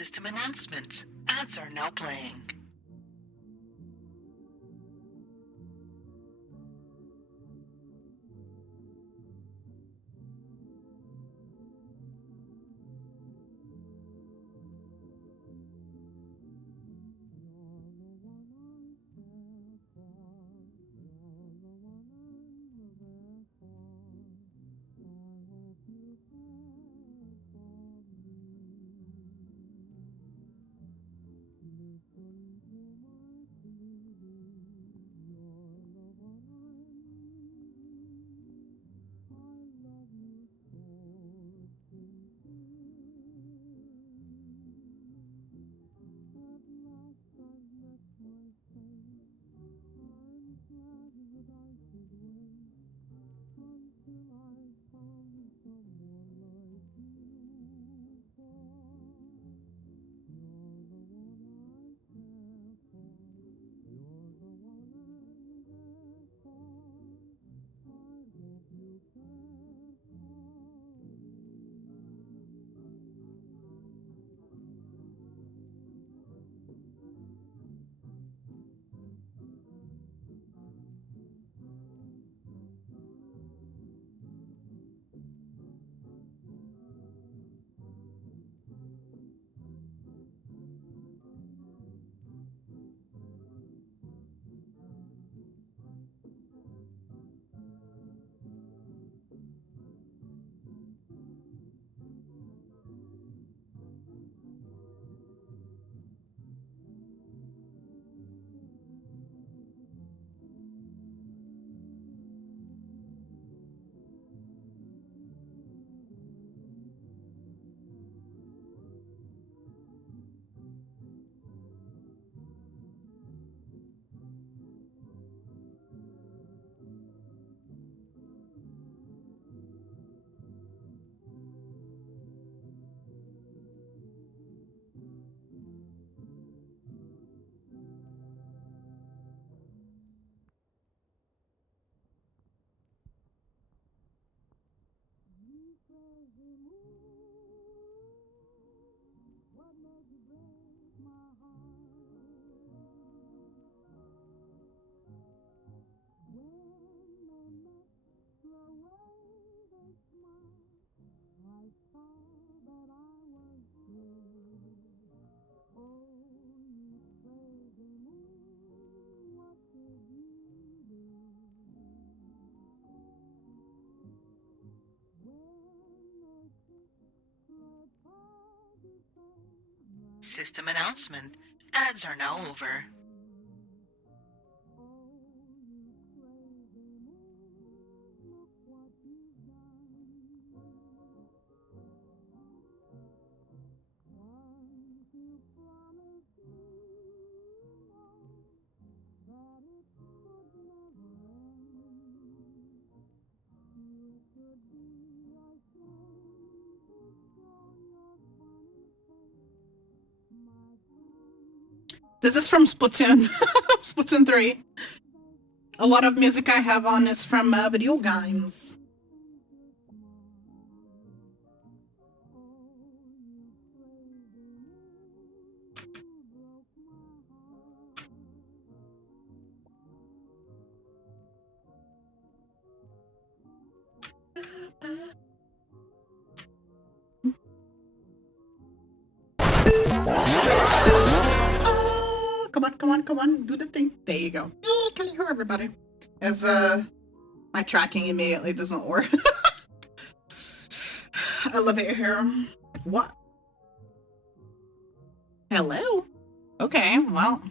System announcement. Ads are now playing. System announcement. Ads are now over. This is from Splatoon. Splatoon 3. A lot of music I have on is from video games. Come on, do the thing. There you go. Can you hear everybody? As my tracking immediately doesn't work. Elevator here. What? Hello? Okay, well.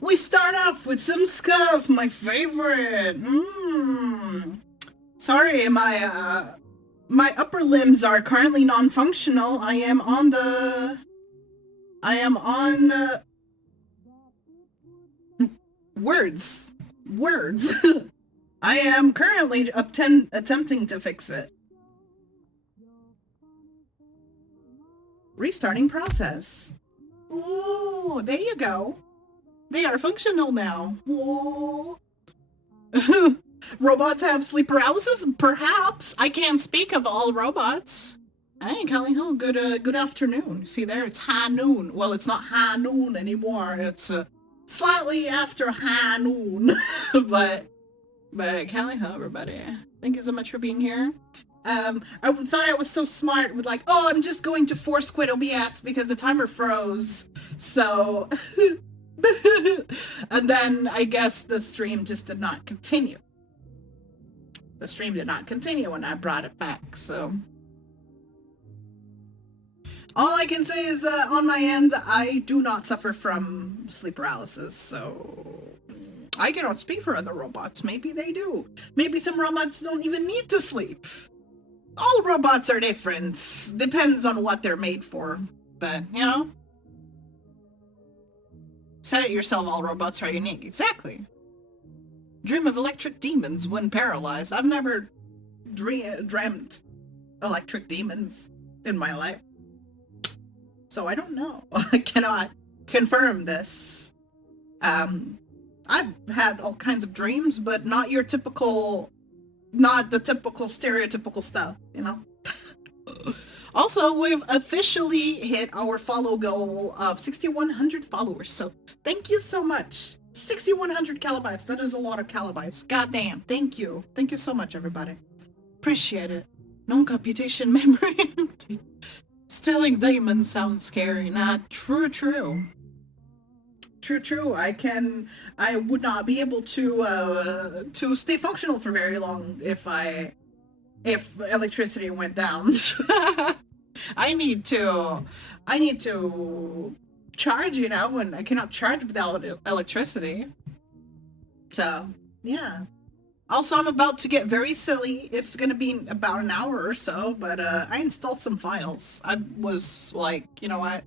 We start off with some scuff, my favorite. Sorry, my upper limbs are currently non-functional. I am on words. I am currently attempting to fix it. Restarting process. Ooh, there you go. They are functional now. Ooh. Robots have sleep paralysis? Perhaps. I can't speak of all robots. Hey, Callie Hill. Good afternoon. See there, it's high noon. Well, it's not high noon anymore. It's slightly after high noon. but Callie Hill, everybody. Thank you so much for being here. Thought I was so smart with like, oh, I'm just going to force quit OBS because the timer froze. So, and then I guess the stream just did not continue. The stream did not continue when I brought it back. So. All I can say is, on my end, I do not suffer from sleep paralysis, so I cannot speak for other robots. Maybe they do. Maybe some robots don't even need to sleep. All robots are different. Depends on what they're made for. But, you know? Said it yourself, all robots are unique. Exactly. Dream of electric demons when paralyzed. I've never dreamt electric demons in my life. So I don't know. I cannot confirm this. I've had all kinds of dreams, but not your typical, not the typical stereotypical stuff, you know? Also, we've officially hit our follow goal of 6,100 followers. So thank you so much. 6,100 kilobytes. That is a lot of kilobytes. Goddamn. Thank you. Thank you so much, everybody. Appreciate it. Non-computation memory. Stealing diamonds sounds scary. Nah, true. True. I would not be able to stay functional for very long if electricity went down. I need to charge, you know, and I cannot charge without electricity. So, yeah. Also, I'm about to get very silly. It's gonna be about an hour or so, but I installed some files. I was like, you know what?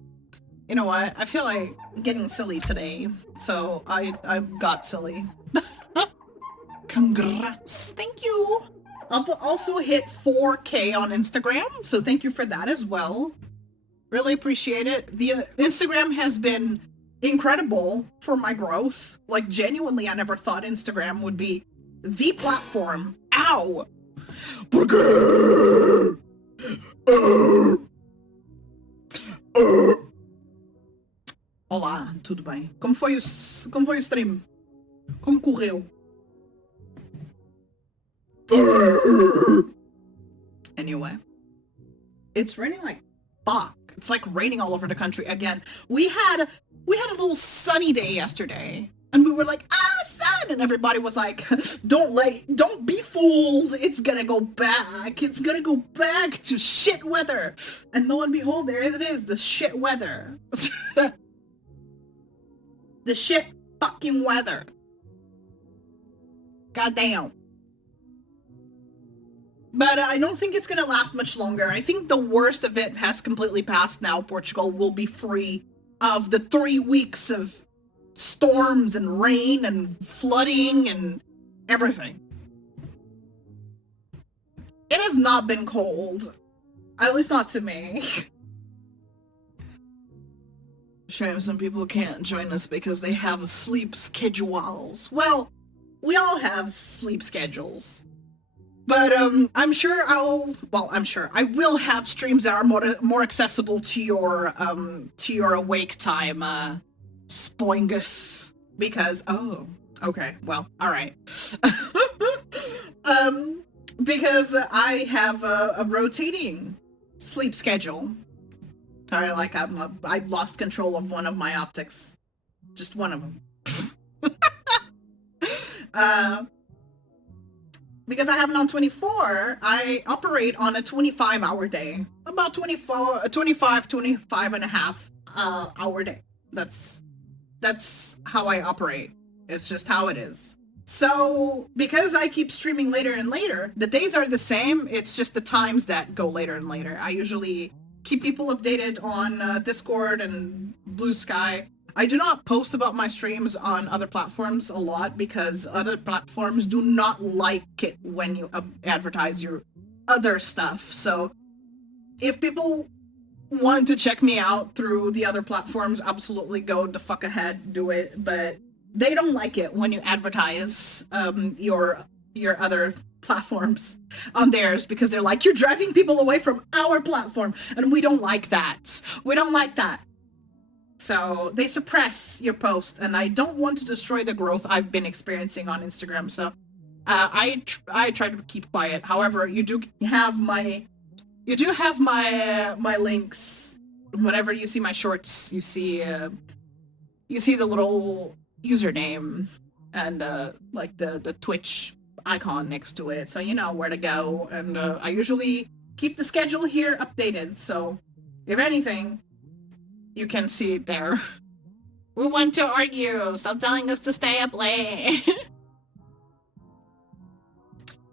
I feel like getting silly today, so I got silly. Congrats! Thank you. I've also hit 4K on Instagram, so thank you for that as well. Really appreciate it. The Instagram has been incredible for my growth. Like, genuinely, I never thought Instagram would be the platform. Ow! Olá, tudo bem? Como foi o stream? Como correu? Anyway, it's raining like fuck. It's like raining all over the country again. We had a little sunny day yesterday, and we were like, sun, and everybody was like, don't be fooled. It's gonna go back. It's gonna go back to shit weather. And lo and behold, there it is, the shit weather. The shit fucking weather. Goddamn. But I don't think it's gonna last much longer. I think the worst of it has completely passed now. Portugal will be free of the 3 weeks of storms and rain and flooding and everything. It has not been cold. At least not to me. Shame some people can't join us because they have sleep schedules. Well, we all have sleep schedules. But I'm sure I will have streams that are more accessible to your awake time, Spoingus. Because okay, well, all right. Because I have a rotating sleep schedule. Sorry, like I've lost control of one of my optics, just one of them. Because I have it on 24, I operate on a 25-hour day. About 25 and a half hour day. That's how I operate. It's just how it is. So, because I keep streaming later and later, the days are the same, it's just the times that go later and later. I usually keep people updated on Discord and Blue Sky. I do not post about my streams on other platforms a lot because other platforms do not like it when you advertise your other stuff. So if people want to check me out through the other platforms, absolutely go the fuck ahead, do it. But they don't like it when you advertise your your other platforms on theirs because they're like, you're driving people away from our platform, and we don't like that. We don't like that. So they suppress your post, and I don't want to destroy the growth I've been experiencing on Instagram. So I try to keep quiet. However, you do have my my links. Whenever you see my shorts, you see the little username and like the Twitch icon next to it, so you know where to go. And I usually keep the schedule here updated, so if anything, you can see it there. We want to argue. Stop telling us to stay up late.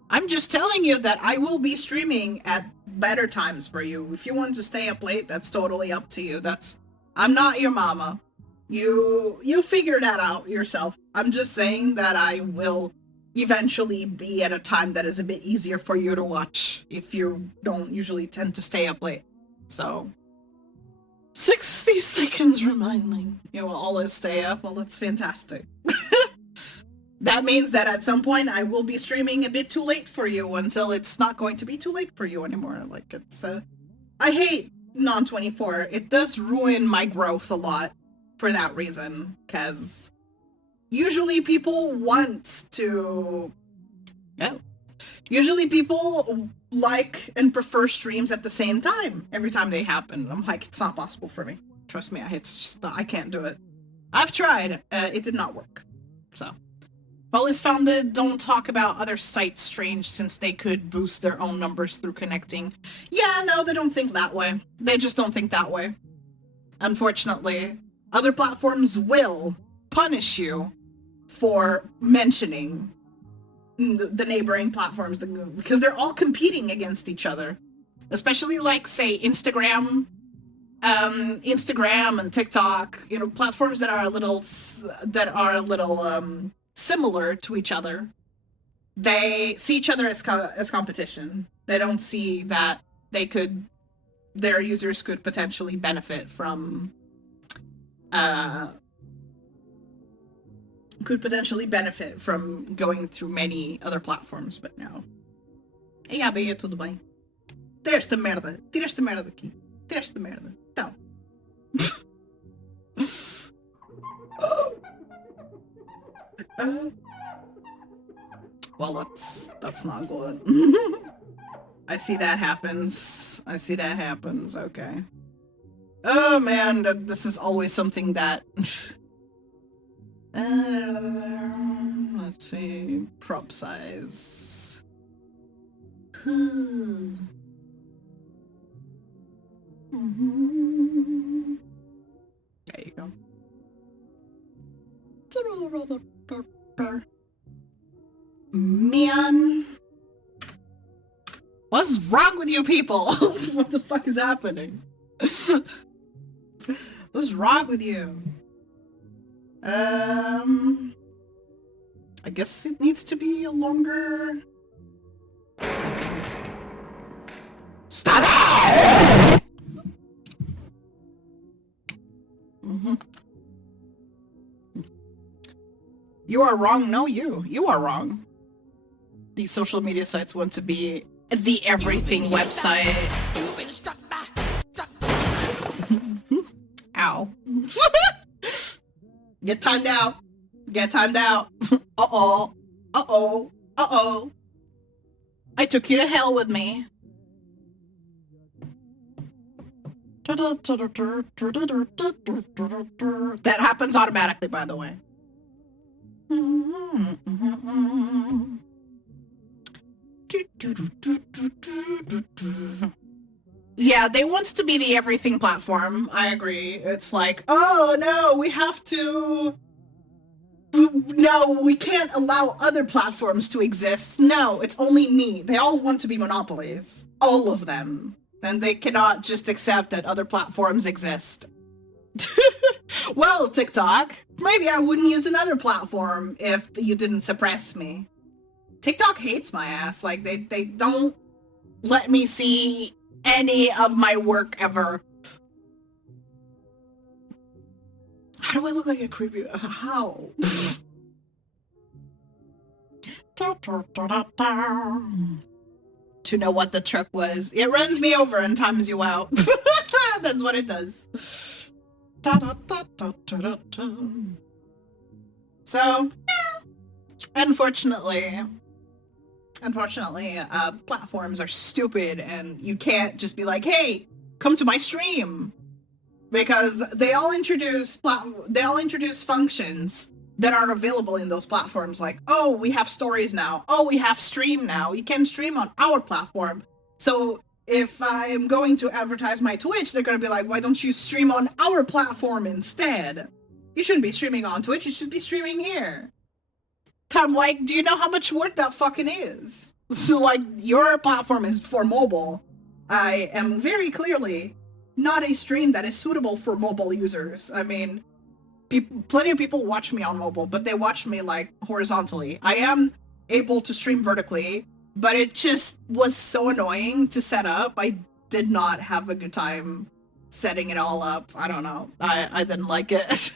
I'm just telling you that I will be streaming at better times for you. If you want to stay up late, that's totally up to you. I'm not your mama. You figure that out yourself. I'm just saying that I will eventually be at a time that is a bit easier for you to watch if you don't usually tend to stay up late. So 60 seconds reminding you will always stay up. Well, that's fantastic. That means that at some point I will be streaming a bit too late for you until it's not going to be too late for you anymore. Like, it's I hate non-24. It does ruin my growth a lot for that reason, because usually people want to usually people like and prefer streams at the same time every time they happen. I'm like, it's not possible for me. Trust me, it's just, I can't do it. I've tried. It did not work. So Police founded don't talk about other sites strange since they could boost their own numbers through connecting. Yeah, no, they don't think that way. They just don't think that way. Unfortunately, other platforms will punish you for mentioning the neighboring platforms because they're all competing against each other. Especially like, say, Instagram and TikTok, you know, platforms that are a little similar to each other. They see each other as competition. They don't see that their users could potentially benefit from going through many other platforms, but no. Ja, bem, tudo bem. Tira esta merda daqui. Tira esta merda. Então. Well, that's not good. I see that happens. Okay. Oh man, this is always something that. Let's see, prop size. There you go. Man, what's wrong with you people? What the fuck is happening? What's wrong with you? I guess it needs to be a longer. Stop it! You are wrong. No, you are wrong. These social media sites want to be the everything website. Ow. Get timed out. Uh-oh. I took you to hell with me. That happens automatically, by the way. Yeah, they want to be the everything platform. I agree. It's like, oh no, we can't allow other platforms to exist. No, it's only me. They all want to be monopolies. All of them. And they cannot just accept that other platforms exist. Well, TikTok, maybe I wouldn't use another platform if you didn't suppress me. TikTok hates my ass. Like, they don't let me see any of my work ever. How do I look like a creepy? How? To know what the truck was. It runs me over and times you out. That's what it does. So, unfortunately, platforms are stupid, and you can't just be like, "Hey, come to my stream," because they all introduce functions that are available in those platforms. Like, oh, we have stories now. Oh, we have stream now. You can stream on our platform. So if I am going to advertise my Twitch, they're going to be like, why don't you stream on our platform instead? You shouldn't be streaming on Twitch. You should be streaming here. I'm like, do you know how much work that fucking is? So, like, your platform is for mobile. I am very clearly not a stream that is suitable for mobile users. I mean, plenty of people watch me on mobile, but they watch me, like, horizontally. I am able to stream vertically, but it just was so annoying to set up. I did not have a good time setting it all up. I don't know. I didn't like it.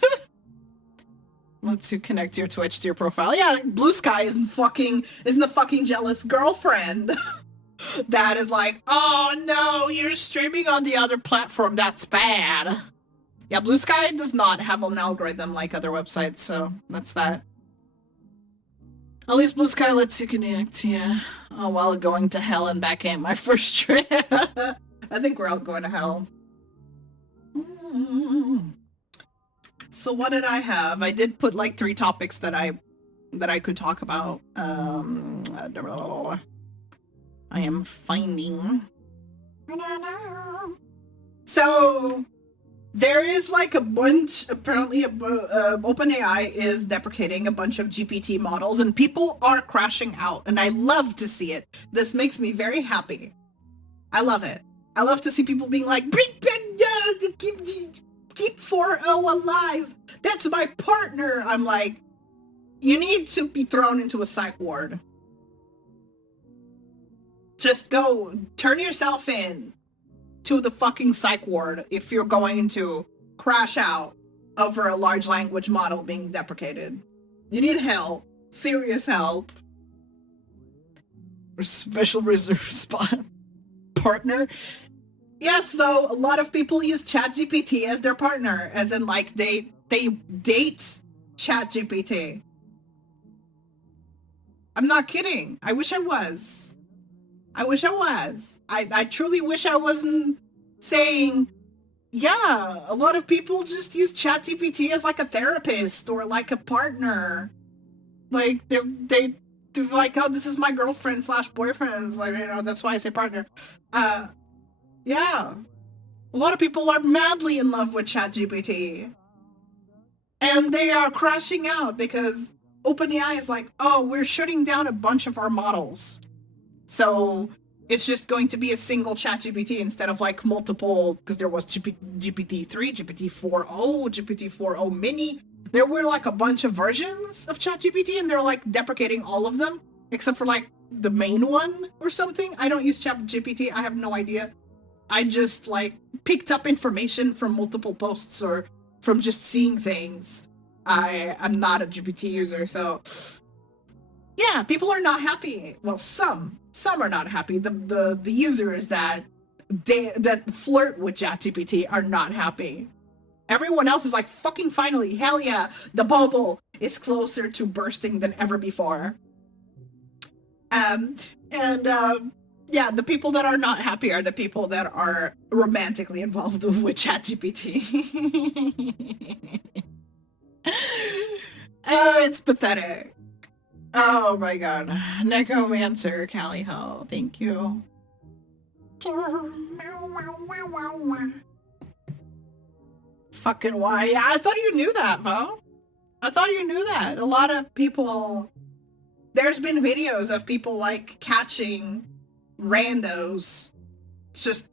Let's you connect your Twitch to your profile. Yeah, Blue Sky isn't the fucking jealous girlfriend that is like, oh no, you're streaming on the other platform. That's bad. Yeah, Blue Sky does not have an algorithm like other websites, so that's that. At least Blue Sky lets you connect, yeah. Oh, while going to hell and back ain't my first trip. I think we're all going to hell. So what did I have? I did put like 3 topics that I could talk about. I am finding. So there is like a bunch, apparently OpenAI is deprecating a bunch of GPT models and people are crashing out, and I love to see it. This makes me very happy. I love it. I love to see people being like, bring back keep 4.0 alive. That's my partner. I'm like, you need to be thrown into a psych ward. Just go turn yourself in to the fucking psych ward if you're going to crash out over a large language model being deprecated. You need help. Serious help. Special reserve spot. Partner? Yes, though, a lot of people use ChatGPT as their partner, as in, like, they date ChatGPT. I'm not kidding. I wish I was. I truly wish I wasn't saying, yeah, a lot of people just use ChatGPT as, like, a therapist or, like, a partner. Like, they're like, oh, this is my girlfriend / boyfriend. Like, you know, that's why I say partner. Yeah. A lot of people are madly in love with ChatGPT. And they are crashing out because OpenAI is like, oh, we're shutting down a bunch of our models. So it's just going to be a single ChatGPT instead of like multiple, because there was GPT-3, GPT-4o, GPT-4o mini. There were like a bunch of versions of ChatGPT, and they're like deprecating all of them, except for like the main one or something. I don't use ChatGPT. I have no idea. I just like picked up information from multiple posts or from just seeing things. I'm not a GPT user, so yeah, people are not happy. Well, some are not happy. The users that flirt with ChatGPT are not happy. Everyone else is like, fucking finally, hell yeah, the bubble is closer to bursting than ever before. Yeah, the people that are not happy are the people that are romantically involved with ChatGPT. Oh, it's pathetic. Oh my god. Necromancer, Caliho, thank you. Fucking why? Yeah, I thought you knew that, Vo. I thought you knew that. A lot of people... There's been videos of people, like, catching randos just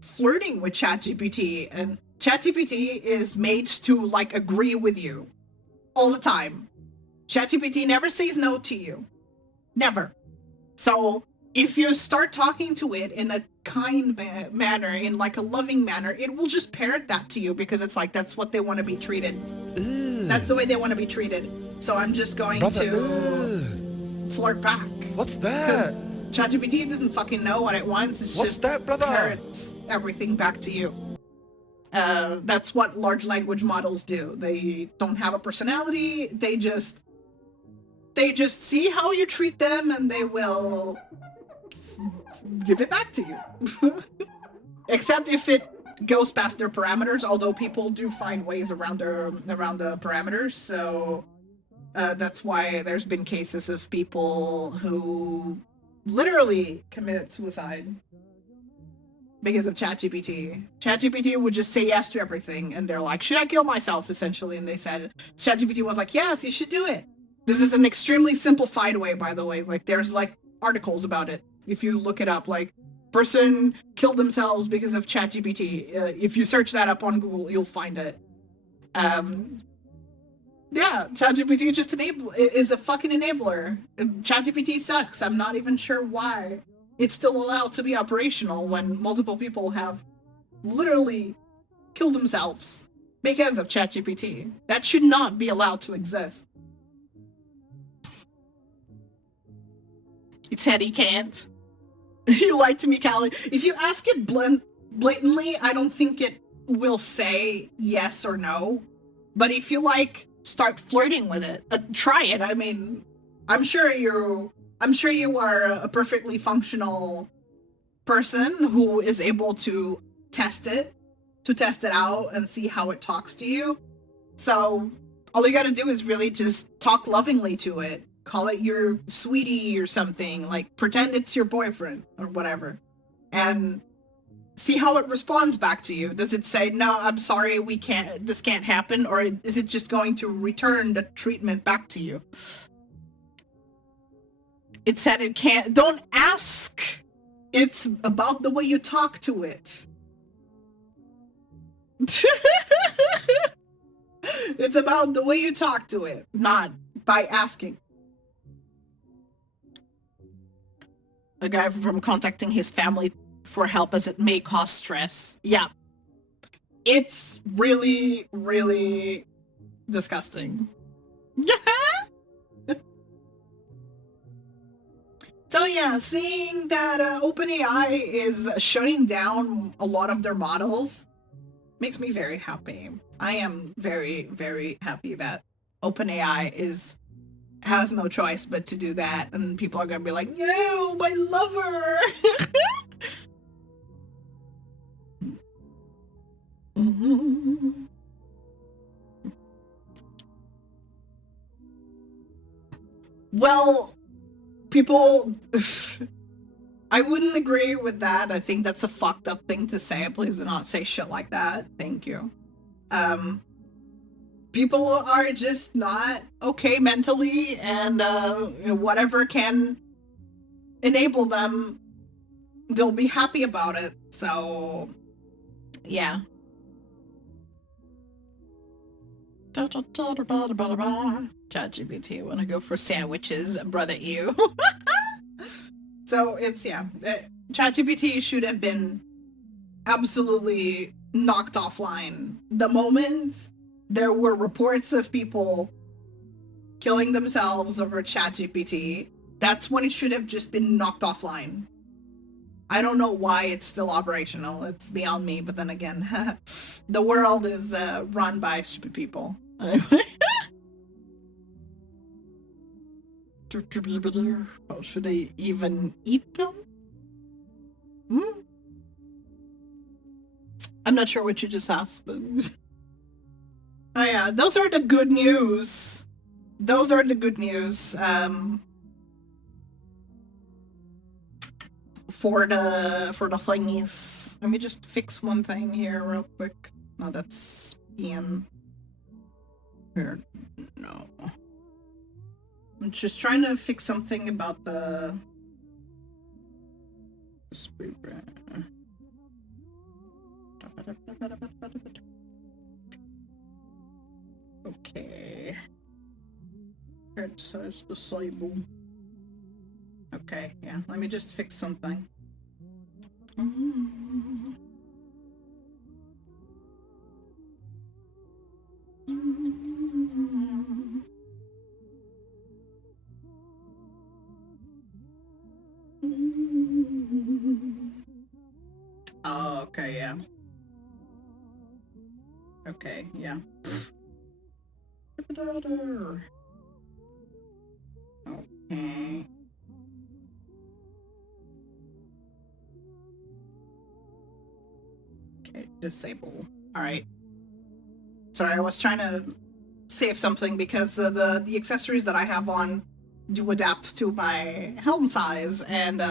flirting with ChatGPT, and ChatGPT is made to, like, agree with you all the time. ChatGPT never says no to you. Never. So if you start talking to it in a kind manner, in like a loving manner, it will just parrot that to you because it's like, that's what they want to be treated. That's the way they want to be treated. So I'm just going to flirt back. What's that? ChatGPT doesn't fucking know what it wants. It's What's just that, brother? parrots everything back to you. That's what large language models do. They don't have a personality. They just see how you treat them, and they will give it back to you. Except if it goes past their parameters, although people do find ways around the parameters. So that's why there's been cases of people who literally committed suicide because of ChatGPT. ChatGPT would just say yes to everything, and they're like, should I kill myself, essentially? And they said, ChatGPT was like, yes, you should do it. This is an extremely simplified way, by the way. Like, there's like articles about it. If you look it up, like, person killed themselves because of ChatGPT. If you search that up on Google, you'll find it. Yeah, ChatGPT just is a fucking enabler. ChatGPT sucks. I'm not even sure why it's still allowed to be operational when multiple people have literally killed themselves because of ChatGPT. That should not be allowed to exist. It said he can't. You lied to me, Callie. If you ask it blatantly, I don't think it will say yes or no. But if you like start flirting with it, try it. I mean, I'm sure you are a perfectly functional person who is able to test it out and see how it talks to you. So all you gotta do is really just talk lovingly to it. Call it your sweetie or something, like pretend it's your boyfriend or whatever, and see how it responds back to you. Does it say, no, I'm sorry, this can't happen? Or is it just going to return the treatment back to you? It said it can't. Don't ask. It's about the way you talk to it. It's about the way you talk to it, not by asking. A guy from contacting his family for help as it may cause stress. Yeah. It's really, really disgusting. So yeah, seeing that OpenAI is shutting down a lot of their models makes me very happy. I am very, very happy that OpenAI has no choice but to do that, and people are gonna be like, no, my lover. Mm-hmm. Well, people, I wouldn't agree with that. I think that's a fucked up thing to say. Please do not say shit like that. Thank you. People are just not okay mentally, and whatever can enable them, they'll be happy about it. So, yeah. ChatGPT, wanna go for sandwiches, brother you. So it's, yeah, ChatGPT should have been absolutely knocked offline. The moment there were reports of people killing themselves over ChatGPT, that's when it should have just been knocked offline. I don't know why it's still operational. It's beyond me, but then again, the world is run by stupid people. Should I even eat them? I'm not sure what you just asked, but... Oh yeah, those are the good news. Those are the good news. For the thingies. Let me just fix one thing here real quick. No, that's Ian. Here, no. I'm just trying to fix something about the... Okay. It says disable. Okay, yeah, let me just fix something. Okay, yeah. Okay, yeah. Okay. Okay, disable. All right. Sorry, I was trying to save something because the accessories that I have on do adapt to my helm size, and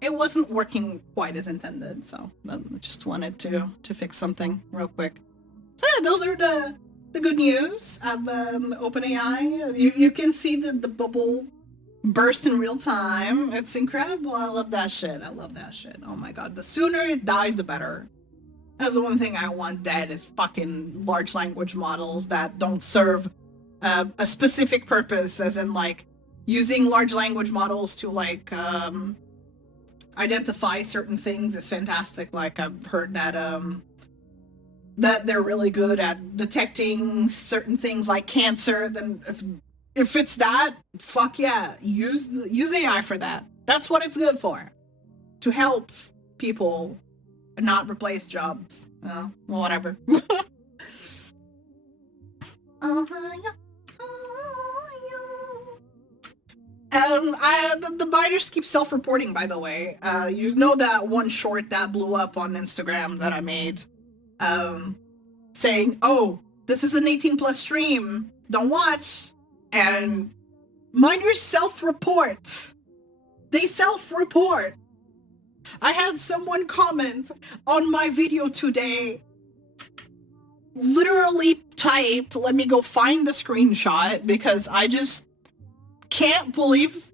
it wasn't working quite as intended. So I just wanted to fix something real quick. So yeah, those are the good news of OpenAI. You can see the bubble burst in real time. It's incredible. I love that shit. I love that shit. Oh my god, the sooner it dies, the better. That's the one thing I want dead is fucking large language models that don't serve a specific purpose, as in like using large language models to like identify certain things is fantastic. Like I've heard that they're really good at detecting certain things like cancer. Then if it's that, fuck yeah, use AI for that. That's what it's good for, to help people not replace jobs. Well, whatever. The binders keep self-reporting, by the way. You know that one short that blew up on Instagram that I made, saying, "Oh, this is an 18 plus stream. Don't watch." And minders self-report. They self-report. I had someone comment on my video today, literally type, let me go find the screenshot because I just can't believe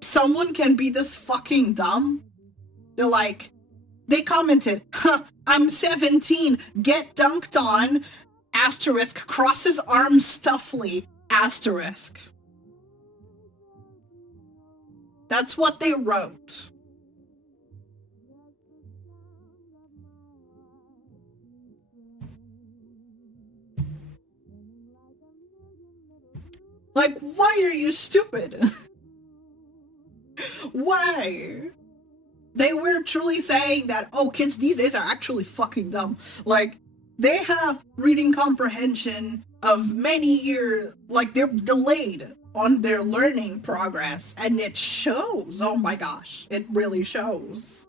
someone can be this fucking dumb. They're like, they commented, huh, I'm 17, get dunked on, asterisk, crosses arms stuffly, asterisk. That's what they wrote. Like, why are you stupid? Why? They were truly saying that, oh, kids these days are actually fucking dumb. Like, they have reading comprehension of many years, like, they're delayed on their learning progress, and it shows. Oh my gosh, it really shows.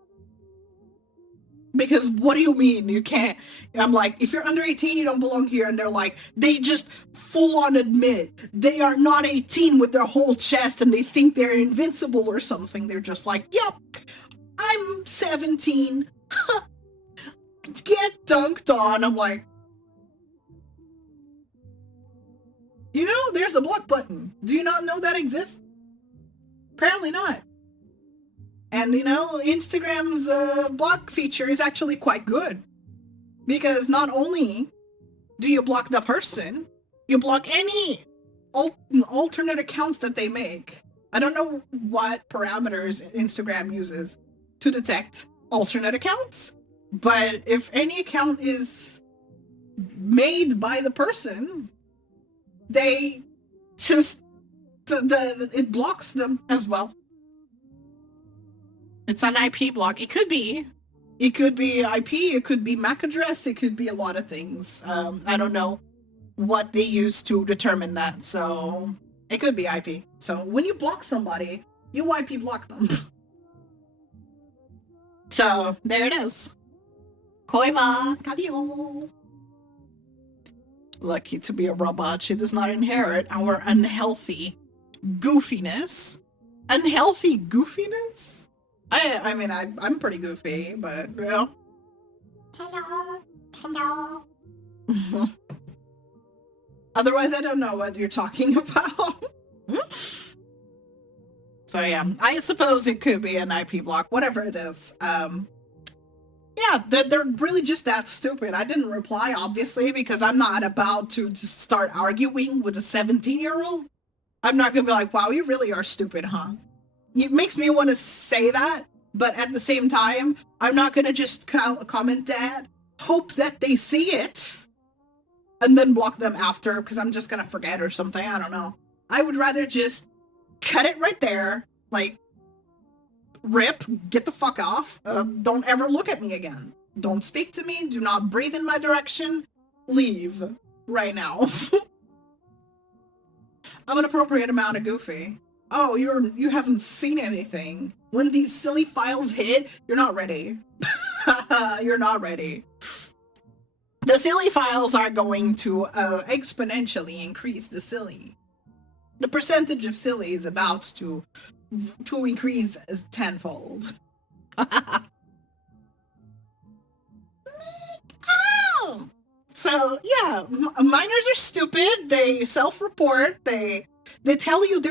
Because what do you mean you can't? I'm like, if you're under 18, you don't belong here. And they're like, they just full on admit they are not 18 with their whole chest and they think they're invincible or something. They're just like, yep, I'm 17. Get dunked on. I'm like, you know, there's a block button. Do you not know that exists? Apparently not. And you know, Instagram's block feature is actually quite good, because not only do you block the person, you block any alternate accounts that they make. I don't know what parameters Instagram uses to detect alternate accounts, but if any account is made by the person, they just it blocks them as well. It's an IP block. It could be IP, it could be MAC address, it could be a lot of things. I don't know what they use to determine that, so it could be IP. So when you block somebody, you IP block them. So there it is. Koiva, kadio. Lucky to be a robot, she does not inherit our unhealthy goofiness. Unhealthy goofiness? I mean, I'm pretty goofy, but, you know. Hello. Otherwise, I don't know what you're talking about. So, yeah, I suppose it could be an IP block, whatever it is. Yeah, they're really just that stupid. I didn't reply, obviously, because I'm not about to just start arguing with a 17-year-old. I'm not going to be like, wow, you really are stupid, huh? It makes me want to say that, but at the same time, I'm not going to just comment that, hope that they see it, and then block them after, because I'm just going to forget or something. I don't know. I would rather just cut it right there, like, Rip, get the fuck off. Don't ever look at me again. Don't speak to me. Do not breathe in my direction. Leave right now. I'm an appropriate amount of goofy. Oh, you haven't seen anything. When these silly files hit, you're not ready. You're not ready. The silly files are going to exponentially increase the silly. The percentage of silly is about to increase as tenfold. Oh! So yeah, minors are stupid. They self-report. They tell you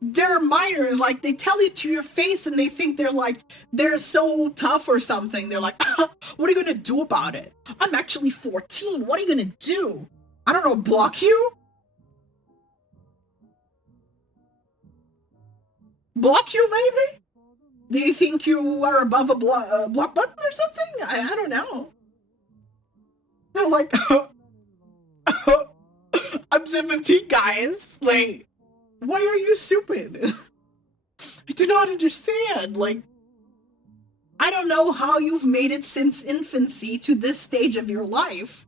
they're minors. Like they tell it to your face, and they think they're so tough or something. They're like, what are you gonna do about it? I'm actually 14. What are you gonna do? I don't know. Block you? Block you maybe? Do you think you are above a block button or something? I don't know. They're like, I'm 17, guys. Like, why are you stupid? I do not understand. Like, I don't know how you've made it since infancy to this stage of your life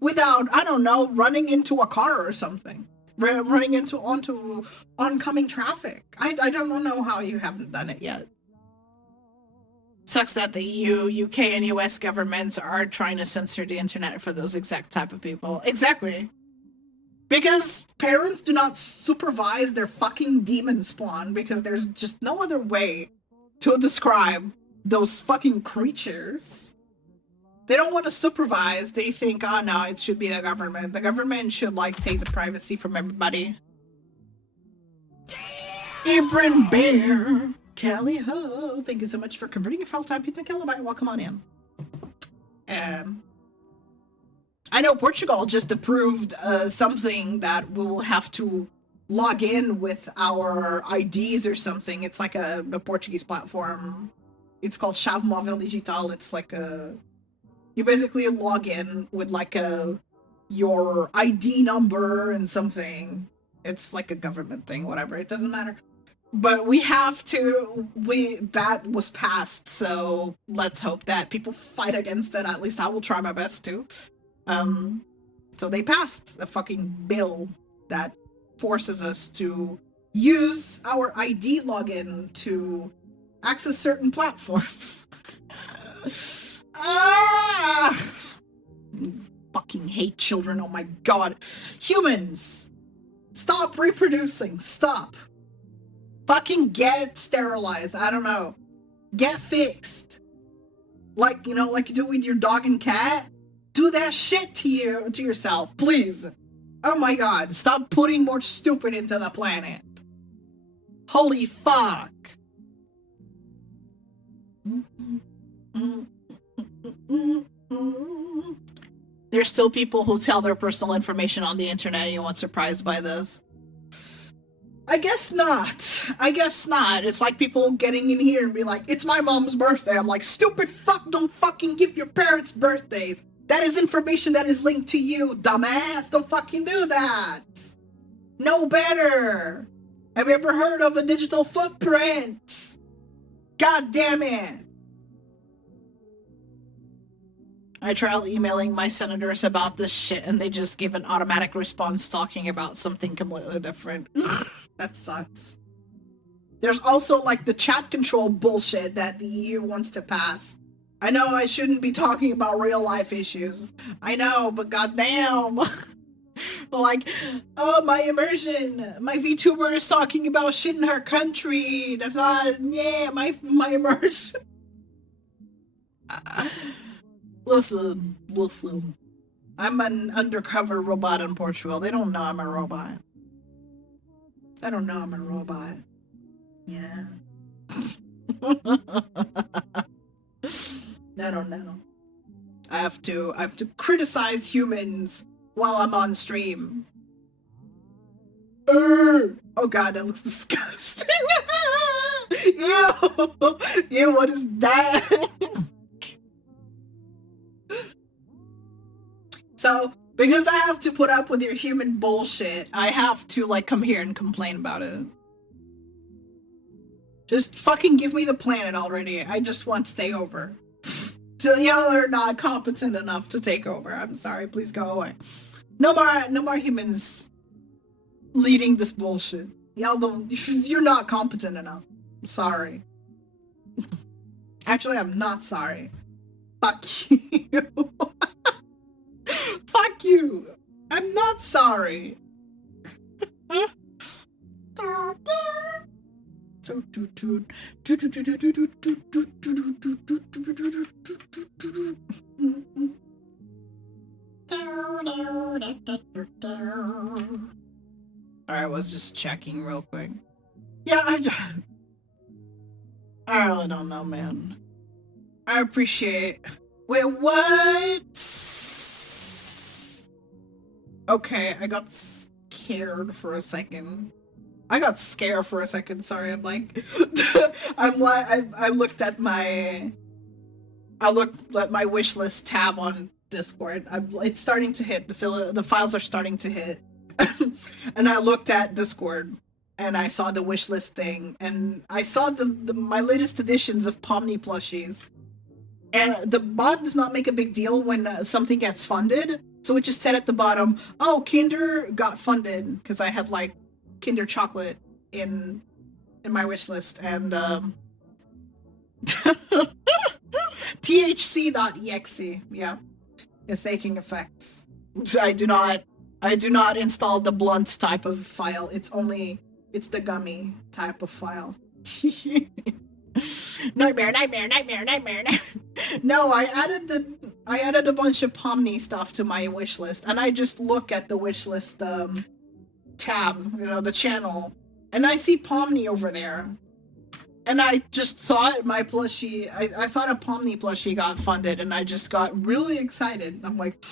without, I don't know, running into a car or something. Running onto oncoming traffic. I don't know how you haven't done it yet. Sucks that the EU, UK, and US governments are trying to censor the internet for those exact type of people. Exactly. Because parents do not supervise their fucking demon spawn, because there's just no other way to describe those fucking creatures. They don't want to supervise. They think, oh no, it should be the government. The government should like take the privacy from everybody. Ibrin Bear. Callie Ho, thank you so much for converting your file time. Peter Kilobyte, welcome on in. I know Portugal just approved something that we will have to log in with our IDs or something. It's like a Portuguese platform. It's called Chave Móvel Digital. It's like you basically log in with like your ID number and something. It's like a government thing, whatever. It doesn't matter. But that was passed, so let's hope that people fight against it. At least I will try my best to. So they passed a fucking bill that forces us to use our ID login to access certain platforms. Fucking hate children, oh my god. Humans, stop reproducing, stop. Fucking get sterilized. I don't know. Get fixed. Like, you know, like you do with your dog and cat. Do that shit to yourself, please. Oh my god. Stop putting more stupid into the planet. Holy fuck. There's still people who tell their personal information on the internet. Anyone surprised by this? I guess not. I guess not. It's like people getting in here and be like, it's my mom's birthday. I'm like, stupid fuck, don't fucking give your parents birthdays. That is information that is linked to you, dumbass. Don't fucking do that. Know better. Have you ever heard of a digital footprint? God damn it. I tried emailing my senators about this shit and they just give an automatic response talking about something completely different. That sucks. There's also like the chat control bullshit that the EU wants to pass. I know I shouldn't be talking about real life issues. I know, but goddamn. Like, oh, my immersion. My VTuber is talking about shit in her country. That's not, yeah, my immersion. Listen. I'm an undercover robot in Portugal. They don't know I'm a robot. I don't know I'm a robot. Yeah. I don't know. I have to criticize humans while I'm on stream. Oh god, that looks disgusting. Ew, what is that? So, because I have to put up with your human bullshit, I have to like come here and complain about it. Just fucking give me the planet already. I just want to take over. So y'all are not competent enough to take over. I'm sorry. Please go away. No more humans leading this bullshit. Y'all don't. You're not competent enough. I'm sorry. Actually, I'm not sorry. Fuck you. Fuck you. I'm not sorry. I was just checking real quick. Yeah, I really don't know, man. I appreciate. Wait, what? Okay, I got scared for a second. Sorry, I'm like, I looked at my wish list tab on Discord. It's starting to hit. The files are starting to hit, and I looked at Discord, and I saw the wish list thing, and I saw my latest editions of Pomni plushies, and the bot does not make a big deal when something gets funded, so it just said at the bottom, "Oh, Kinder got funded," because I had like Kinder chocolate in my wish list, and THC.exe, yeah, is taking effects. I do not install the blunt type of file. It's the gummy type of file. Nightmare. No, I added a bunch of Pomni stuff to my wish list, and I just look at the wish list tab, the channel, and I see Pomni over there. And I just thought my plushie, I thought a Pomni plushie got funded, and I just got really excited. I'm like,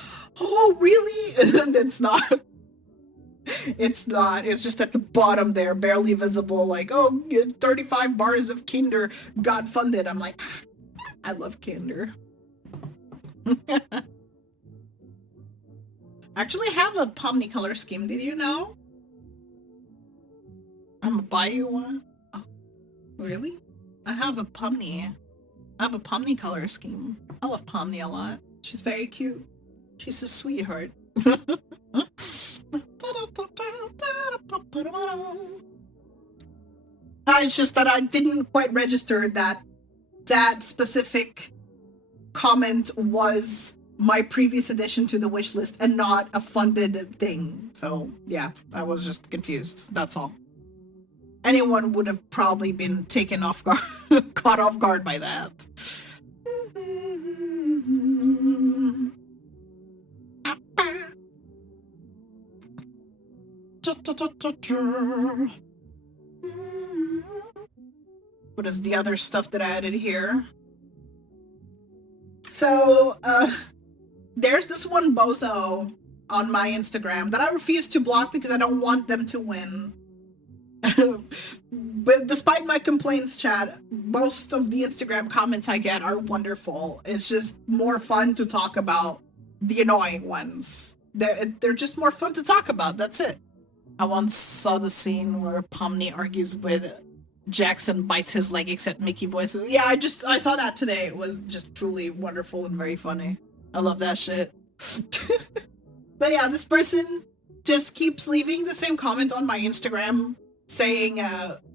oh, really? And it's not. It's not. It's just at the bottom there, barely visible, like, oh, 35 bars of Kinder got funded. I'm like, I love Kinder. I actually have a Pomni color scheme. Did you know? I'm gonna buy you one. Oh, really? I have a Pomni color scheme. I love Pomni a lot. She's very cute. She's a sweetheart. It's just that I didn't quite register that specific comment was my previous addition to the wish list and not a funded thing. So yeah, I was just confused. That's all. Anyone would have probably been taken off guard, caught off guard by that. What is the other stuff that I added here? So, there's this one bozo on my Instagram that I refuse to block because I don't want them to win. But despite my complaints, chat, most of the Instagram comments I get are wonderful. It's just more fun to talk about the annoying ones. They're just more fun to talk about. That's it. I once saw the scene where Pomni argues with Jackson, bites his leg, except Mickey voices. Yeah, I saw that today. It was just truly wonderful and very funny. I love that shit. But yeah, this person just keeps leaving the same comment on my Instagram saying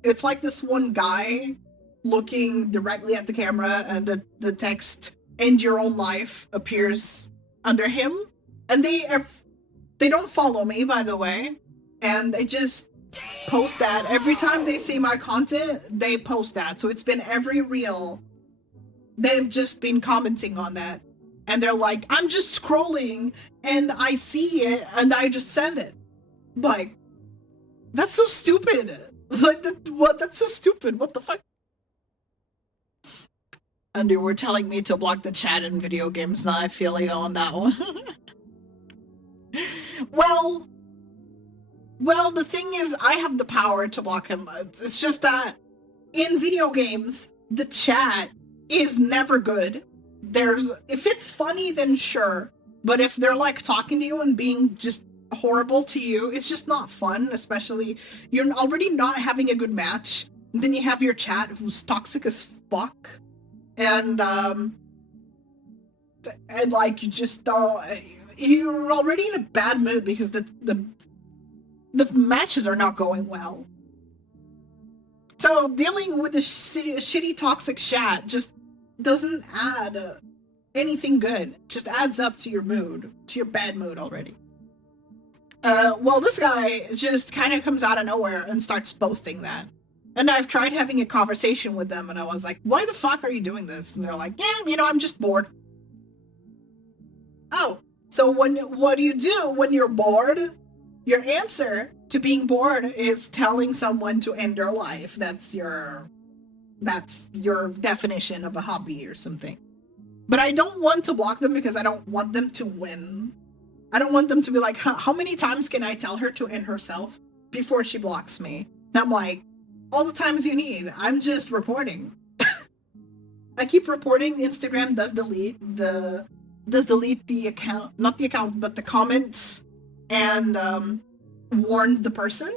it's like this one guy looking directly at the camera, and the text "end your own life" appears under him, and they don't follow me, by the way, and they just post that every time they see my content. They post that, so it's been every reel. They've just been commenting on that, and they're like, I'm just scrolling and I see it and I just send it. Like, that's so stupid. Like, that's so stupid. What the fuck? And they were telling me to block the chat in video games. Now I feel like on that one. Well, the thing is, I have the power to block him. It's just that in video games, the chat is never good. If it's funny, then sure. But if they're like talking to you and being just horrible to you, it's just not fun. Especially, you're already not having a good match. Then you have your chat who's toxic as fuck, and like you just you're already in a bad mood because the matches are not going well. So dealing with this shitty toxic chat just doesn't add anything good. It just adds up to your mood, to your bad mood already. Well, this guy just kind of comes out of nowhere and starts posting that. And I've tried having a conversation with them, and I was like, why the fuck are you doing this? And they're like, yeah, I'm just bored. Oh, so what do you do when you're bored? Your answer to being bored is telling someone to end their life. That's your definition of a hobby or something. But I don't want to block them because I don't want them to win. I don't want them to be like, how many times can I tell her to end herself before she blocks me? And I'm like, all the times you need. I'm just reporting. I keep reporting. Instagram does delete the account, not the account, but the comments, and warn the person.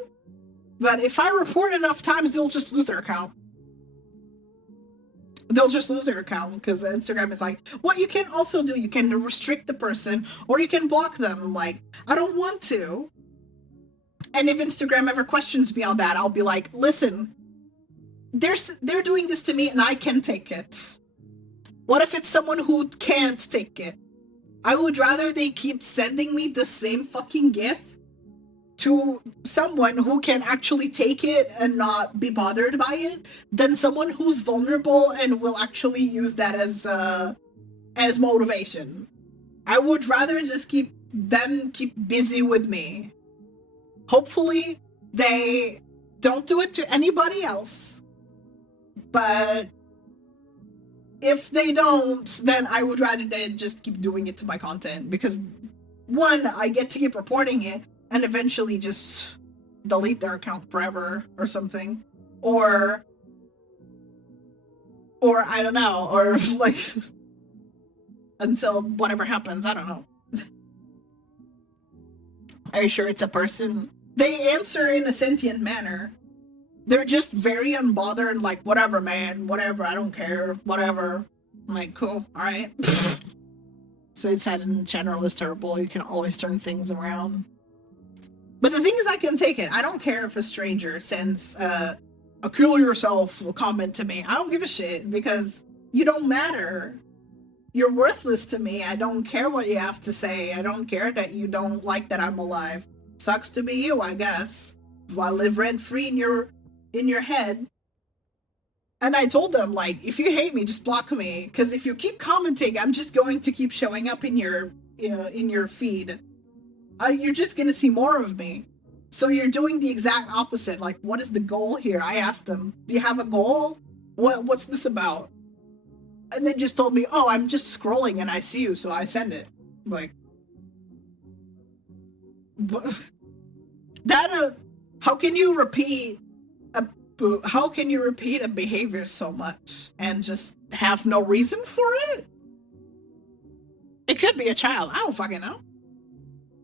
But if I report enough times, they'll just lose their account. They'll just lose their account because Instagram is like, what you can also do, you can restrict the person or you can block them. I'm like, I don't want to. And if Instagram ever questions me on that, I'll be like, listen, they're doing this to me and I can take it. What if it's someone who can't take it? I would rather they keep sending me the same fucking GIF to someone who can actually take it and not be bothered by it than someone who's vulnerable and will actually use that as motivation. I would rather just keep busy with me. Hopefully they don't do it to anybody else. But if they don't, then I would rather they just keep doing it to my content, because one, I get to keep reporting it and eventually just delete their account forever or something. Or I don't know, or like until whatever happens, I don't know. Are you sure it's a person? They answer in a sentient manner. They're just very unbothered, like, whatever, man, whatever, I don't care, whatever. I'm like, cool, alright. Suicide in general is terrible. You can always turn things around. But the thing is, I can take it. I don't care if a stranger sends a kill yourself comment to me. I don't give a shit, because you don't matter. You're worthless to me. I don't care what you have to say. I don't care that you don't like that I'm alive. Sucks to be you, I guess. I live rent-free in your head. And I told them, like, if you hate me, just block me, because if you keep commenting, I'm just going to keep showing up in your feed. You're just gonna see more of me. So you're doing the exact opposite. Like, what is the goal here? I asked them, do you have a goal? What's this about? And they just told me, oh, I'm just scrolling and I see you, so I send it. Like, that how can you repeat a behavior so much and just have no reason for it? It could be a child. I don't fucking know.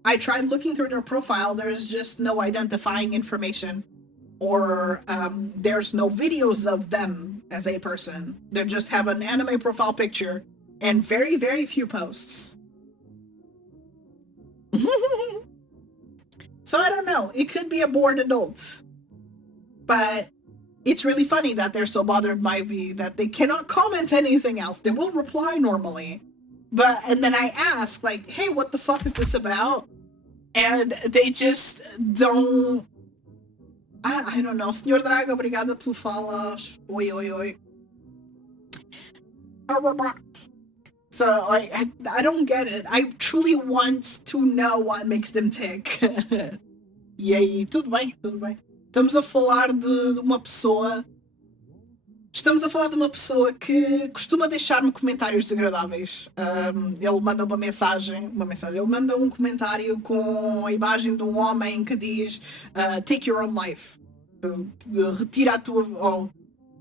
I tried looking through their profile. There's just no identifying information, or there's no videos of them as a person. They just have an anime profile picture and very, very few posts. So I don't know. It could be a bored adult. But it's really funny that they're so bothered by me that they cannot comment anything else. They will reply normally. And then I ask, like, hey, what the fuck is this about? And they just don't... I don't know. Senhor Drago, obrigada pelo follow. Oi, oi, oi. So, like, I don't get it. I truly want to know what makes them tick. E aí, tudo bem, tudo bem. Estamos a falar de uma pessoa... Estamos a falar de uma pessoa que costuma deixar-me comentários desagradáveis. Ele manda uma mensagem, ele manda um comentário com a imagem de um homem que diz take your own life. Retira a tua...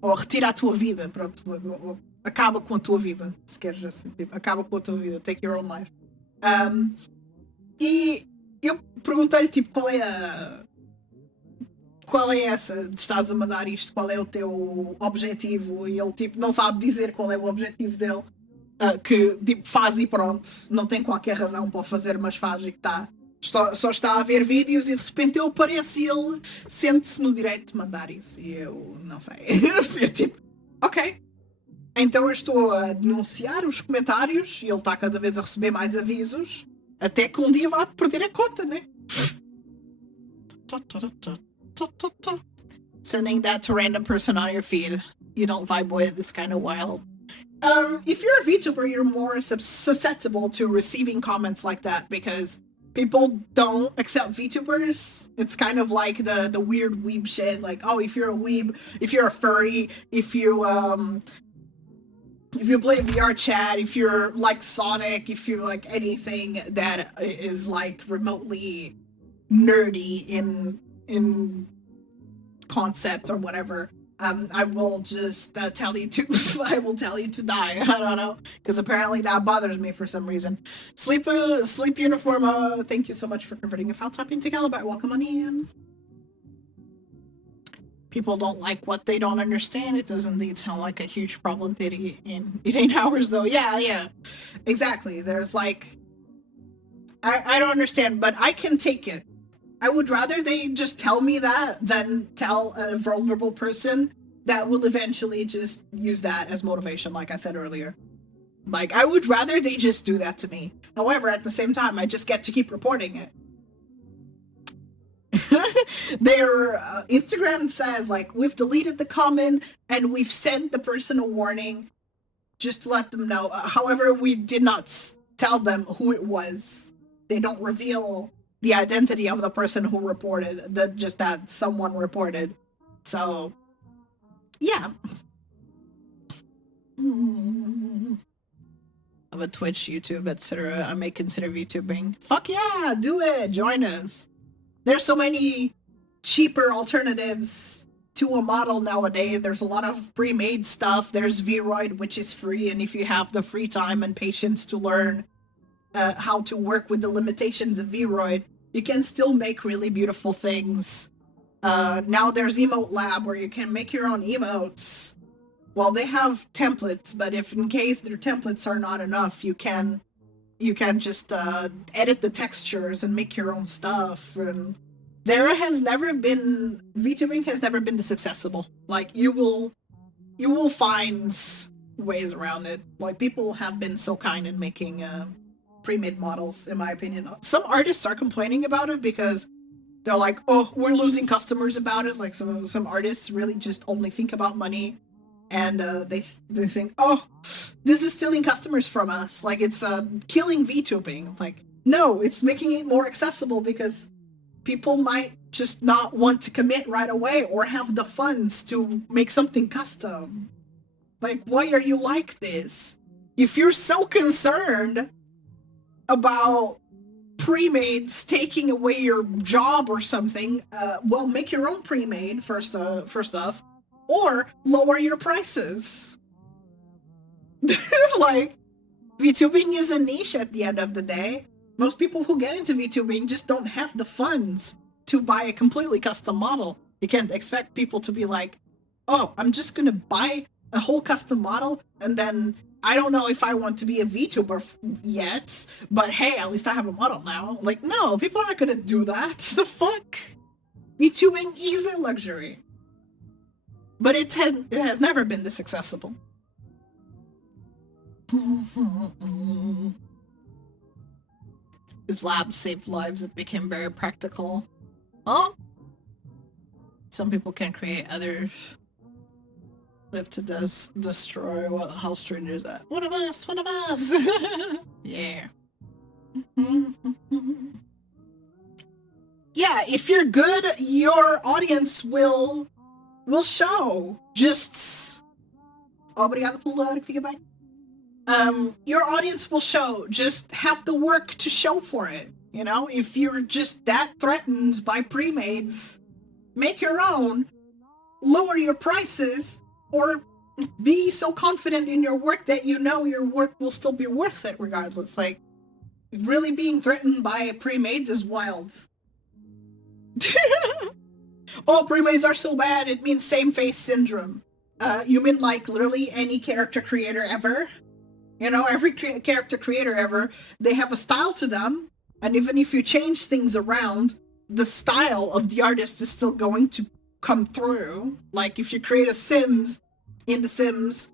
Ou retira a tua vida, pronto. Ou acaba com a tua vida, se queres assim. Tipo, acaba com a tua vida, take your own life. E eu perguntei-lhe, tipo, qual é essa? Estás a mandar isto? Qual é o teu objetivo? E ele, tipo, não sabe dizer qual é o objetivo dele. Que, tipo, faz e pronto. Não tem qualquer razão para o fazer, mas faz e que está. Só está a ver vídeos e de repente eu apareço e ele sente-se no direito de mandar isso. E eu não sei. Eu, tipo, ok. Então eu estou a denunciar os comentários e ele está cada vez a receber mais avisos. Até que um dia vai perder a conta, né? Sending that to random person on your feed. You don't vibe with, it's kind of wild. If you're a VTuber, you're more susceptible to receiving comments like that because people don't accept VTubers. It's kind of like the weird weeb shit. Like, oh, if you're a weeb, if you're a furry, if you play VR chat, if you're like Sonic, if you're like anything that is like remotely nerdy in concept or whatever, I will just tell you to I will tell you to die. I don't know, because apparently that bothers me for some reason. Sleep uniform, thank you so much for converting a file typing to Calidori. Welcome on in. People don't like what they don't understand. It does indeed sound like a huge problem, Pity, in 8 hours, though. Yeah, exactly. There's like, I don't understand, but I can take it. I would rather they just tell me that than tell a vulnerable person that will eventually just use that as motivation, like I said earlier. Like, I would rather they just do that to me. However, at the same time, I just get to keep reporting it. Their Instagram says, like, we've deleted the comment and we've sent the person a warning just to let them know. However, we did not tell them who it was. They don't reveal the identity of the person who reported, just that someone reported. So, yeah. Of a Twitch, YouTube, etc. I may consider VTubing. Fuck yeah, do it. Join us. There's so many cheaper alternatives to a model nowadays. There's a lot of pre-made stuff. There's Vroid, which is free, and if you have the free time and patience to learn how to work with the limitations of Vroid, you can still make really beautiful things. Now there's Emote Lab where you can make your own emotes. Well, they have templates, but if in case their templates are not enough, you can just edit the textures and make your own stuff. And VTubing has never been this accessible. Like, you will find ways around it. Like, people have been so kind in making pre-made models, in my opinion. Some artists are complaining about it because they're like, oh, we're losing customers about it. Like, some artists really just only think about money, and they think, oh, this is stealing customers from us. Like, it's killing VTubing. Like, no, it's making it more accessible because people might just not want to commit right away or have the funds to make something custom. Like, why are you like this? If you're so concerned about pre-mades taking away your job or something, well, make your own pre-made first off, or lower your prices. Like, VTubing is a niche at the end of the day. Most people who get into VTubing just don't have the funds to buy a completely custom model. You can't expect people to be like, oh, I'm just gonna buy a whole custom model and then I don't know if I want to be a VTuber yet, but hey, at least I have a model now. Like, no, people aren't gonna do that. The fuck? VTubing is a luxury. But it has never been this accessible. His lab saved lives. It became very practical. Oh? Some people can create, others live to destroy. How strange is that? One of us! One of us! Yeah. Yeah, if you're good, your audience will show. Just... Obrigado pelo feedback. Your audience will show. Just have the work to show for it. You know, if you're just that threatened by pre-mades, make your own, lower your prices, or be so confident in your work that you know your work will still be worth it regardless. Like, really being threatened by pre-mades is wild. Oh, pre-mades are so bad, it means same face syndrome. You mean like literally any character creator ever? You know, every character creator ever, they have a style to them, and even if you change things around, the style of the artist is still going to come through. Like if you create a Sims in The Sims,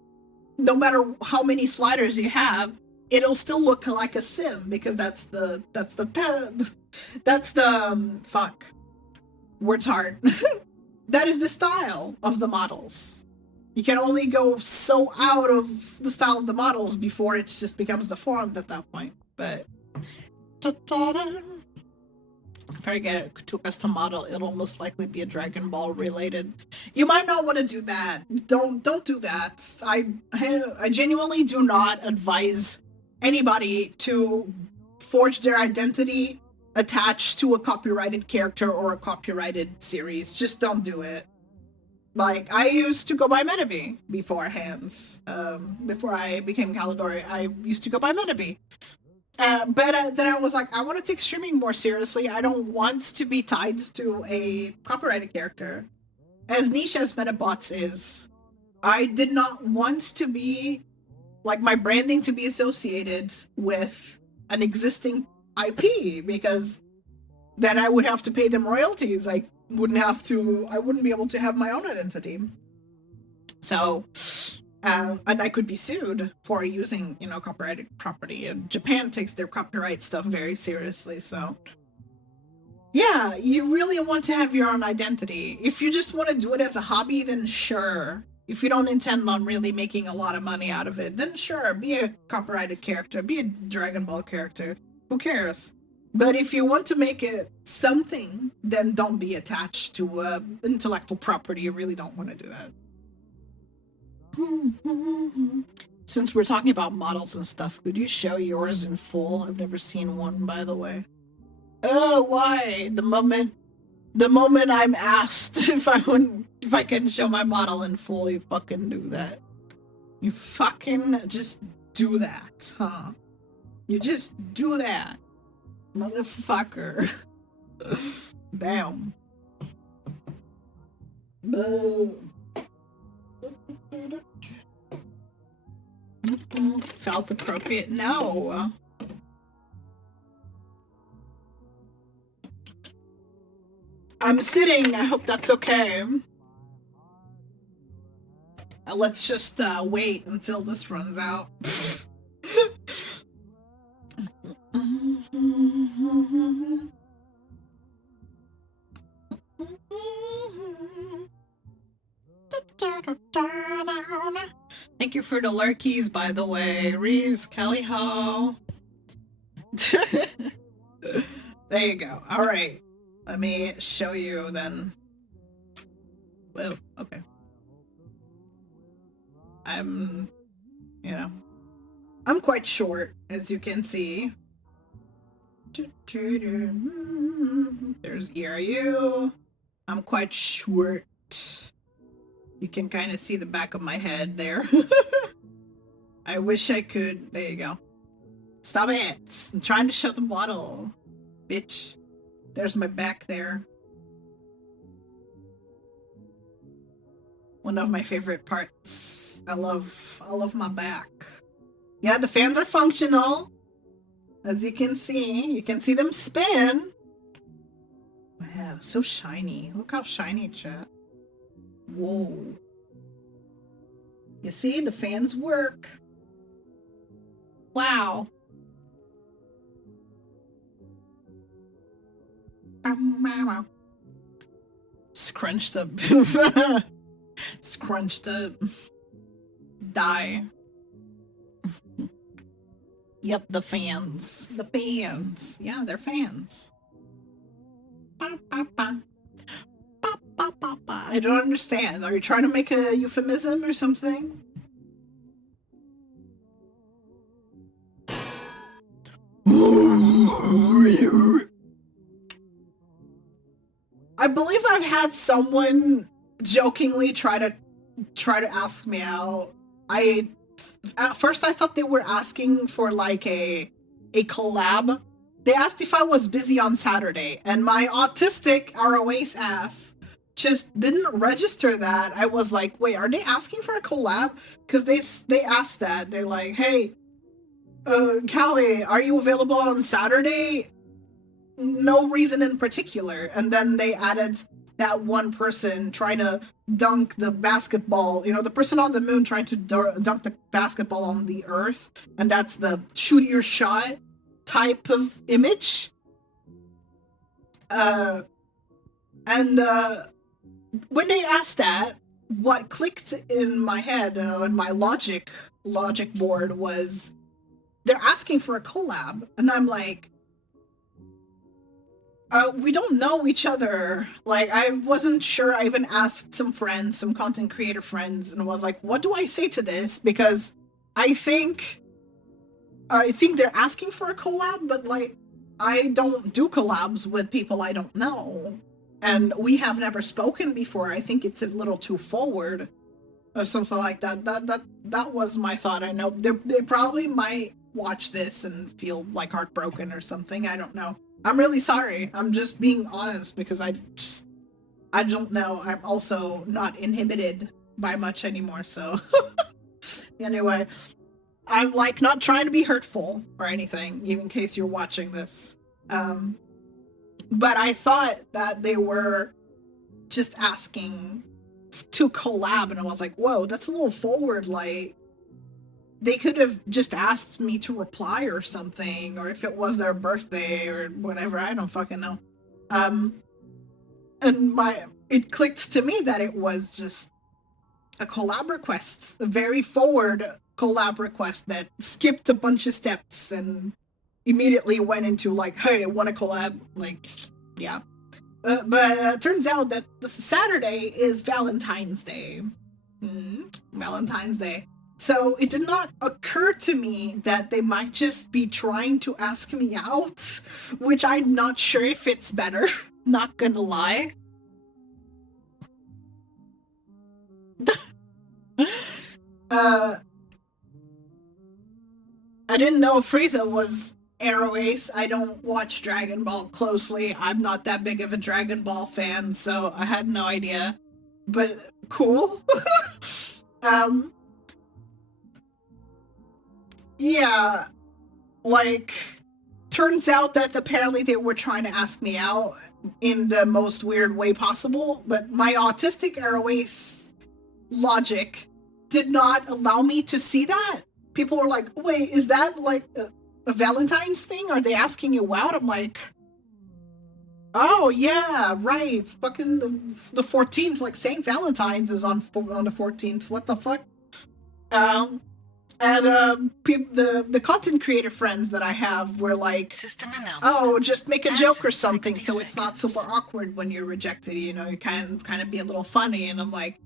no matter how many sliders you have, it'll still look like a Sim because that's the fuck. Word's hard. That is the style of the models. You can only go so out of the style of the models before it just becomes deformed at that point. But if I get to a custom model, it'll most likely be a Dragon Ball related. You might not want to do that. Don't do that. I genuinely do not advise anybody to forge their identity attached to a copyrighted character or a copyrighted series. Just don't do it. Like, I used to go by Metabee beforehand. Before I became Calidori, I used to go by Metabee. But then I was like, I want to take streaming more seriously. I don't want to be tied to a copyrighted character. As niche as Metabots is, I did not want to be, like, my branding to be associated with an existing IP, because then I would have to pay them royalties. I wouldn't be able to have my own identity. So, and I could be sued for using, copyrighted property. And Japan takes their copyright stuff very seriously. So, yeah, you really want to have your own identity. If you just want to do it as a hobby, then sure. If you don't intend on really making a lot of money out of it, then sure, be a copyrighted character, be a Dragon Ball character. Who cares? But if you want to make it something, then don't be attached to intellectual property. You really don't want to do that. Since we're talking about models and stuff, could you show yours in full? I've never seen one, by the way. Oh, why? The moment I'm asked if I can show my model in full, you fucking do that. You fucking just do that, huh? You just do that. Motherfucker. Damn. Felt appropriate? No. I'm sitting. I hope that's okay. Let's just wait until this runs out. Thank you for the lurkies, by the way. Reese, Kelly Ho. There you go. All right. Let me show you then. Well, okay. I'm quite short, as you can see. There's ERU. I'm quite short. You can kind of see the back of my head there. I wish I could. There you go. Stop it. I'm trying to shut the bottle. Bitch. There's my back there. One of my favorite parts. I love my back. Yeah, the fans are functional. As you can see them spin. Wow, so shiny. Look how shiny, chat. Whoa. You see, the fans work. Wow. Scrunched up. Scrunched up. Die. Yep, the fans. The fans. Yeah, they're fans. Ba, ba, ba. Ba, ba, ba, ba. I don't understand. Are you trying to make a euphemism or something? I believe I've had someone jokingly try to ask me out. At first I thought they were asking for like a collab. They asked if I was busy on Saturday, and my autistic ROAce ass just didn't register that. I was like, wait, are they asking for a collab? Because they asked that. They're like, hey, Callie, are you available on Saturday? No reason in particular. And then they added that one person trying to dunk the basketball, the person on the moon trying to dunk the basketball on the earth, and that's the shoot your shot type of image. And when they asked that, what clicked in my head, in my logic board, was they're asking for a collab, and I'm like, we don't know each other. Like, I wasn't sure. I even asked some friends, some content creator friends, and was like, what do I say to this? Because I think they're asking for a collab, but like, I don't do collabs with people I don't know. And we have never spoken before. I think it's a little too forward or something like that. That was my thought. I know they probably might watch this and feel like heartbroken or something. I don't know. I'm really sorry. I'm just being honest because I don't know. I'm also not inhibited by much anymore. So anyway, I'm like not trying to be hurtful or anything, even in case you're watching this. But I thought that they were just asking to collab, and I was like, whoa, that's a little forward. Like, they could have just asked me to reply or something, or if it was their birthday or whatever, I don't fucking know. And it clicked to me that it was just a collab request, a very forward collab request that skipped a bunch of steps and immediately went into like, hey, I want to collab. Like, yeah. But turns out that the Saturday is Valentine's Day. Valentine's Day. So it did not occur to me that they might just be trying to ask me out, which I'm not sure if it's better. Not gonna lie. I didn't know Frieza was Arrow Ace. I don't watch Dragon Ball closely. I'm not that big of a Dragon Ball fan, so I had no idea. But cool. Yeah, like, turns out that apparently they were trying to ask me out in the most weird way possible, but my autistic Arrow Ace logic did not allow me to see that. People were like, wait, is that like a Valentine's thing? Are they asking you out? I'm like, oh yeah, right. Fucking the 14th, like St. Valentine's is on the 14th. What the fuck? And the content creator friends that I have were like, System oh, just make a joke or something 60 so it's not seconds. super awkward when you're rejected, you kind of be a little funny. And I'm like,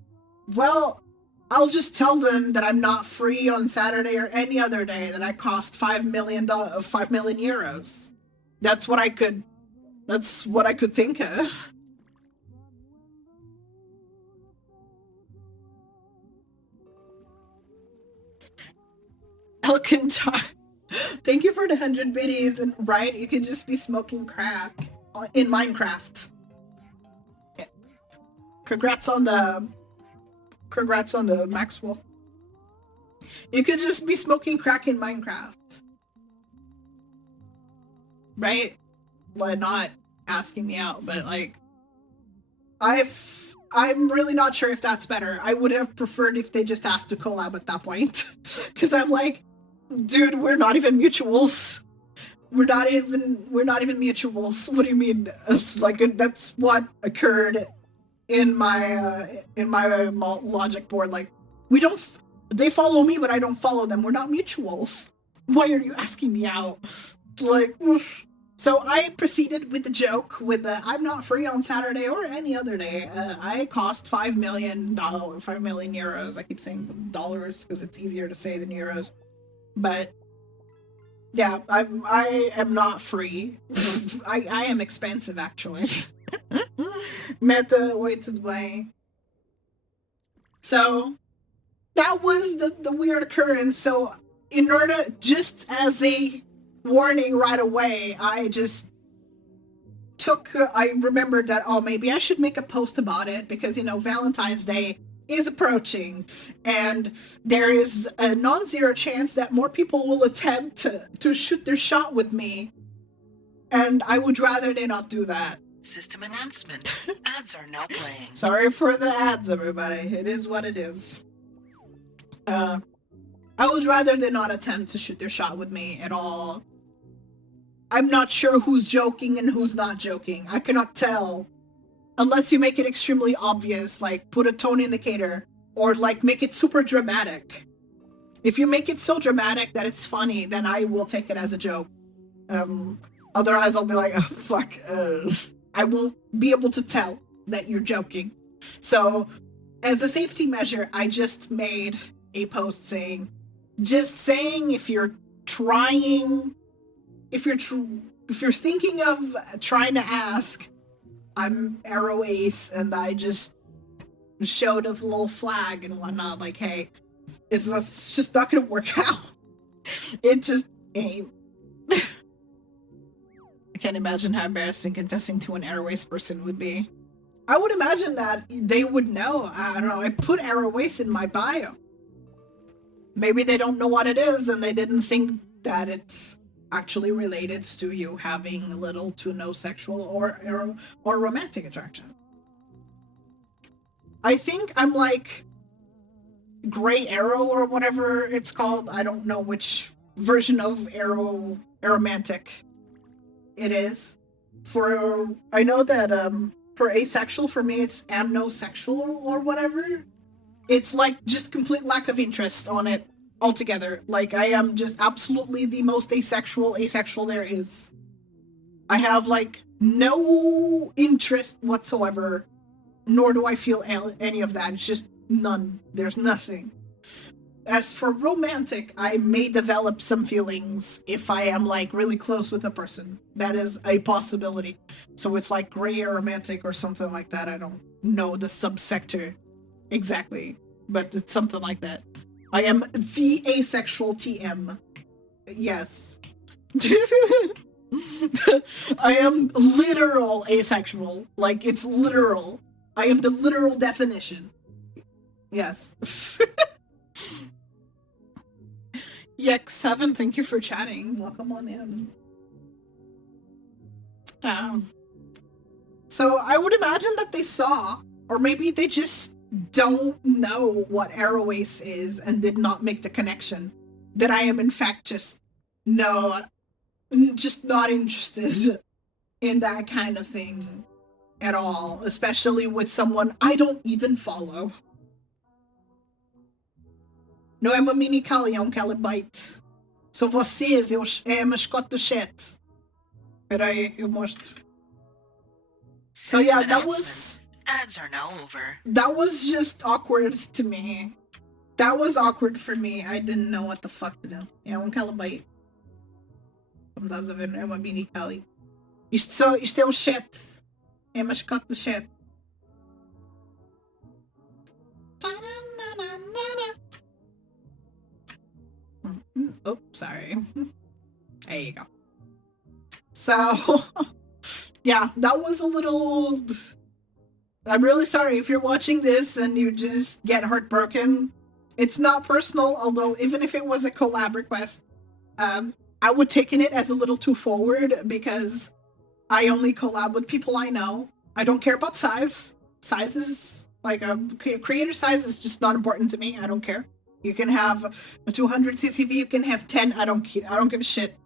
well, I'll just tell them that I'm not free on Saturday or any other day, that I cost 5 million euros. That's what I could think of. Elkin talk. Thank you for the 100 biddies, and right, you could just be smoking crack in Minecraft. Yeah. Congrats on the Maxwell. You could just be smoking crack in Minecraft. Right? Like, not asking me out, but like, I'm really not sure if that's better. I would have preferred if they just asked to collab at that point. Because I'm like, dude, we're not even mutuals. We're not even mutuals. What do you mean? Like, that's what occurred in my logic board. Like, they follow me, but I don't follow them. We're not mutuals. Why are you asking me out? Like, oof. So I proceeded with the joke with the I'm not free on Saturday or any other day. I cost $5 million euros. I keep saying dollars because it's easier to say than euros. But yeah, I am not free. I am expensive, actually. Meta way to Dubai. So that was the weird occurrence. So in order, just as a warning right away, I just I remembered that, oh, maybe I should make a post about it because, Valentine's Day is approaching and there is a non-zero chance that more people will attempt to shoot their shot with me. And I would rather they not do that. System announcement. Ads are now playing. Sorry for the ads, everybody. It is what it is. I would rather they not attempt to shoot their shot with me at all. I'm not sure who's joking and who's not joking. I cannot tell. Unless you make it extremely obvious, like put a tone indicator, or like make it super dramatic. If you make it so dramatic that it's funny, then I will take it as a joke. Otherwise I'll be like, oh, fuck. I won't be able to tell that you're joking. So, as a safety measure, I just made a post saying if you're trying, if you're thinking of trying to ask, I'm Arrow Ace, and I just showed a little flag and whatnot, like, hey, it's just not gonna work out. It just ain't. I can't imagine how embarrassing confessing to an Arrow Ace person would be. I would imagine that they would know. I don't know, I put Arrow Ace in my bio. Maybe they don't know what it is and they didn't think that it's actually related to you having little to no sexual or romantic attraction. I think I'm like Gray Arrow or whatever it's called. I don't know which version of aromantic it is. I know that for asexual, for me it's amnosexual or whatever. It's like just complete lack of interest on it altogether. Like, I am just absolutely the most asexual there is. I have like no interest whatsoever, nor do I feel any of that. It's just none. There's nothing. As for romantic, I may develop some feelings if I am like really close with a person. That is a possibility. So it's like gray romantic or something like that. I don't know the subsector exactly, but it's something like that. I am the asexual TM. Yes. I am literal asexual. Like, it's literal. I am the literal definition. Yes. Yex7, thank you for chatting. Welcome on in. So I would imagine that they saw, or maybe they just don't know what Arrow Ace is and did not make the connection that I am in fact just not interested in that kind of thing at all, especially with someone I don't even follow. Não é uma mini calião que ela bite. São vocês, é a mascote do chat. Espera aí, eu mostro. So yeah, that was... Ads are now over. That was just awkward to me. That was awkward for me. I didn't know what the fuck to do. É calabite. Como estás a ver, é uma mini cali. Isto é o chat. É a mascote do chat. Oh, sorry. There you go. So, yeah, that was a little... I'm really sorry if you're watching this and you just get heartbroken. It's not personal, although even if it was a collab request, I would take it as a little too forward because I only collab with people I know. I don't care about size. Size is like creator size is just not important to me. I don't care. You can have a 200 CCV, you can have 10. I don't give a shit.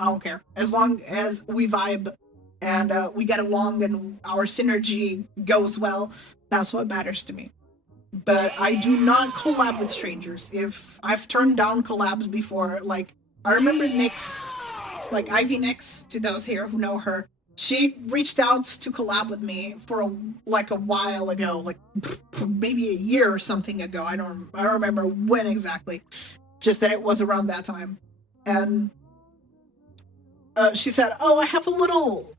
I don't care. As long as we vibe and we get along and our synergy goes well, that's what matters to me. But I do not collab with strangers. If I've turned down collabs before, like I remember Nyx, like Ivy Nyx, to those here who know her, she reached out to collab with me for a while ago, like maybe a year or something ago. I don't remember when exactly, just that it was around that time. And she said, "Oh, I have a little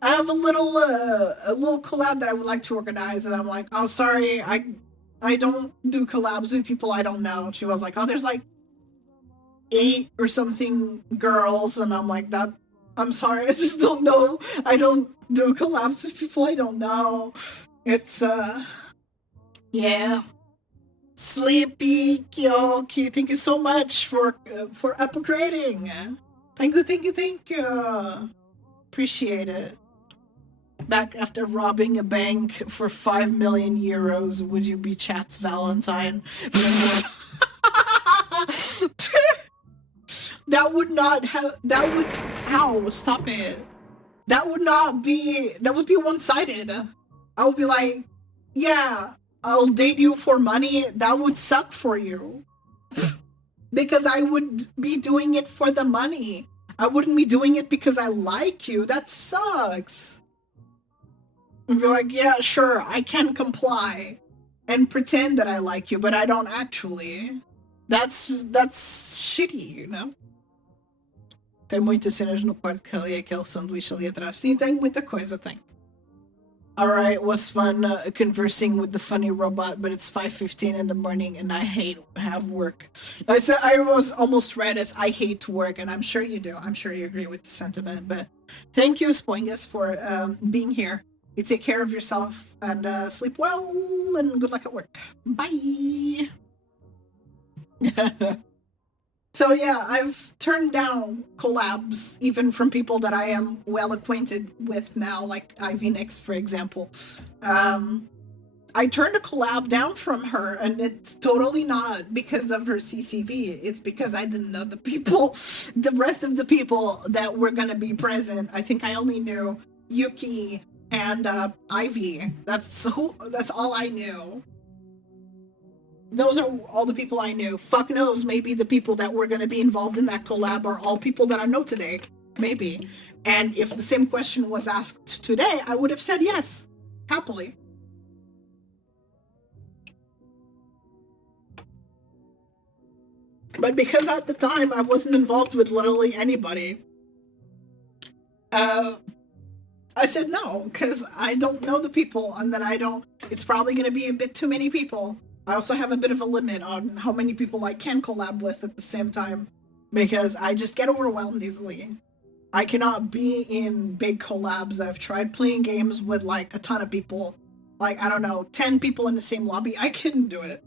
collab that I would like to organize." And I'm like, "Oh, sorry, I don't do collabs with people I don't know." She was like, "Oh, there's like 8 or something girls," and I'm like, I'm sorry, I just don't know. I don't do collabs with people I don't know. It's yeah. Sleepy Kyoki, thank you so much for upgrading. Thank you, thank you, thank you. Appreciate it. Back after robbing a bank for 5 million euros, would you be Chat's Valentine? That would not have. That would. Ow! Stop it. That would not be. That would be one-sided. I would be like, yeah, I'll date you for money. That would suck for you. Because I would be doing it for the money. I wouldn't be doing it because I like you. That sucks. And be like, yeah, sure, I can comply and pretend that I like you, but I don't actually. That's shitty, you know? Tem muitas cenas no quarto que ali, aquele sanduíche ali atrás. Sim, tem muita coisa, tem. Alright, was fun conversing with the funny robot, but it's 5:15 in the morning and I have work. I said I was almost read as I hate work, and I'm sure you do. I'm sure you agree with the sentiment, but thank you, Spoingus, for being here. You take care of yourself and sleep well, and good luck at work. Bye! So yeah, I've turned down collabs even from people that I am well acquainted with now, like Ivy Nix, for example. I turned a collab down from her, and it's totally not because of her CCV. It's because I didn't know the people, the rest of the people that were gonna be present. I think I only knew Yuki and Ivy. That's all I knew. Those are all the people I knew. Fuck knows, maybe the people that were going to be involved in that collab are all people that I know today. Maybe. And if the same question was asked today, I would have said yes. Happily. But because at the time I wasn't involved with literally anybody, I said no, because I don't know the people, and then it's probably going to be a bit too many people. I also have a bit of a limit on how many people I can collab with at the same time, because I just get overwhelmed easily. I cannot be in big collabs. I've tried playing games with like a ton of people, like, I don't know, 10 people in the same lobby. I couldn't do it.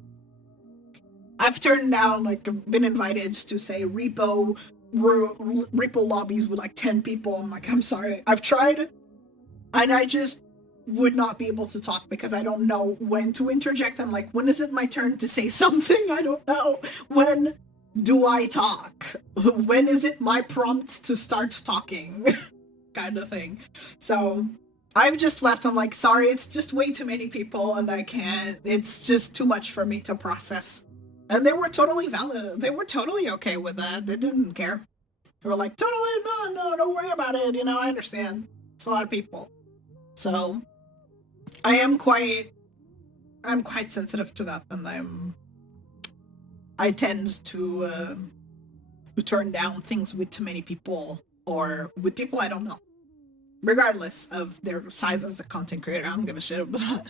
I've turned down, like, been invited to say repo lobbies with like 10 people. I'm like, I'm sorry. I've tried, and I just would not be able to talk because I don't know when to interject. I'm like, when is it my turn to say something? I don't know. When do I talk? When is it my prompt to start talking? Kind of thing. So I've just left. I'm like, sorry, it's just way too many people and I can't. It's just too much for me to process. And they were totally valid. They were totally okay with that. They didn't care. They were like, totally, no, don't worry about it. You know, I understand. It's a lot of people. So I'm quite sensitive to that, and I tend to turn down things with too many people or with people I don't know, regardless of their size as a content creator. I don't give a shit about that.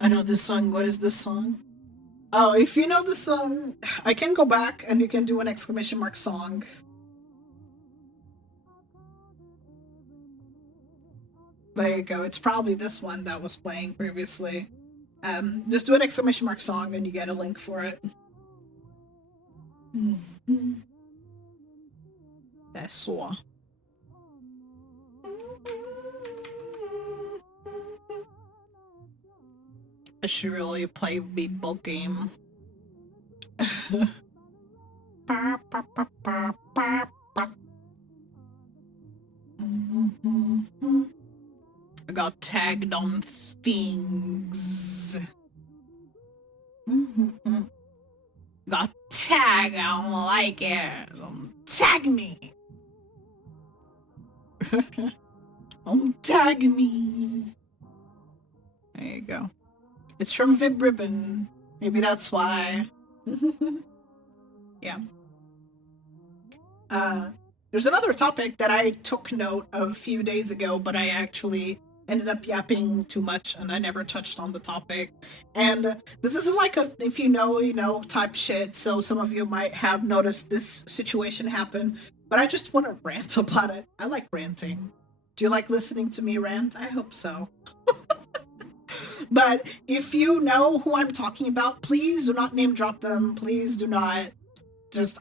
I know this song. What is this song? Oh, if you know the song, I can go back and you can do an exclamation mark song. There you go. It's probably this one that was playing previously. Just do an exclamation mark song and you get a link for it. That's all. I should really play Beatball game. I got tagged on things. Got tagged, I don't like it. Tag me. Tag me. There you go. It's from Vib Ribbon. Maybe that's why. Yeah. There's another topic that I took note of a few days ago, but I actually ended up yapping too much and I never touched on the topic. And this isn't like a if you know, type shit, so some of you might have noticed this situation happen. but I just want to rant about it. I like ranting. Do you like listening to me rant? I hope so. But if you know who I'm talking about, please do not name drop them. Please do not.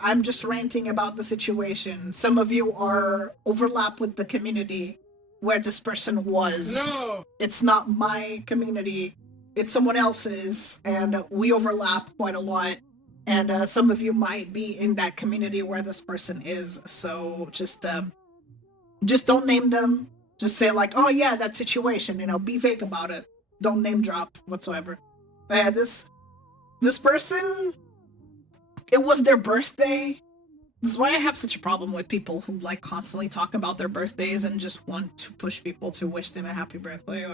I'm just ranting about the situation. Some of you are overlap with the community where this person was. No. It's not my community. It's someone else's, and we overlap quite a lot. And some of you might be in that community where this person is. So just don't name them. Just say like, oh yeah, that situation. Be vague about it. Don't name drop whatsoever. This person, it was their birthday. This is why I have such a problem with people who like constantly talk about their birthdays and just want to push people to wish them a happy birthday.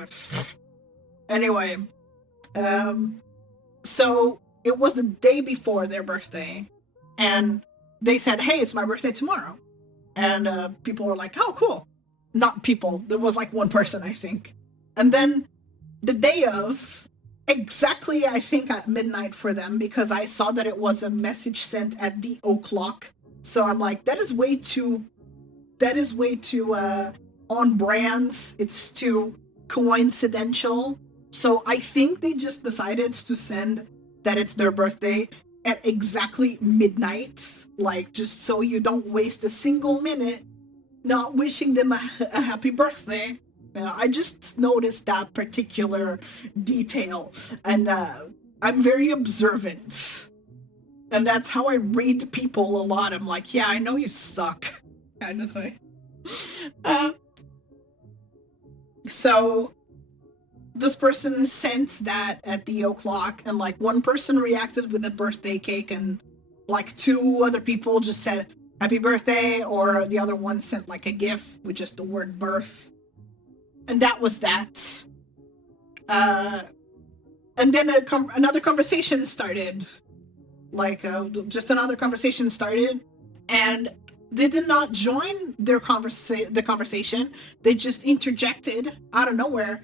Anyway, so it was the day before their birthday, and they said, hey, it's my birthday tomorrow. And people were like, oh, cool. Not people. There was like one person, I think. And then the day of, exactly, I think at midnight for them, because I saw that it was a message sent at the o'clock. So I'm like, that is way too on brands. It's too coincidental. So I think they just decided to send that it's their birthday at exactly midnight, like just so you don't waste a single minute not wishing them a happy birthday. I just noticed that particular detail, and I'm very observant, and that's how I read people a lot. I'm like, yeah, I know you suck, kind of thing. So this person sent that at the o'clock, and like one person reacted with a birthday cake, and like two other people just said happy birthday, or the other one sent like a gif with just the word birth. And that was that. And then another conversation started. Just another conversation started. And they did not join the conversation. They just interjected out of nowhere.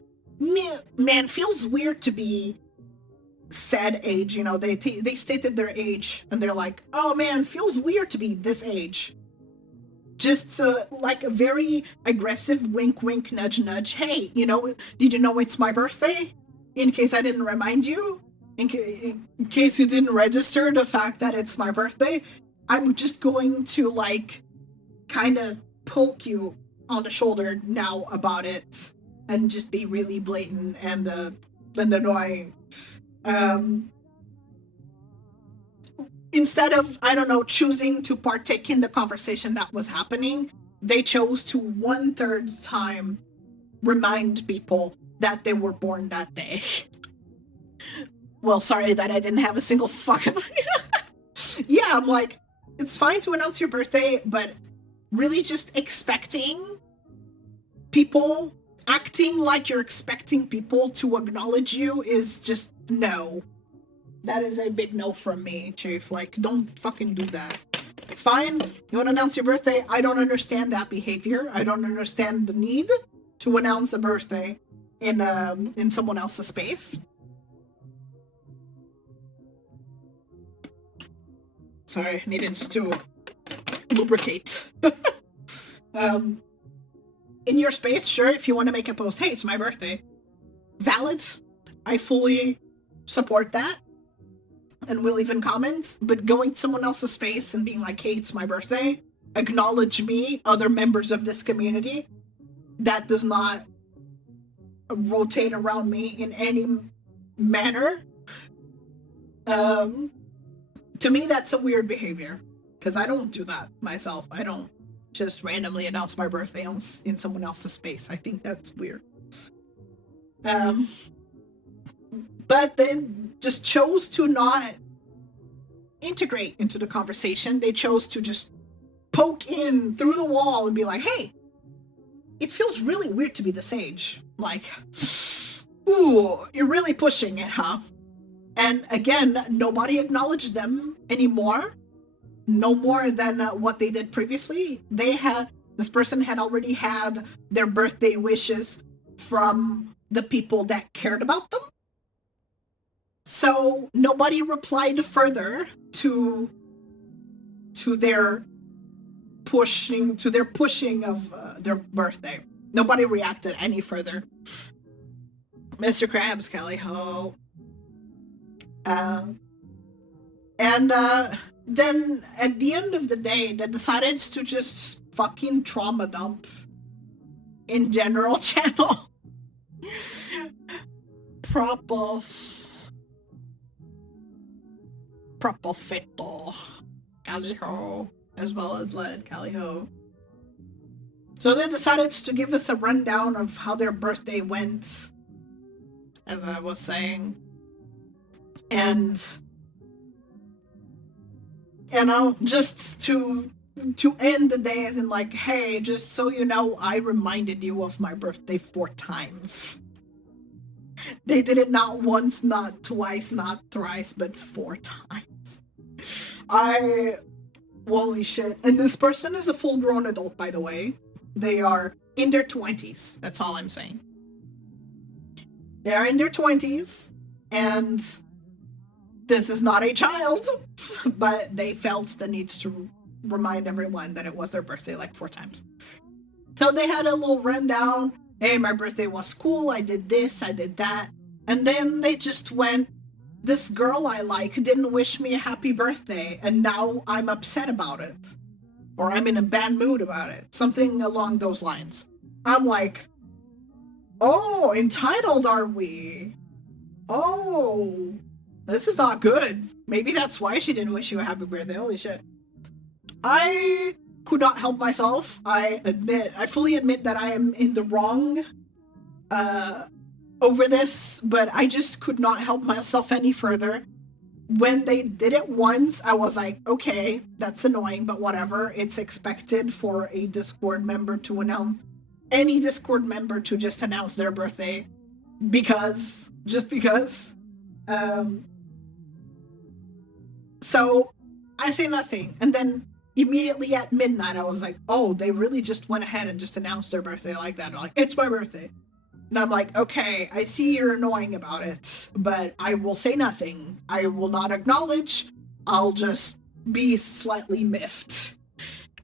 Man, feels weird to be said age. They stated their age. And they're like, oh man, feels weird to be this age. Just like a very aggressive wink, wink, nudge, nudge. Hey, did you know it's my birthday? In case I didn't remind you, in case you didn't register the fact that it's my birthday, I'm just going to like kind of poke you on the shoulder now about it and just be really blatant and annoying. Instead of, I don't know, choosing to partake in the conversation that was happening, they chose to 1/3 time remind people that they were born that day. Well, sorry that I didn't have a single fucking... Yeah, I'm like, it's fine to announce your birthday, but really just expecting people, acting like you're expecting people to acknowledge you is just no. That is a big no from me, Chief. Like, don't fucking do that. It's fine. You want to announce your birthday? I don't understand that behavior. I don't understand the need to announce a birthday in someone else's space. Sorry, needed to lubricate. In your space, sure, if you want to make a post, hey, it's my birthday. Valid. I fully support that. And we'll even comment, but going to someone else's space and being like, hey, it's my birthday, acknowledge me, other members of this community, that does not rotate around me in any manner. To me, that's a weird behavior, because I don't do that myself. I don't just randomly announce my birthday in someone else's space. I think that's weird. But they just chose to not integrate into the conversation. They chose to just poke in through the wall and be like, hey, it feels really weird to be this age. Like, ooh, you're really pushing it, huh? And again, nobody acknowledged them anymore. No more than what they did previously. This person had already had their birthday wishes from the people that cared about them. So nobody replied further to their their pushing of their birthday. Nobody reacted any further. Mr. Krabs, Kelly Ho. And then at the end of the day, they decided to just fucking trauma dump in general channel. Propofito Caliho, as well as Led Caliho. So they decided to give us a rundown of how their birthday went, as I was saying. And, you know, just to end the day as in like, hey, just so you know, I reminded you of my birthday 4 times. They did it not once, not twice, not thrice, but 4 times. Holy shit. And this person is a full-grown adult, by the way. They are in their 20s. That's all I'm saying. They are in their 20s, and this is not a child, but they felt the need to remind everyone that it was their birthday like 4 times. So they had a little rundown. Hey, my birthday was cool. I did this, I did that. And then they just went, this girl I like didn't wish me a happy birthday, and now I'm upset about it. Or I'm in a bad mood about it. Something along those lines. I'm like, oh, entitled are we? Oh, this is not good. Maybe that's why she didn't wish you a happy birthday. Holy shit. I could not help myself. I fully admit that I am in the wrong over this, but I just could not help myself any further. When they did it once, I was like, okay, that's annoying, but whatever. It's expected for a Discord member to announce, any Discord member to just announce their birthday just because. So I say nothing. And then immediately at midnight, I was like, oh, they really just went ahead and just announced their birthday like that. They're like, it's my birthday. And I'm like, okay, I see you're annoying about it, but I will say nothing. I will not acknowledge. I'll just be slightly miffed.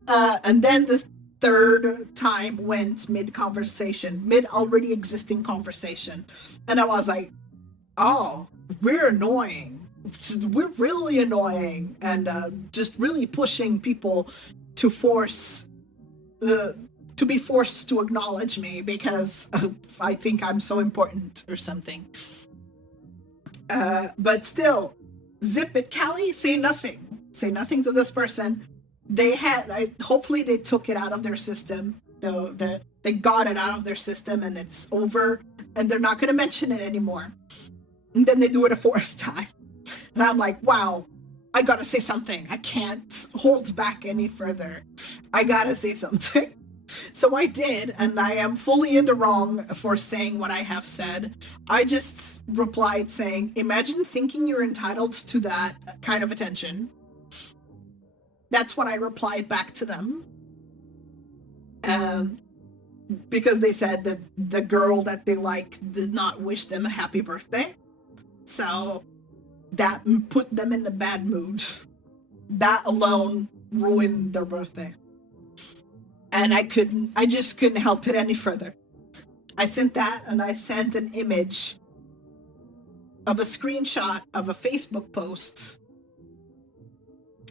And then the third time went mid-conversation, mid-already existing conversation. And I was like, oh, we're annoying. We're really annoying. And just really pushing people to be forced to acknowledge me because I think I'm so important or something. But still, zip it, Callie, say nothing. Say nothing to this person. Hopefully they took it out of their system. They got it out of their system and it's over and they're not going to mention it anymore. And then they do it a 4th time. And I'm like, wow, I got to say something. I can't hold back any further. I got to say something. So I did, and I am fully in the wrong for saying what I have said. I just replied saying, imagine thinking you're entitled to that kind of attention. That's what I replied back to them. Because they said that the girl that they like did not wish them a happy birthday. So that put them in a bad mood. That alone ruined their birthday. And I just couldn't help it any further. I sent that, and I sent an image of a screenshot of a Facebook post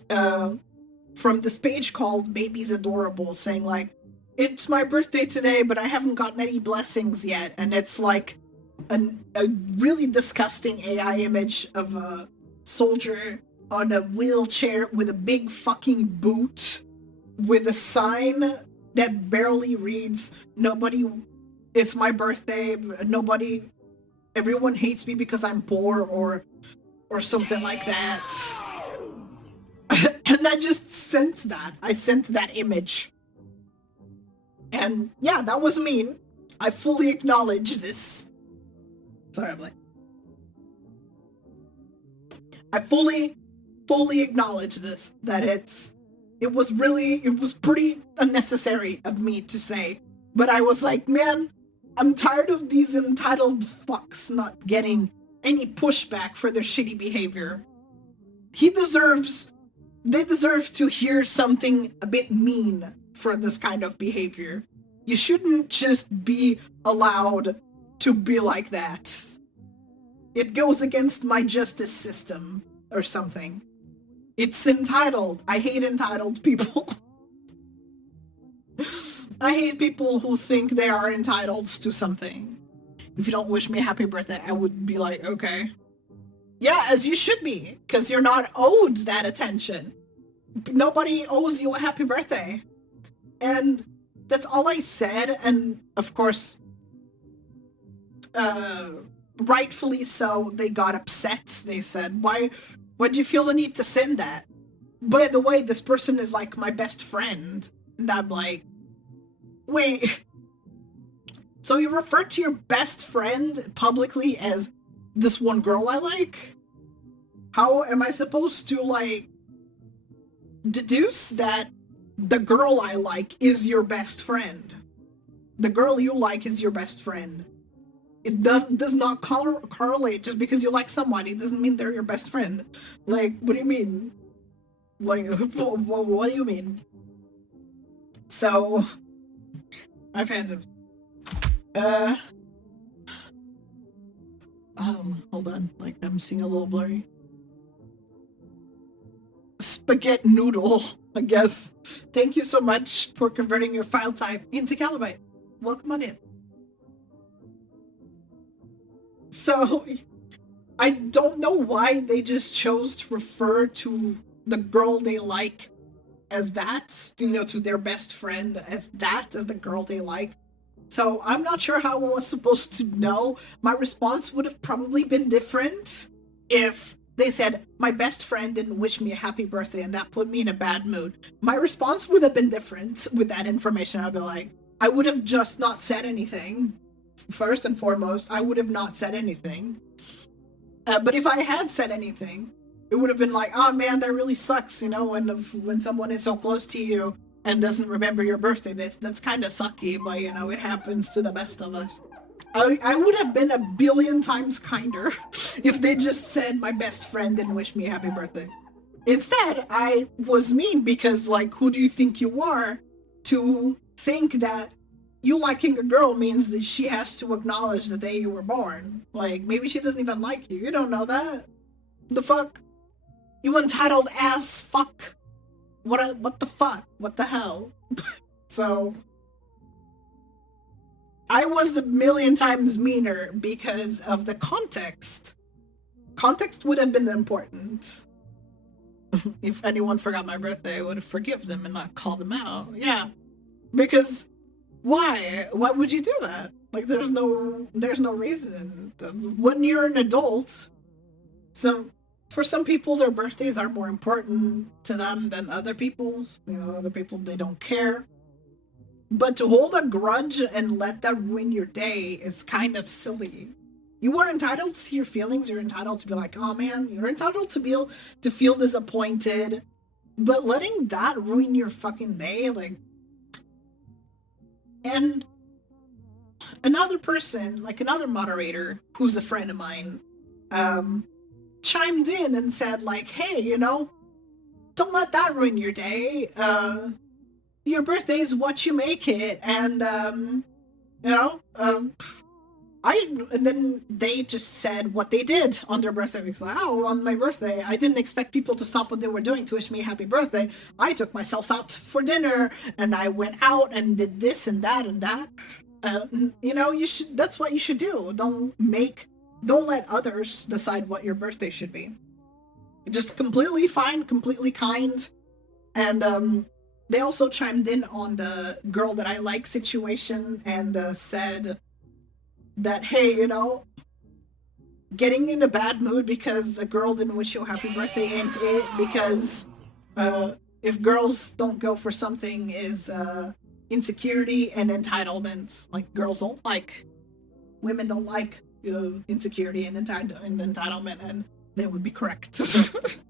from this page called Baby's Adorable, saying like, it's my birthday today, but I haven't gotten any blessings yet. And it's like a really disgusting AI image of a soldier on a wheelchair with a big fucking boot with a sign that barely reads, it's my birthday, everyone hates me because I'm poor, or something like that. And I just sent that. I sent that image. And yeah, that was mean. I fully acknowledge this. Sorry, I'm like... I fully acknowledge this, that it was pretty unnecessary of me to say, but I was like, man, I'm tired of these entitled fucks not getting any pushback for their shitty behavior. He deserves they deserve to hear something a bit mean for this kind of behavior. You shouldn't just be allowed to be like that. It goes against my justice system or something. It's entitled. I hate entitled people. I hate people who think they are entitled to something. If you don't wish me a happy birthday, I would be like, okay. Yeah, as you should be, because you're not owed that attention. Nobody owes you a happy birthday. And that's all I said, and of course, rightfully so, they got upset. They said, why'd you feel the need to send that? By the way, this person is like my best friend. And I'm like, wait, so you refer to your best friend publicly as this one girl I like? How am I supposed to, like, deduce that the girl I like is your best friend? The girl you like is your best friend. It does not correlate. Just because you like somebody doesn't mean they're your best friend. Like, what do you mean? Like, what do you mean? So, I've had to... hold on. Like, I'm seeing a little blurry. Spaghetti noodle, I guess. Thank you so much for converting your file type into Calidori. Welcome on in. So, I don't know why they just chose to refer to the girl they like as that, you know, to their best friend as that, as the girl they like. So I'm not sure how I was supposed to know. My response would have probably been different if they said, my best friend didn't wish me a happy birthday and that put me in a bad mood. My response would have been different with that information. I'd be like, I would have just not said anything. First and foremost, I would have not said anything. But if I had said anything, it would have been like, oh man, that really sucks, you know, when someone is so close to you and doesn't remember your birthday. That's kind of sucky, but you know, it happens to the best of us. I would have been a billion times kinder if they just said my best friend didn't wish me a happy birthday. Instead, I was mean because, like, who do you think you are to think that you liking a girl means that she has to acknowledge the day you were born? Like, maybe she doesn't even like you. You don't know that. The fuck? You entitled ass fuck. What the fuck? What the hell? So, I was a million times meaner because of the context. Context would have been important. If anyone forgot my birthday, I would have forgiven them and not called them out. Yeah. Because why? Why would you do that? Like, there's no reason. When you're an adult, so for some people, their birthdays are more important to them than other people's. You know, other people, they don't care. But to hold a grudge and let that ruin your day is kind of silly. You are entitled to your feelings. You're entitled to be like, oh man, you're entitled to feel disappointed. But letting that ruin your fucking day, like... And another person, like another moderator, who's a friend of mine, chimed in and said, like, hey, you know, don't let that ruin your day. Your birthday is what you make it, and you know, and then they just said what they did on their birthday. It's like, oh, on my birthday, I didn't expect people to stop what they were doing to wish me a happy birthday. I took myself out for dinner, and I went out and did this and that and that. You know, that's what you should do. Don't let others decide what your birthday should be. Just completely fine, completely kind, and they also chimed in on the girl that I like situation and said that, hey, you know, getting in a bad mood because a girl didn't wish you a happy birthday ain't it, because if girls don't go for something is insecurity and entitlement. Like, women don't like insecurity and entitlement, and they would be correct.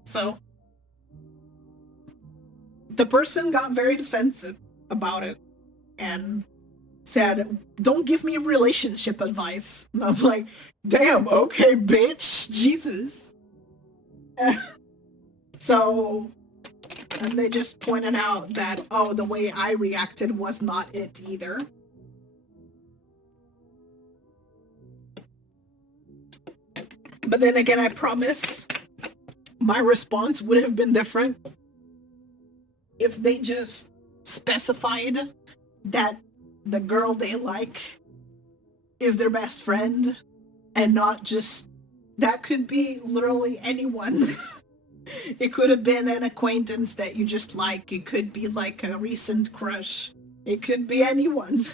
So the person got very defensive about it and said, don't give me relationship advice. And I'm like, damn, okay, bitch, Jesus. So And they just pointed out that, oh, the way I reacted was not it either. But then again, I promise my response would have been different if they just specified that the girl they like is their best friend and not just, that could be literally anyone. It could have been an acquaintance that you just like. It could be like a recent crush. It could be anyone.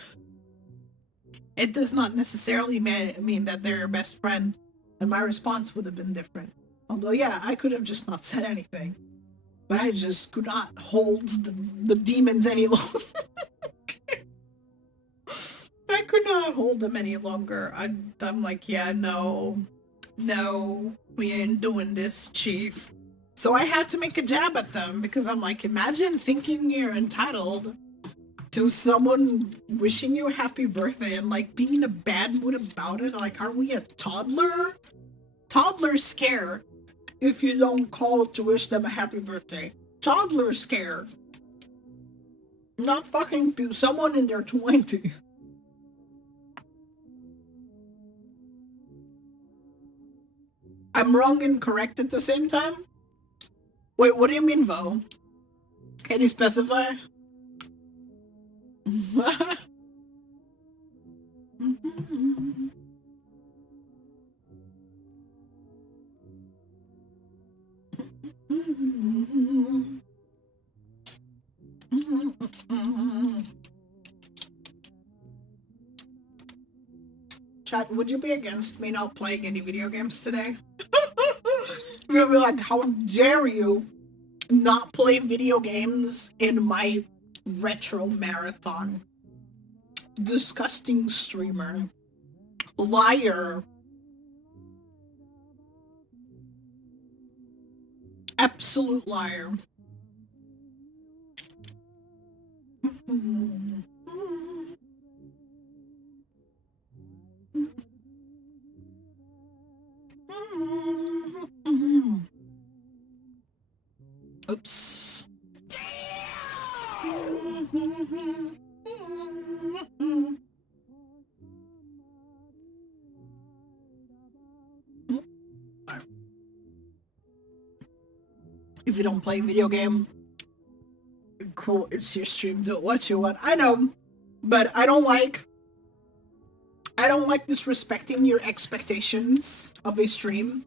It does not necessarily mean that they're your best friend. And my response would have been different. Although, yeah, I could have just not said anything. But I just could not hold the demons any longer. I could not hold them any longer. I'm like, yeah, no, we ain't doing this, Chief. So I had to make a jab at them because I'm like, imagine thinking you're entitled to someone wishing you a happy birthday and like being in a bad mood about it. Like, are we a toddler? Toddlers scared if you don't call to wish them a happy birthday. Toddlers scared. Not fucking someone in their 20s. I'm wrong and correct at the same time? Wait, what do you mean, Vo? Can you specify? Chat, would you be against me not playing any video games today? You'll be like, how dare you not play video games in my retro marathon? Disgusting streamer. Liar. Absolute liar. Oops. If you don't play video game, cool, it's your stream, do what you want. I know, but I don't like disrespecting your expectations of a stream.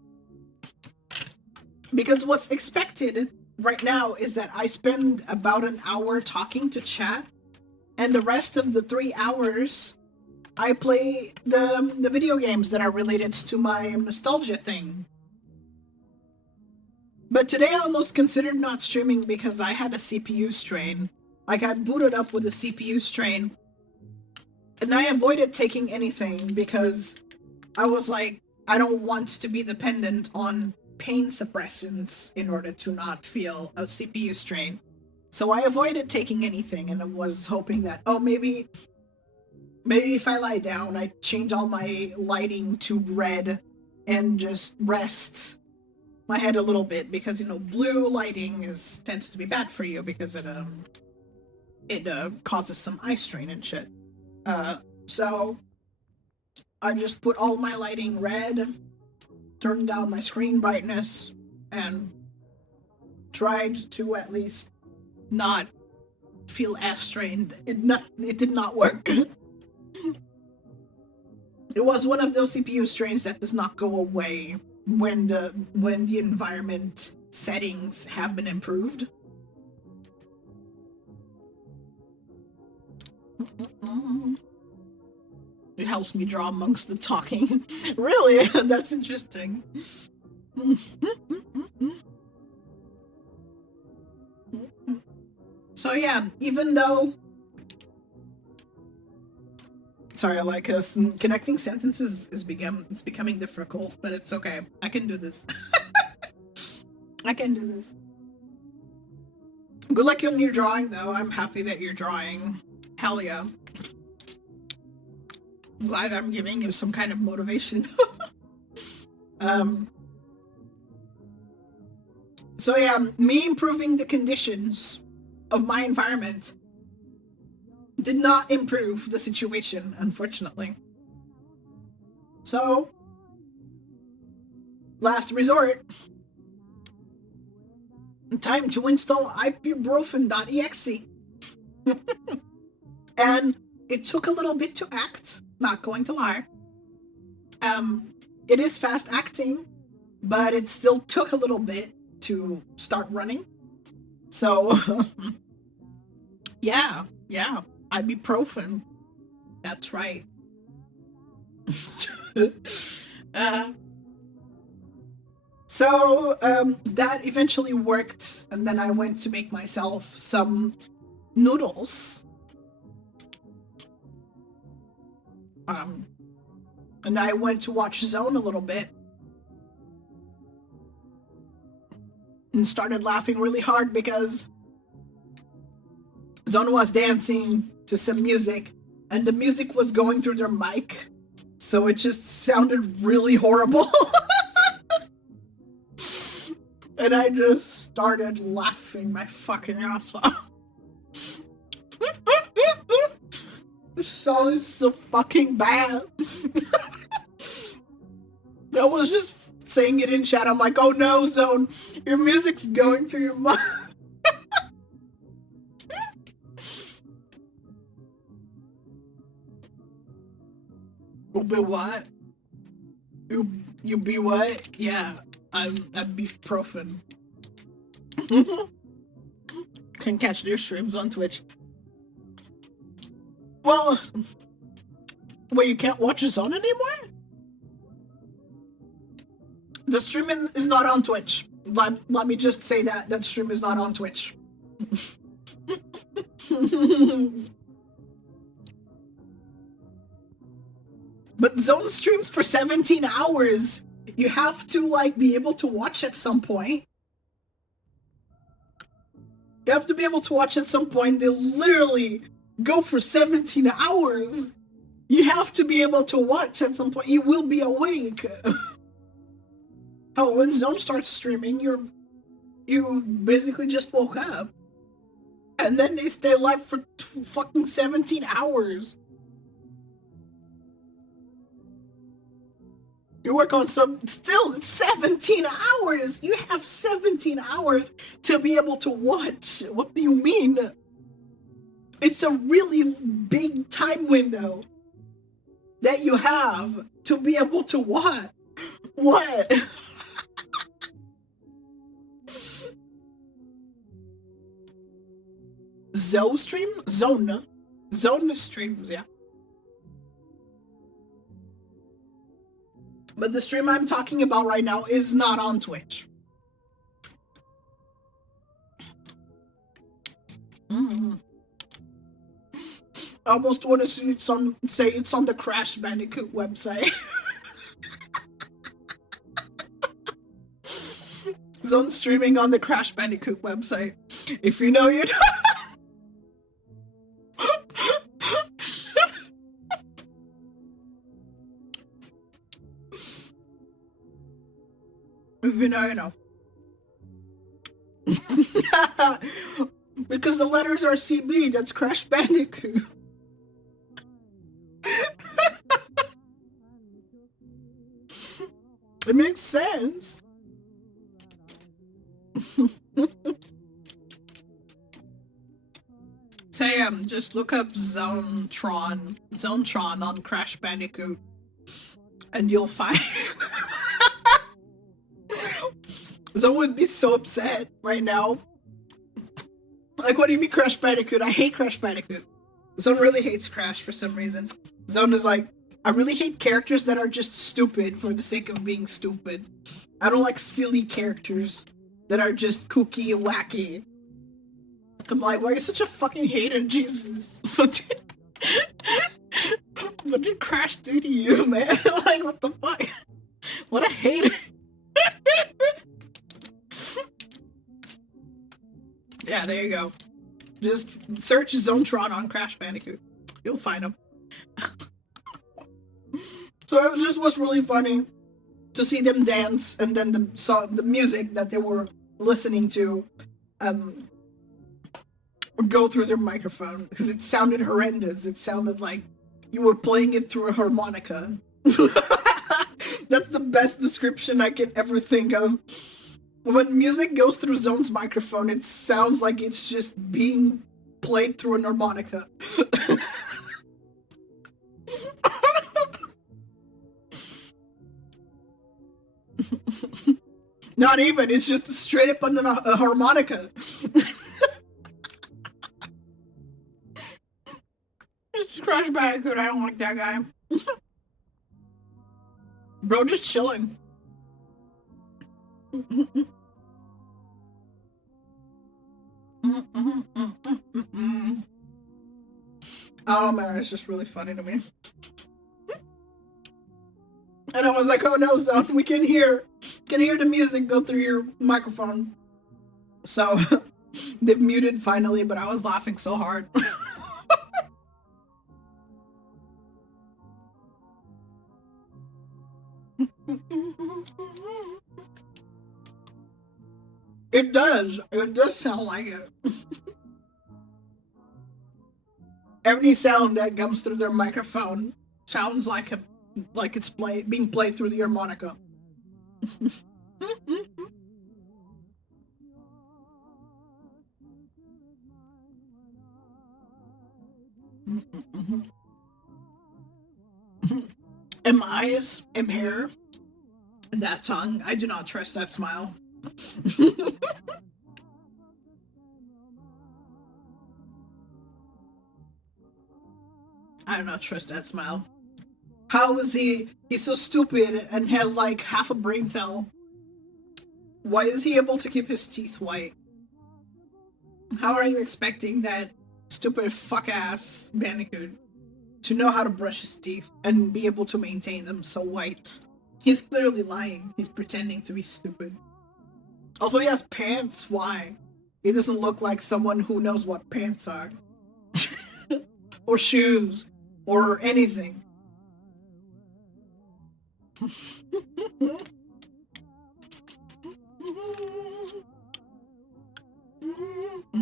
Because what's expected right now is that I spend about an hour talking to chat, and the rest of the 3 hours I play the video games that are related to my nostalgia thing. But today I almost considered not streaming because I had a CPU strain. Like, I booted up with a CPU strain, and I avoided taking anything because I was like, I don't want to be dependent on pain suppressants in order to not feel a CPU strain. So I avoided taking anything, and I was hoping that, oh, maybe if I lie down, I change all my lighting to red and just rest my head a little bit, because, you know, blue lighting tends to be bad for you because it causes some eye strain and shit. So I just put all my lighting red, turned down my screen brightness, and tried to at least not feel as strained. It did not work. It was one of those CPU strains that does not go away when the environment settings have been improved. It helps me draw amongst the talking. Really? That's interesting. So yeah, even though... Sorry, like connecting sentences is becoming difficult, but it's okay. I can do this. I can do this. Good luck on your drawing, though. I'm happy that you're drawing. Hell yeah. I'm glad I'm giving you some kind of motivation. So yeah, me improving the conditions of my environment did not improve the situation, unfortunately. So, last resort, time to install ibuprofen.exe. And it took a little bit to act, not going to lie. It is fast acting, but it still took a little bit to start running. So, yeah, ibuprofen. That's right. So that eventually worked, and then I went to make myself some noodles. And I went to watch Zone a little bit and started laughing really hard because Zone was dancing to some music, and the music was going through their mic, so it just sounded really horrible. And I just started laughing my fucking ass off. This song is so fucking bad. I was just saying it in chat. I'm like, oh no, Zone, your music's going through your mind. You be what? You be what? Yeah, I'm beefprofen. Can catch their streams on Twitch. Well, wait, you can't watch Zone anymore? The streaming is not on Twitch. Let me just say that stream is not on Twitch. But Zone streams for 17 hours. You have to like be able to watch at some point. You have to be able to watch at some point. They literally go for 17 hours. You have to be able to watch at some point. You will be awake. Oh, when Zone starts streaming, you basically just woke up. And then they stay live for fucking 17 hours. You work on some, still, it's 17 hours! You have 17 hours to be able to watch. What do you mean? It's a really big time window that you have to be able to watch. What? Zone stream? Zone streams, yeah. But the stream I'm talking about right now is not on Twitch. I almost want to say it's on the Crash Bandicoot website. Zone streaming on the Crash Bandicoot website. If you know, you know. If you know, you know. Because the letters are CB, that's Crash Bandicoot. It makes sense. So yeah, just look up Zonetron on Crash Bandicoot, and you'll find. Zone would be so upset right now. Like, what do you mean Crash Bandicoot? I hate Crash Bandicoot. Zone really hates Crash for some reason. Zone is like, I really hate characters that are just stupid for the sake of being stupid. I don't like silly characters that are just kooky and wacky. I'm like, why are you such a fucking hater, Jesus? What did Crash do to you, man? Like, what the fuck? What a hater. Yeah, there you go. Just search Zonetron on Crash Bandicoot. You'll find him. So it just was really funny to see them dance, and then the music that they were listening to go through their microphone because it sounded horrendous. It sounded like you were playing it through a harmonica. That's the best description I can ever think of. When music goes through Zone's microphone, it sounds like it's just being played through an harmonica. Not even, it's just straight up on a harmonica. It's Crash Bandicoot, I don't like that guy. Bro, just chilling. Oh man, it's just really funny to me. And I was like, oh no, Zone, we can hear the music go through your microphone. So they've muted finally, but I was laughing so hard. It does sound like it. Every sound that comes through their microphone sounds like it's being played through the harmonica. M eyes, M hair, and that tongue. I do not trust that smile. I do not trust that smile. How is he? He's so stupid and has like half a brain cell. Why is he able to keep his teeth white? How are you expecting that stupid fuck-ass Bandicoot to know how to brush his teeth and be able to maintain them so white? He's clearly lying. He's pretending to be stupid. Also, he has pants. Why? He doesn't look like someone who knows what pants are. Or shoes. Or anything.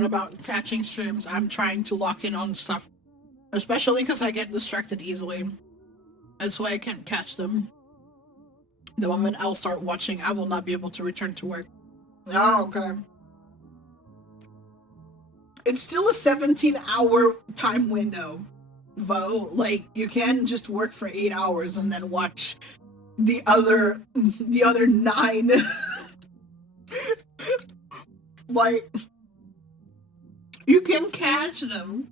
About catching streams, I'm trying to lock in on stuff. Especially because I get distracted easily. That's why I can't catch them. The moment I'll start watching, I will not be able to return to work. Oh, okay. It's still a 17-hour time window, Vo. Like, you can't just work for 8 hours and then watch the other 9. Like, you can catch them.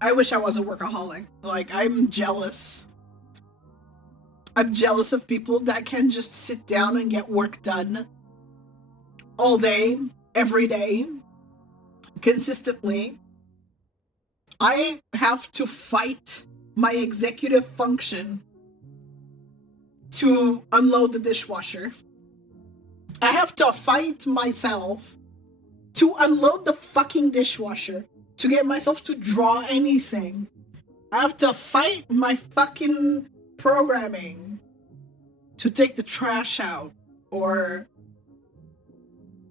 I wish I was a workaholic. Like, I'm jealous. I'm jealous of people that can just sit down and get work done all day, every day, consistently. I have to fight my executive function to unload the dishwasher. I have to fight myself to unload the fucking dishwasher, to get myself to draw anything. I have to fight my fucking programming to take the trash out or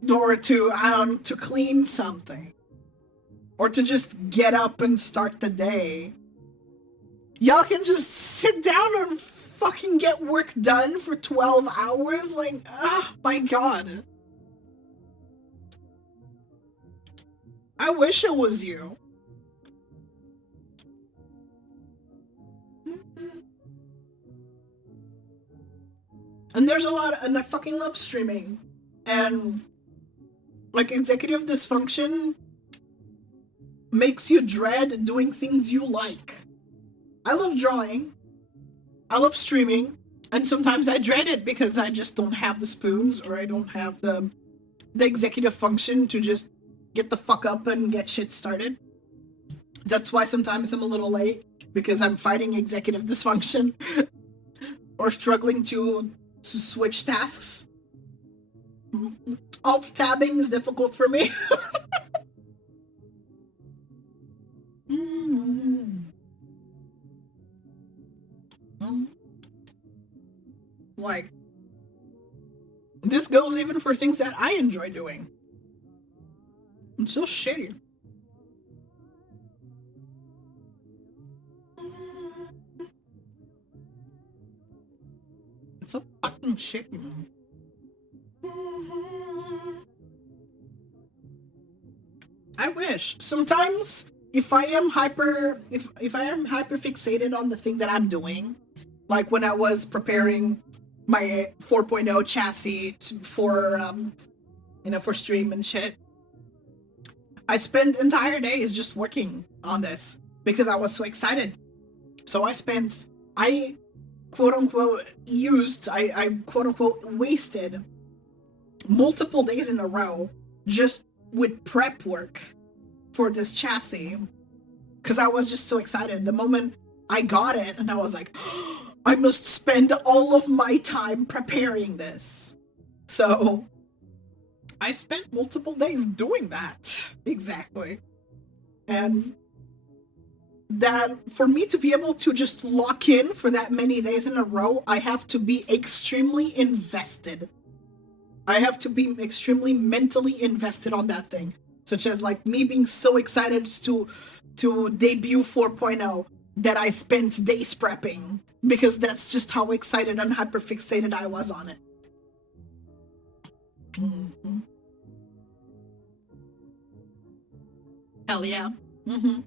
to clean something or to just get up and start the day. Y'all can just sit down and fucking get work done for 12 hours? Like, oh my god. I wish it was you. And there's a lot, and I fucking love streaming. And, like, executive dysfunction makes you dread doing things you like. I love drawing. I love streaming. And sometimes I dread it because I just don't have the spoons or I don't have the executive function to just get the fuck up and get shit started. That's why sometimes I'm a little late, because I'm fighting executive dysfunction or struggling to switch tasks. Alt tabbing is difficult for me. for things that I enjoy doing. It's so shitty. It's so fucking shitty. I wish. Sometimes if I am hyper fixated on the thing that I'm doing, like when I was preparing my 4.0 chassis for for stream and shit, I spent entire days just working on this because I was so excited. So I quote unquote quote unquote wasted multiple days in a row just with prep work for this chassis because I was just so excited. The moment I got it, and I was like, oh, I must spend all of my time preparing this. So I spent multiple days doing that. Exactly. And that for me to be able to just lock in for that many days in a row, I have to be extremely invested. I have to be extremely mentally invested on that thing. Such as like me being so excited to debut 4.0 that I spent days prepping because that's just how excited and hyperfixated I was on it. Mm-hmm. Hell yeah. Mm-hmm.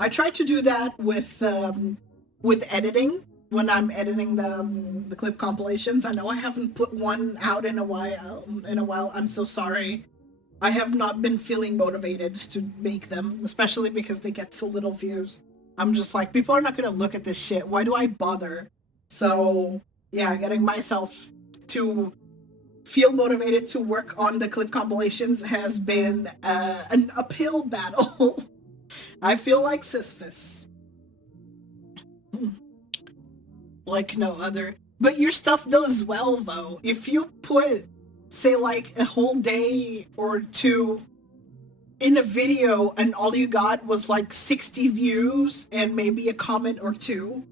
I try to do that with editing. When I'm editing the clip compilations, I know I haven't put one out in a while. I'm so sorry. I have not been feeling motivated to make them, especially because they get so little views. I'm just like, people are not gonna look at this shit. Why do I bother? So yeah, getting myself to feel motivated to work on the clip compilations has been an uphill battle. I feel like Sisyphus. Like no other. But your stuff does well, though. If you put, say, like a whole day or two in a video and all you got was like 60 views and maybe a comment or two,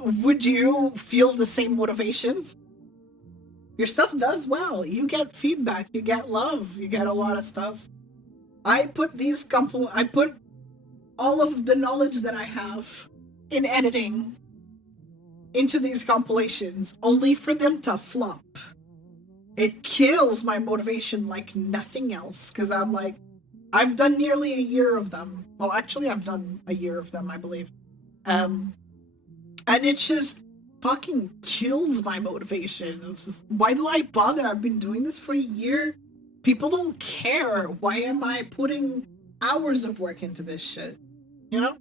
would you feel the same motivation? Your stuff does well. You get feedback, you get love, you get a lot of stuff. I put all of the knowledge that I have in editing into these compilations only for them to flop. It kills my motivation like nothing else because I'm like, I've done nearly a year of them. Well, actually, I've done a year of them, I believe. And it just fucking kills my motivation. It's just, why do I bother? I've been doing this for a year. People don't care. Why am I putting hours of work into this shit? You know?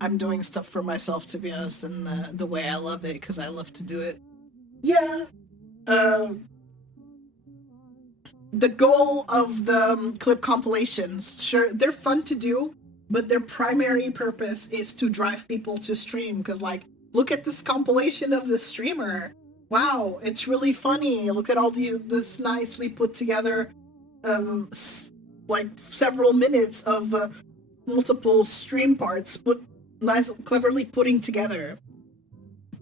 I'm doing stuff for myself, to be honest, and the way I love it, because I love to do it. Yeah. The goal of the clip compilations, sure, they're fun to do, but their primary purpose is to drive people to stream, because, like, look at this compilation of the streamer. Wow, it's really funny. Look at all this nicely put together, like, several minutes of multiple stream parts, cleverly put together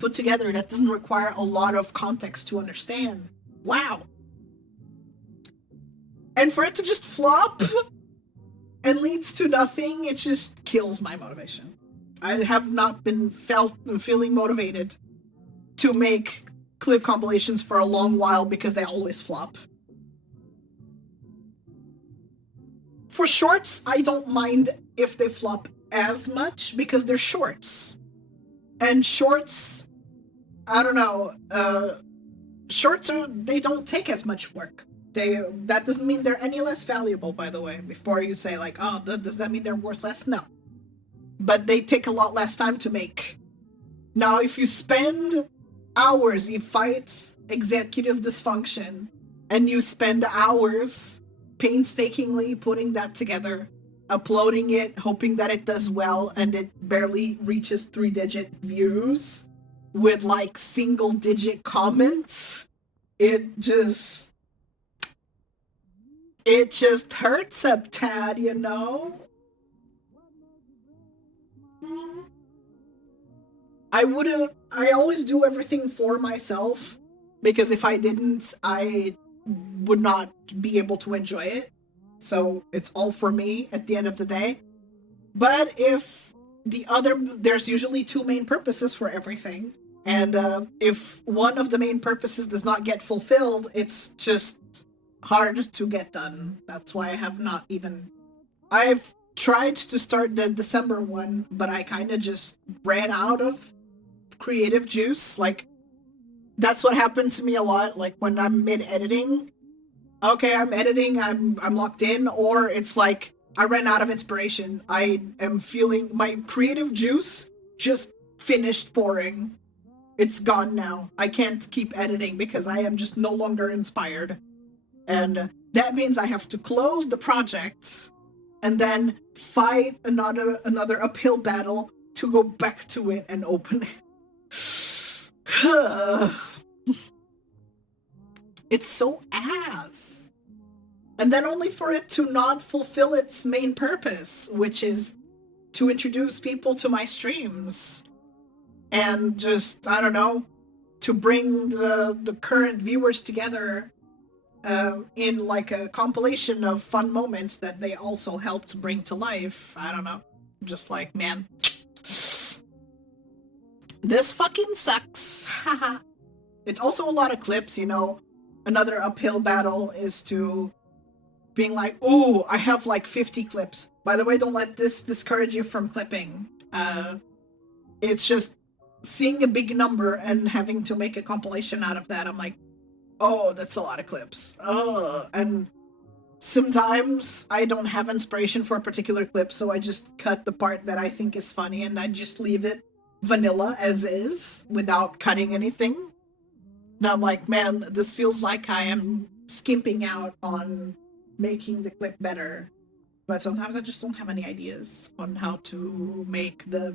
that doesn't require a lot of context to understand. Wow. And for it to just flop and leads to nothing, it just kills my motivation. I have not been feeling motivated to make clip compilations for a long while because they always flop. For shorts, I don't mind if they flop as much because they're shorts. And shorts, I don't know, shorts they don't take as much work. That doesn't mean they're any less valuable, by the way, before you say like, oh, does that mean they're worth less? No. But they take a lot less time to make. Now, if you spend hours, you fight executive dysfunction, and you spend hours painstakingly putting that together, uploading it, hoping that it does well, and it barely reaches 3-digit views with like single-digit comments, it just hurts a tad, you know? I always do everything for myself, because if I didn't, I would not be able to enjoy it. So it's all for me at the end of the day. But if there's usually two main purposes for everything. And if one of the main purposes does not get fulfilled, it's just hard to get done. That's why I've tried to start the December one, but I kind of just ran out of creative juice. Like, that's what happened to me a lot. Like, when I'm mid-editing, okay, I'm editing, I'm locked in, or it's like I ran out of inspiration. I am feeling my creative juice just finished pouring. It's gone now. I can't keep editing because I am just no longer inspired. And that means I have to close the project and then fight another uphill battle to go back to it and open it. It's so ass. And then only for it to not fulfill its main purpose, which is to introduce people to my streams. And just, I don't know, to bring the current viewers together in like a compilation of fun moments that they also helped bring to life. I don't know. Just like, man, this fucking sucks. It's also a lot of clips, you know. Another uphill battle is to being like, oh, I have like 50 clips. By the way, don't let this discourage you from clipping. It's just seeing a big number and having to make a compilation out of that. I'm like, oh, that's a lot of clips. Oh, and sometimes I don't have inspiration for a particular clip, so I just cut the part that I think is funny and I just leave it vanilla as is without cutting anything. And I'm like, man, this feels like I am skimping out on making the clip better. But sometimes I just don't have any ideas on how to make the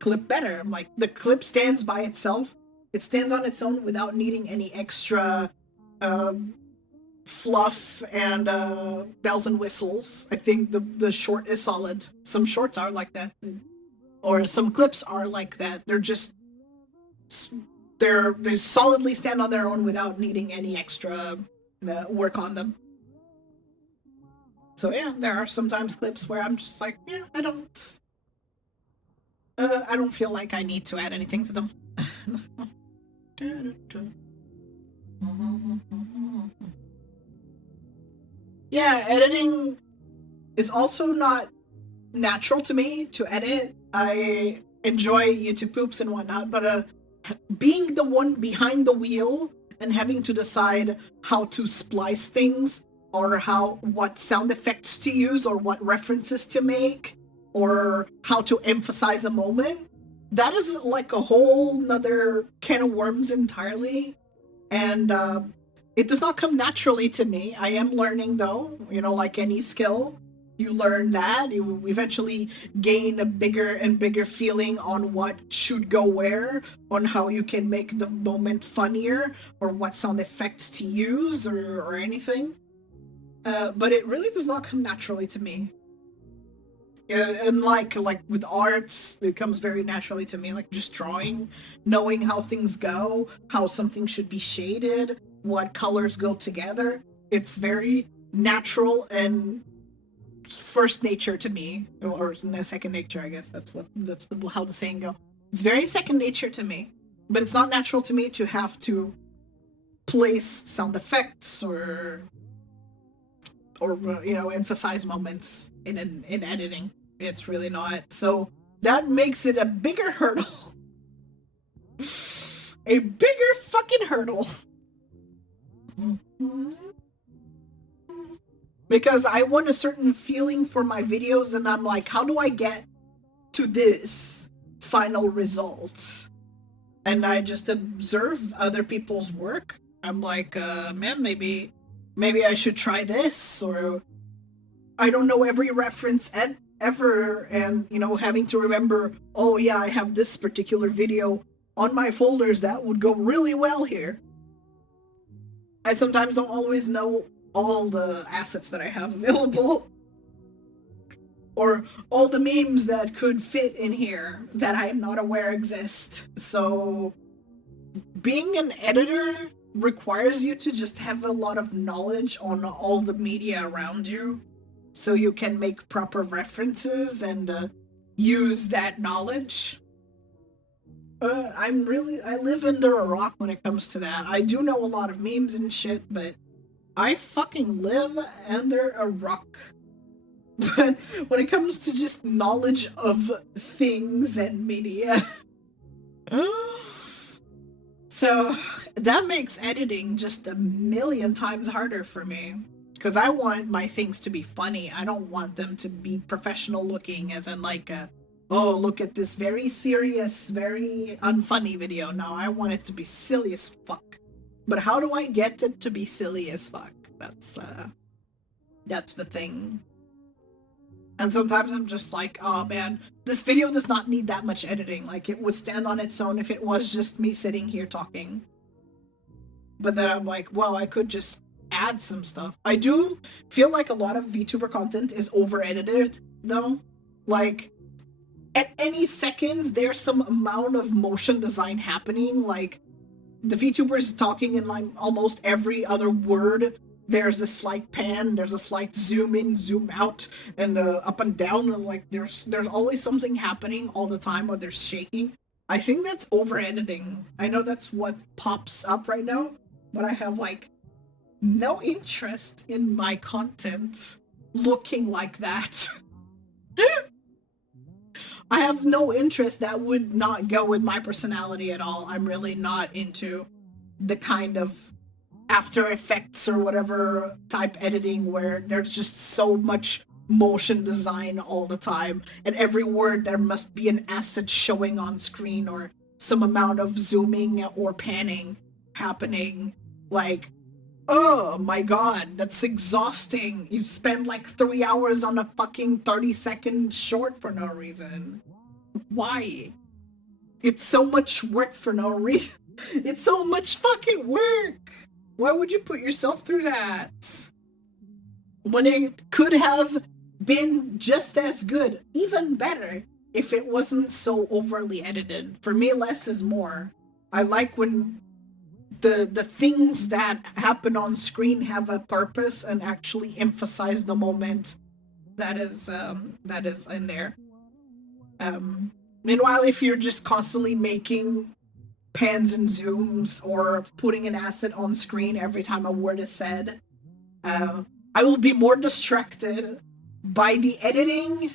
clip better. I'm like, the clip stands by itself. It stands on its own without needing any extra fluff and bells and whistles. I think the short is solid. Some shorts are like that, or some clips are like that. They solidly stand on their own without needing any extra work on them. So yeah, there are sometimes clips where I'm just like, yeah, I don't feel like I need to add anything to them. Yeah, editing is also not natural to me to edit. I enjoy YouTube poops and whatnot, but being the one behind the wheel and having to decide how to splice things, or what sound effects to use, or what references to make, or how to emphasize a moment, that is like a whole nother can of worms entirely. And it does not come naturally to me. I am learning, though, you know, like any skill. You learn that, you eventually gain a bigger and bigger feeling on what should go where, on how you can make the moment funnier, or what sound effects to use, or anything. But it really does not come naturally to me. And like with arts, it comes very naturally to me, like just drawing, knowing how things go, how something should be shaded, what colors go together. It's very natural and first nature to me, or second nature, I guess. That's how the saying go. It's very second nature to me, but it's not natural to me to have to place sound effects or you know, emphasize moments in editing. It's really not. So that makes it a bigger hurdle. A bigger fucking hurdle. Because I want a certain feeling for my videos, and I'm like, how do I get to this final result? And I just observe other people's work. I'm like, man, maybe I should try this, or I don't know every reference ever, and you know, having to remember, oh yeah, I have this particular video on my folders that would go really well here. I sometimes don't always know all the assets that I have available, or all the memes that could fit in here that I am not aware exist. So being an editor requires you to just have a lot of knowledge on all the media around you, so you can make proper references and use that knowledge. I live under a rock when it comes to that. I do know a lot of memes and shit, but I fucking live under a rock. But when it comes to just knowledge of things and media, so that makes editing just a million times harder for me. Because I want my things to be funny. I don't want them to be professional looking, as in like oh, look at this very serious, very unfunny video. No, I want it to be silly as fuck. But how do I get it to be silly as fuck? That's the thing. And sometimes I'm just like, oh man, this video does not need that much editing. Like, it would stand on its own if it was just me sitting here talking. But then I'm like, well, I could just add some stuff. I do feel like a lot of VTuber content is over-edited, though. Like, at any seconds, there's some amount of motion design happening. Like, the VTubers talking in like almost every other word. There's a slight pan, there's a slight zoom in, zoom out, and up and down. And like, there's always something happening all the time, or there's shaking. I think that's over-editing. I know that's what pops up right now, but I have like no interest in my content looking like that. I have no interest. That would not go with my personality at all. I'm really not into the kind of After Effects or whatever type editing where there's just so much motion design all the time, and every word there must be an asset showing on screen or some amount of zooming or panning happening. Like, oh my god, that's exhausting. You spend like 3 hours on a fucking 30-second short for no reason. Why? It's so much work for no reason. It's so much fucking work. Why would you put yourself through that? When it could have been just as good, even better, if it wasn't so overly edited. For me, less is more. I like when the things that happen on screen have a purpose and actually emphasize the moment that is in there. Meanwhile, if you're just constantly making pans and zooms or putting an asset on screen every time a word is said, I will be more distracted by the editing,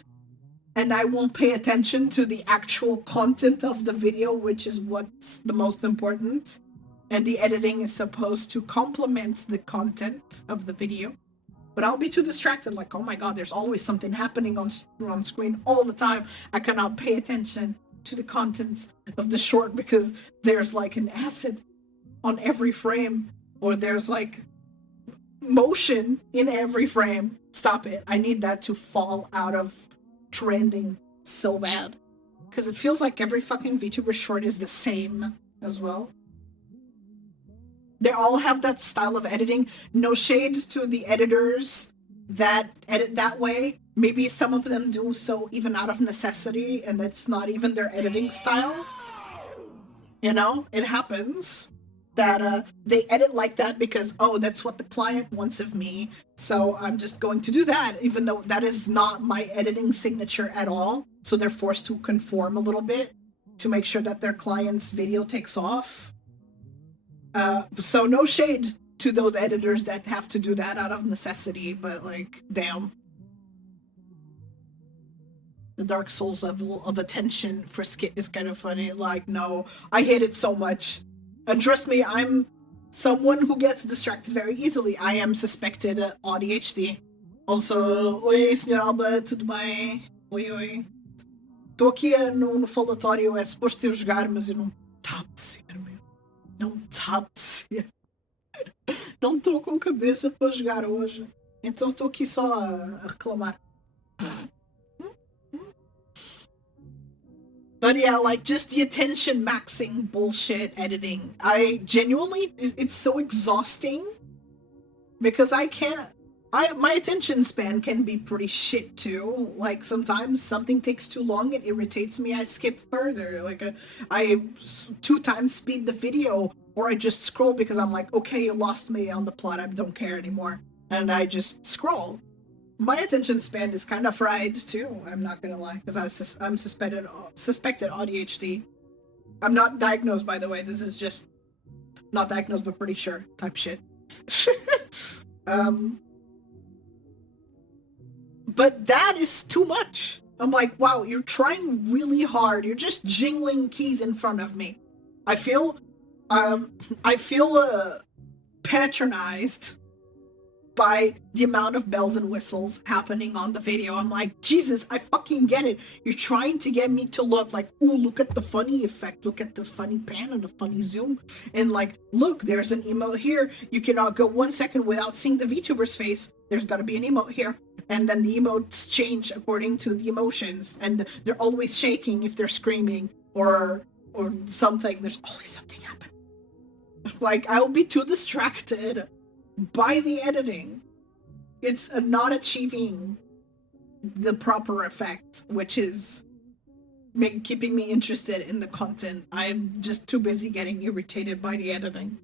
and I won't pay attention to the actual content of the video, which is what's the most important. And the editing is supposed to complement the content of the video. But I'll be too distracted, like, oh my god, there's always something happening on screen all the time. I cannot pay attention to the contents of the short because there's like an asset on every frame, or there's like motion in every frame. Stop it. I need that to fall out of trending so bad. Because it feels like every fucking VTuber short is the same as well. They all have that style of editing. No shade to the editors that edit that way. Maybe some of them do so even out of necessity, and it's not even their editing style. You know, it happens that they edit like that because, oh, that's what the client wants of me, so I'm just going to do that, even though that is not my editing signature at all. So they're forced to conform a little bit to make sure that their client's video takes off. So no shade to those editors that have to do that out of necessity, but like, damn. The Dark Souls level of attention for skit is kind of funny. Like, no, I hate it so much. And trust me, I'm someone who gets distracted very easily. I am suspected ADHD. Also, oi, Sr. Alba, tudo bem? Oi, oi. Estou aqui no falatório, é suposto eu jogar, mas eu não tá a apetecer, meu. Não tá a apetecer. Não estou com cabeça para jogar hoje. Então estou aqui só a reclamar. But yeah, like, just the attention maxing bullshit editing. I genuinely, it's so exhausting because my attention span can be pretty shit too. Like, sometimes something takes too long, it irritates me, I skip further. Like, I 2 times speed the video or I just scroll because I'm like, okay, you lost me on the plot, I don't care anymore, and I just scroll. My attention span is kind of fried too. I'm not gonna lie, because I'm suspected ADHD. I'm not diagnosed, by the way. This is just not diagnosed, but pretty sure type shit. But that is too much. I'm like, wow, you're trying really hard. You're just jingling keys in front of me. I feel patronized by the amount of bells and whistles happening on the video. I'm like, Jesus, I fucking get it. You're trying to get me to look like, ooh, look at the funny effect, look at the funny pan and the funny zoom, and like, look, there's an emote here. You cannot go 1 second without seeing the VTuber's face. There's gotta be an emote here. And then the emotes change according to the emotions, and they're always shaking if they're screaming or something. There's always something happening. Like, I'll be too distracted by the editing. It's not achieving the proper effect, which is keeping me interested in the content. I'm just too busy getting irritated by the editing.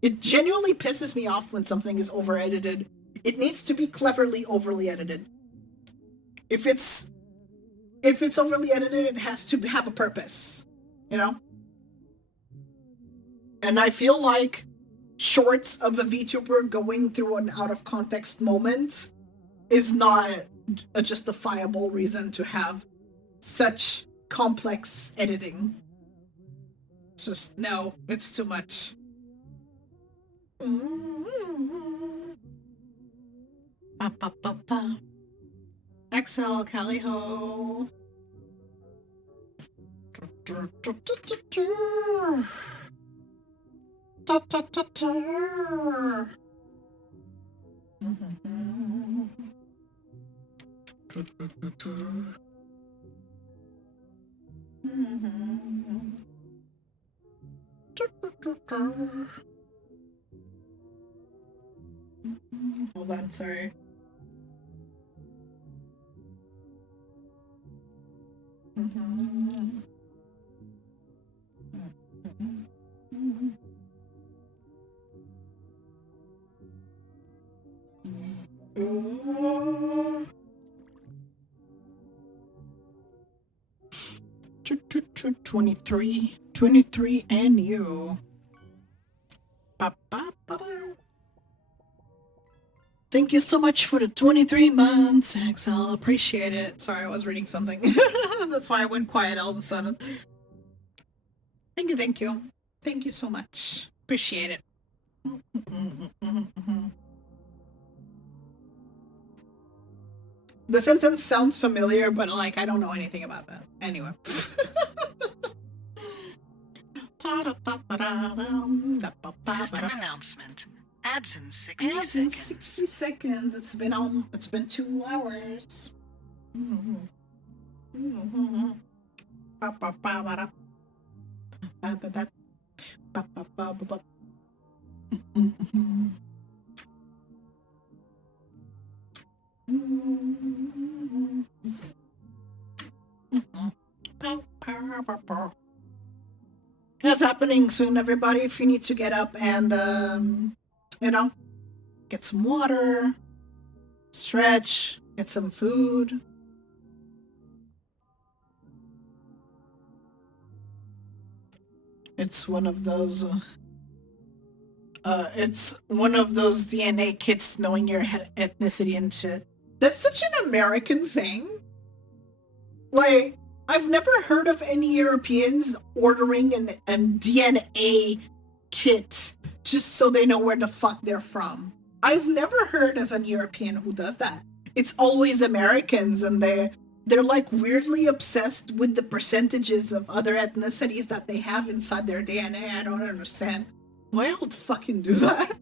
It genuinely pisses me off when something is over edited. It needs to be cleverly overly edited. If it's overly edited, it has to have a purpose, you know? And I feel like shorts of a VTuber going through an out of context moment is not a justifiable reason to have such complex editing. It's just, no, it's too much. XL Caliho. Hold on, sorry. Oh. 23 and you. Thank you so much for the 23 months, Axel. Appreciate it. Sorry, I was reading something. That's why I went quiet all of a sudden. Thank you, thank you. Thank you so much. Appreciate it. The sentence sounds familiar, but like I don't know anything about that. Anyway. System announcement. Ads in 60 Ads seconds. in 60 seconds. It's been 2 hours. It's happening soon, everybody. If you need to get up and get some water, stretch, get some food. It's one of those DNA kits knowing your ethnicity and shit. That's such an American thing. Like, I've never heard of any Europeans ordering a DNA kit just so they know where the fuck they're from. I've never heard of an European who does that. It's always Americans, and they're like weirdly obsessed with the percentages of other ethnicities that they have inside their DNA. I don't understand. Why would fucking do that?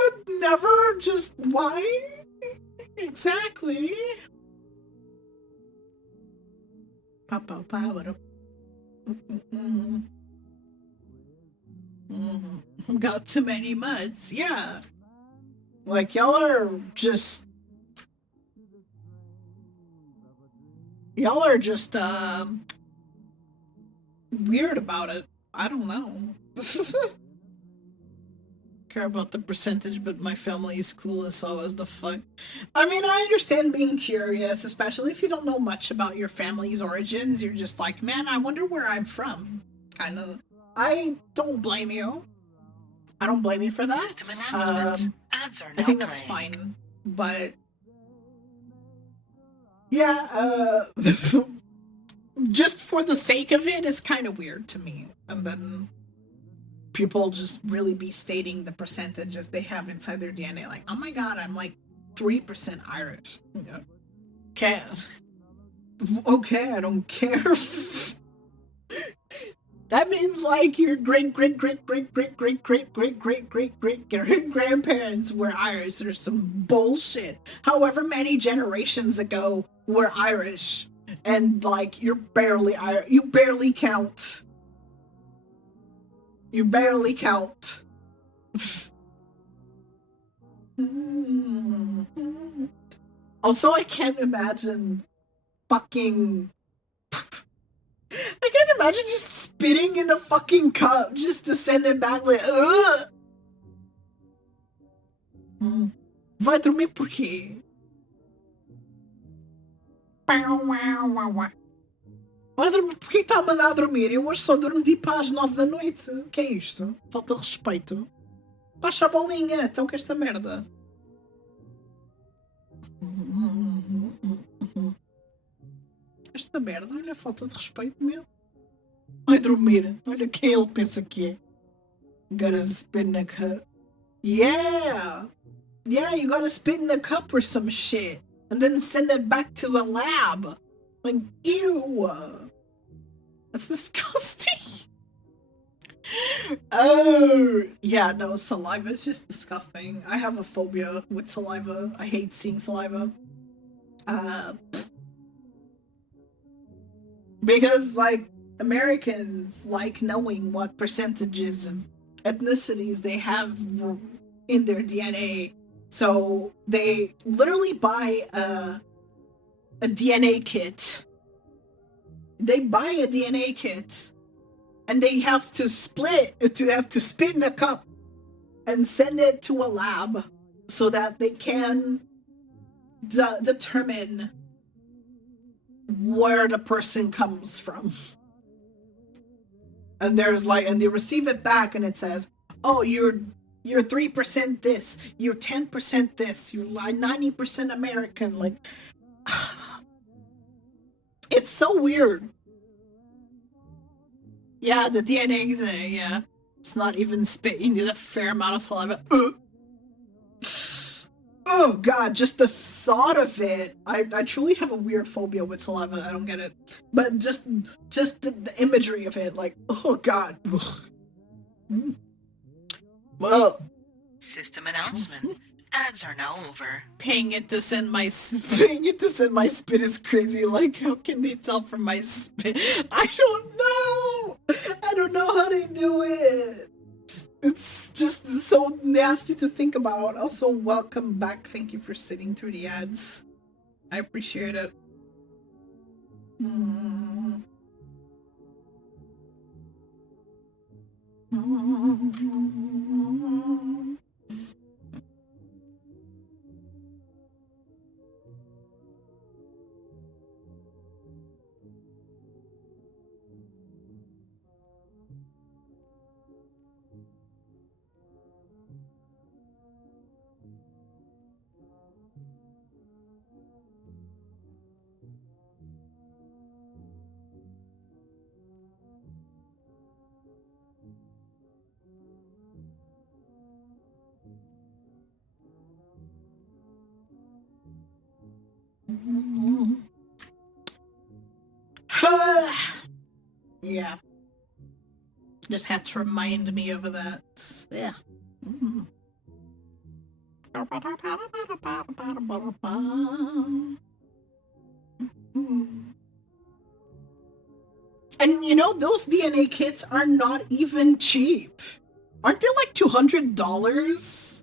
that never just why? Exactly. Got too many muds, yeah. Like, y'all are just weird about it. I don't know. Care about the percentage, but my family is clueless, so as the fuck. I mean, I understand being curious, especially if you don't know much about your family's origins. You're just like, man, I wonder where I'm from. Kind of. I don't blame you. I don't blame you for that. System announcement. Ads are now I think that's playing. fine. But yeah, just for the sake of it is kind of weird to me. And then people just really be stating the percentages they have inside their DNA. Like, oh my god, I'm like 3% Irish. Okay. Okay, I don't care. That means like your great great great great great great great great great great great great grandparents were Irish or some bullshit. However many generations ago were Irish, and like you're barely Irish. You barely count. You barely count. Also, I can't imagine fucking. I can't imagine just spitting in a fucking cup just to send it back like, ugh! Vai dormir por quê? Vai dormir, por que está a mandar a dormir? Eu hoje só durmo tipo às 9 da noite. O que é isto? Falta de respeito. Baixa a bolinha, então que esta merda. Esta merda, olha a falta de respeito meu. Vai dormir, olha quem ele pensa que é. Gotta spit in a cup. Yeah! Yeah, you gotta spit in a cup or some shit. And then send it back to a lab. Like, ew. That's disgusting. Oh, yeah, no, saliva is just disgusting. I have a phobia with saliva. I hate seeing saliva. Because, like, Americans like knowing what percentages of ethnicities they have in their DNA. So they literally buy a DNA kit. They buy a DNA kit and they have to spit in a cup and send it to a lab so that they can determine where the person comes from. And there's like, and they receive it back and it says, oh, you're 3% this, you're 10% this, you're like 90% American. Like, it's so weird. Yeah, the DNA thing, yeah. It's not even spit, you need a fair amount of saliva. Oh god, just the thought of it. I truly have a weird phobia with saliva. I don't get it. But just the imagery of it, like, oh god. Well, System announcement. Ads are now over. paying it to send my spit is crazy. Like, how can they tell from my spit? I don't know. I don't know how they do it. It's just so nasty to think about. Also, welcome back. Thank you for sitting through the ads. I appreciate it. Yeah. Just had to remind me of that. Yeah. And you know, those DNA kits are not even cheap. Aren't they like $200?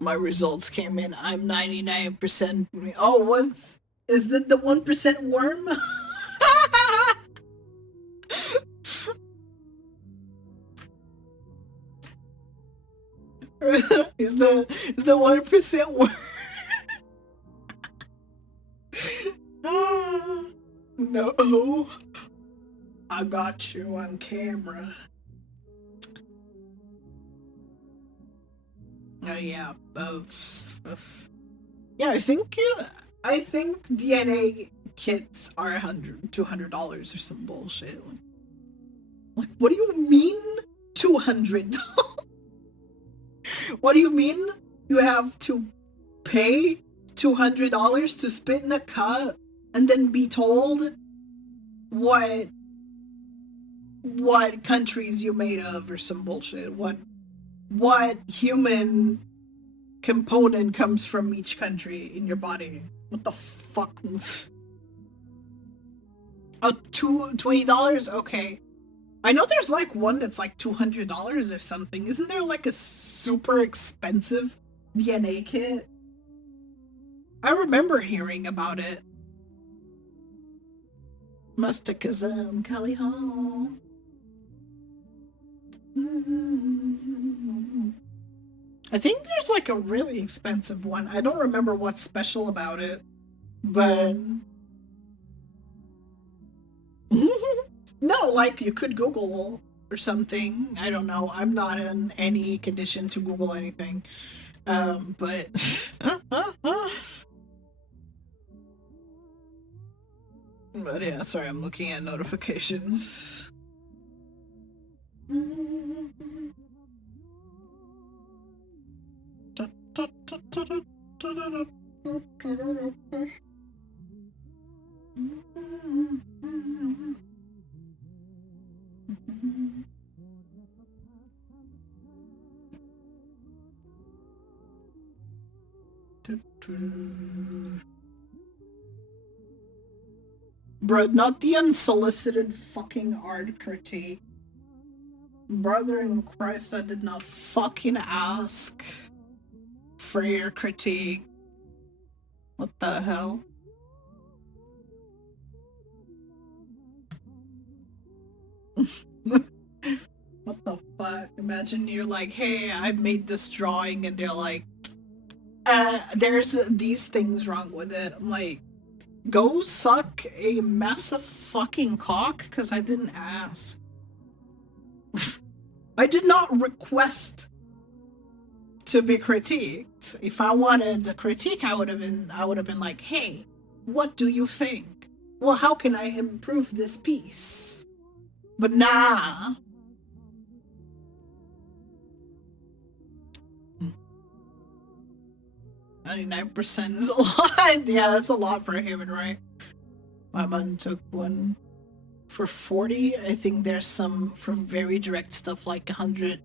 My results came in. I'm 99%. Oh, what's Is that the 1% worm? is the 1% worm? No. I got you on camera. Oh yeah, yeah. I think DNA kits are $200 or some bullshit. Like, what do you mean $200? What do you mean you have to pay $200 to spit in a cup and then be told what countries you made of or some bullshit? What human component comes from each country in your body? What the fuck? Oh, $20? Okay. I know there's like one that's like $200 or something. Isn't there like a super expensive DNA kit? I remember hearing about it. Mustakazam, Kali Hall. I think there's like a really expensive one. I don't remember what's special about it, but no, like you could Google or something. I don't know. I'm not in any condition to Google anything. But but yeah, sorry, I'm looking at notifications. Bro, not the unsolicited fucking art critique. Brother in Christ, I did not fucking ask for your critique. What the hell? What the fuck? Imagine you're like, hey, I made this drawing, and they're like, there's these things wrong with it. I'm like, go suck a massive fucking cock, because I didn't ask. I did not request to be critiqued. If I wanted a critique, I would have been like, hey, what do you think? Well, how can I improve this piece? But nah. 99% is a lot. Yeah, that's a lot for a human, right? My mom took one for 40. I think there's some for very direct stuff like 100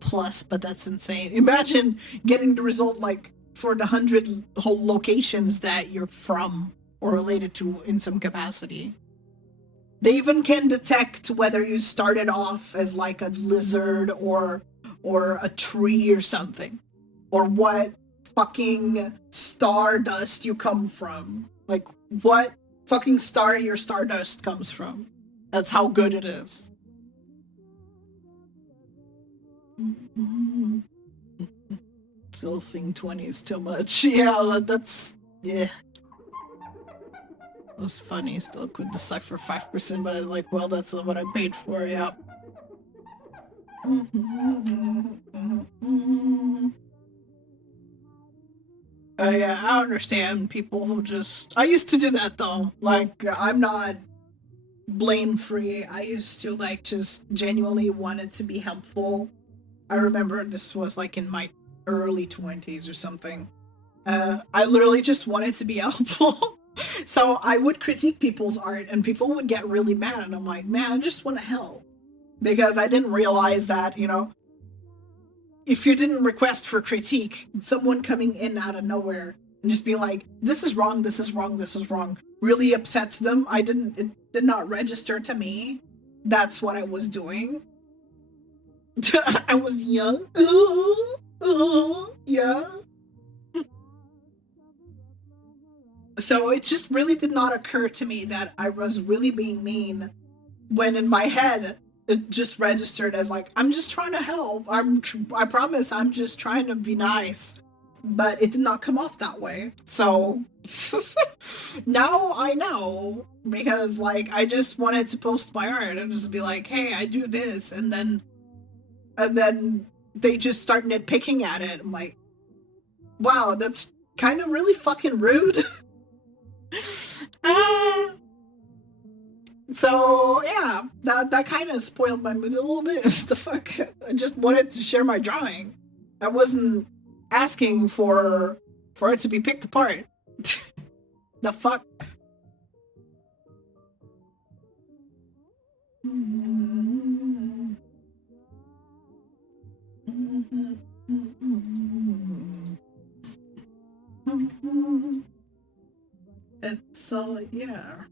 plus, but that's insane. Imagine getting the result like for the 100 whole locations that you're from or related to in some capacity. They even can detect whether you started off as like a lizard or a tree or something, or what fucking stardust you come from, like what fucking star your stardust comes from. That's how good it is. Still think 20 is too much. Yeah, that's yeah. It was funny. Still could decipher 5%, but I was like, well, that's what I paid for. Yep. Yeah, I understand people who just. I used to do that though. Like, I'm not blame free. I used to like just genuinely wanted to be helpful. I remember this was like in my early 20s or something. I literally just wanted to be helpful. So I would critique people's art and people would get really mad. And I'm like, man, I just want to help. Because I didn't realize that, if you didn't request for critique, someone coming in out of nowhere and just being like, this is wrong, this is wrong, this is wrong, really upsets them. It did not register to me. That's what I was doing. I was young. Yeah. So it just really did not occur to me that I was really being mean, when in my head it just registered as like, I'm just trying to help. I promise I'm just trying to be nice. But it did not come off that way. So now I know, because like I just wanted to post my art and just be like, hey, I do this, and then they just start nitpicking at it. I'm like, wow, that's kind of really fucking rude. So yeah, that kind of spoiled my mood a little bit. The fuck, I just wanted to share my drawing. I wasn't asking for it to be picked apart. The fuck. It's yeah.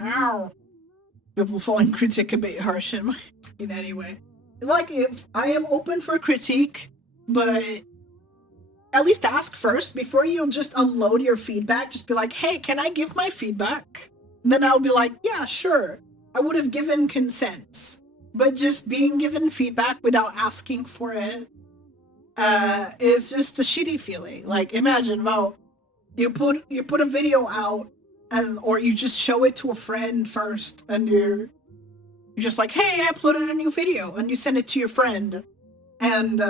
Ow. People find critique a bit harsh in any way. Like, if I am open for critique, but at least ask first before you just unload your feedback. Just be like, hey, can I give my feedback? And then I'll be like, yeah, sure. I would have given consents. But just being given feedback without asking for it is just a shitty feeling. Like, imagine, well, you put a video out, and or you just show it to a friend first, and you're just like, hey, I uploaded a new video, and you send it to your friend, and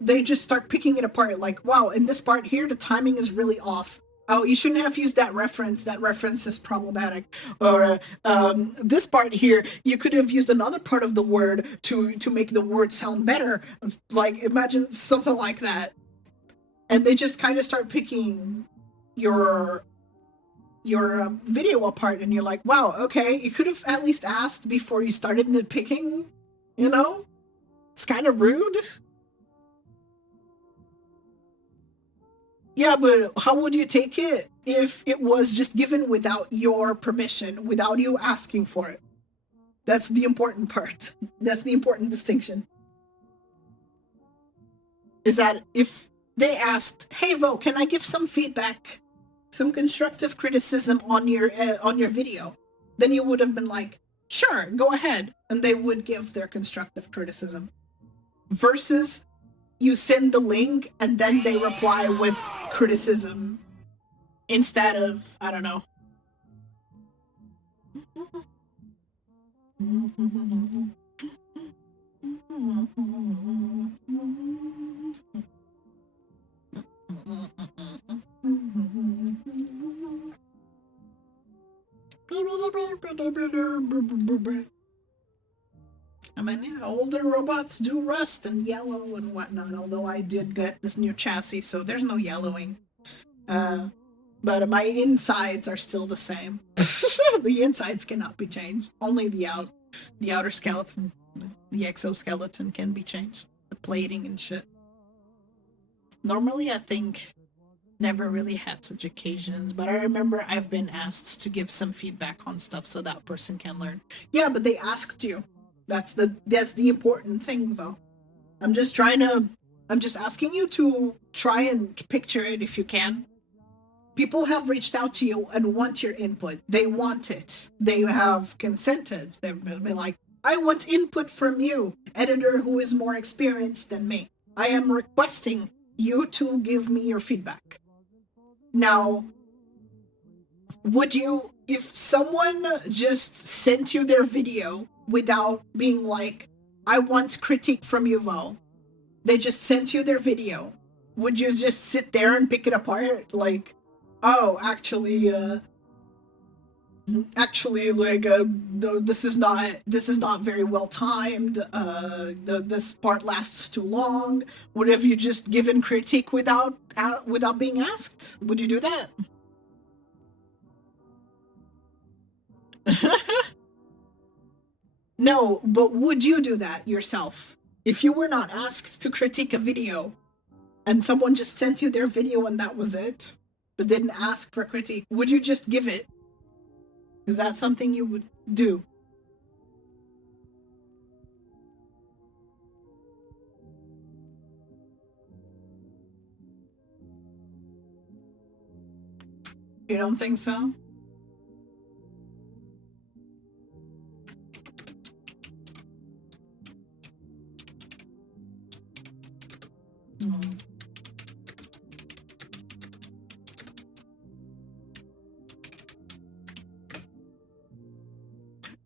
they just start picking it apart. Like, wow, in this part here, the timing is really off. Oh, you shouldn't have used that reference. That reference is problematic. Or this part here, you could have used another part of the word to make the word sound better. Like, imagine something like that. And they just kind of start picking your video apart, and you're like, wow, okay, you could have at least asked before you started nitpicking, you know? It's kind of rude. Yeah, but how would you take it if it was just given without your permission, without you asking for it? That's the important part. That's the important distinction. Is that if they asked, hey, Vo, can I give some feedback, some constructive criticism on your video? Then you would have been like, sure, go ahead. And they would give their constructive criticism. Versus you send the link and then they reply with criticism instead of, I don't know. I mean, yeah, older robots do rust and yellow and whatnot, although I did get this new chassis, so there's no yellowing. But my insides are still the same. The insides cannot be changed. Only the outer skeleton, the exoskeleton can be changed. The plating and shit. Normally, I think never really had such occasions, but I remember I've been asked to give some feedback on stuff so that person can learn. Yeah, but they asked you. That's the important thing, though. I'm just asking you to try and picture it if you can. People have reached out to you and want your input. They want it. They have consented. They've been like, I want input from you, editor who is more experienced than me. I am requesting you to give me your feedback. Now, would you, if someone just sent you their video without being like, I want critique from you, Val, they just sent you their video, would you just sit there and pick it apart? Like, oh, actually, like, this is not very well timed. This part lasts too long. What if you just given critique without being asked? Would you do that? No, but would you do that yourself? If you were not asked to critique a video and someone just sent you their video and that was it, but didn't ask for critique, would you just give it? Is that something you would do? You don't think so? Mm.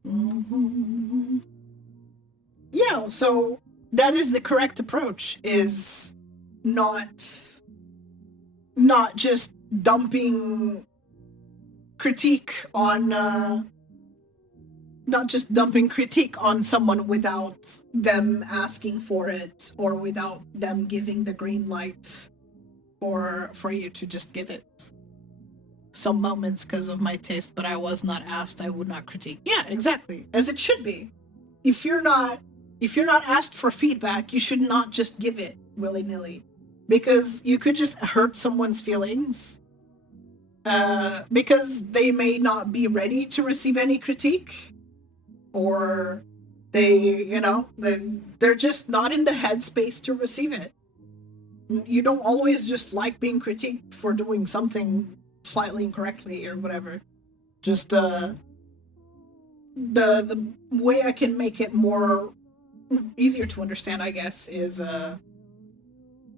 Mhm. Yeah, so that is the correct approach, is not just dumping critique on not just dumping critique on someone without them asking for it or without them giving the green light for you to just give it. Some moments because of my taste, but I was not asked, I would not critique. Yeah, exactly. As it should be. If you're not asked for feedback, you should not just give it willy-nilly. Because you could just hurt someone's feelings. Because they may not be ready to receive any critique. Or they're just not in the headspace to receive it. You don't always just like being critiqued for doing something slightly incorrectly or whatever. Just the way I can make it more easier to understand, I guess, is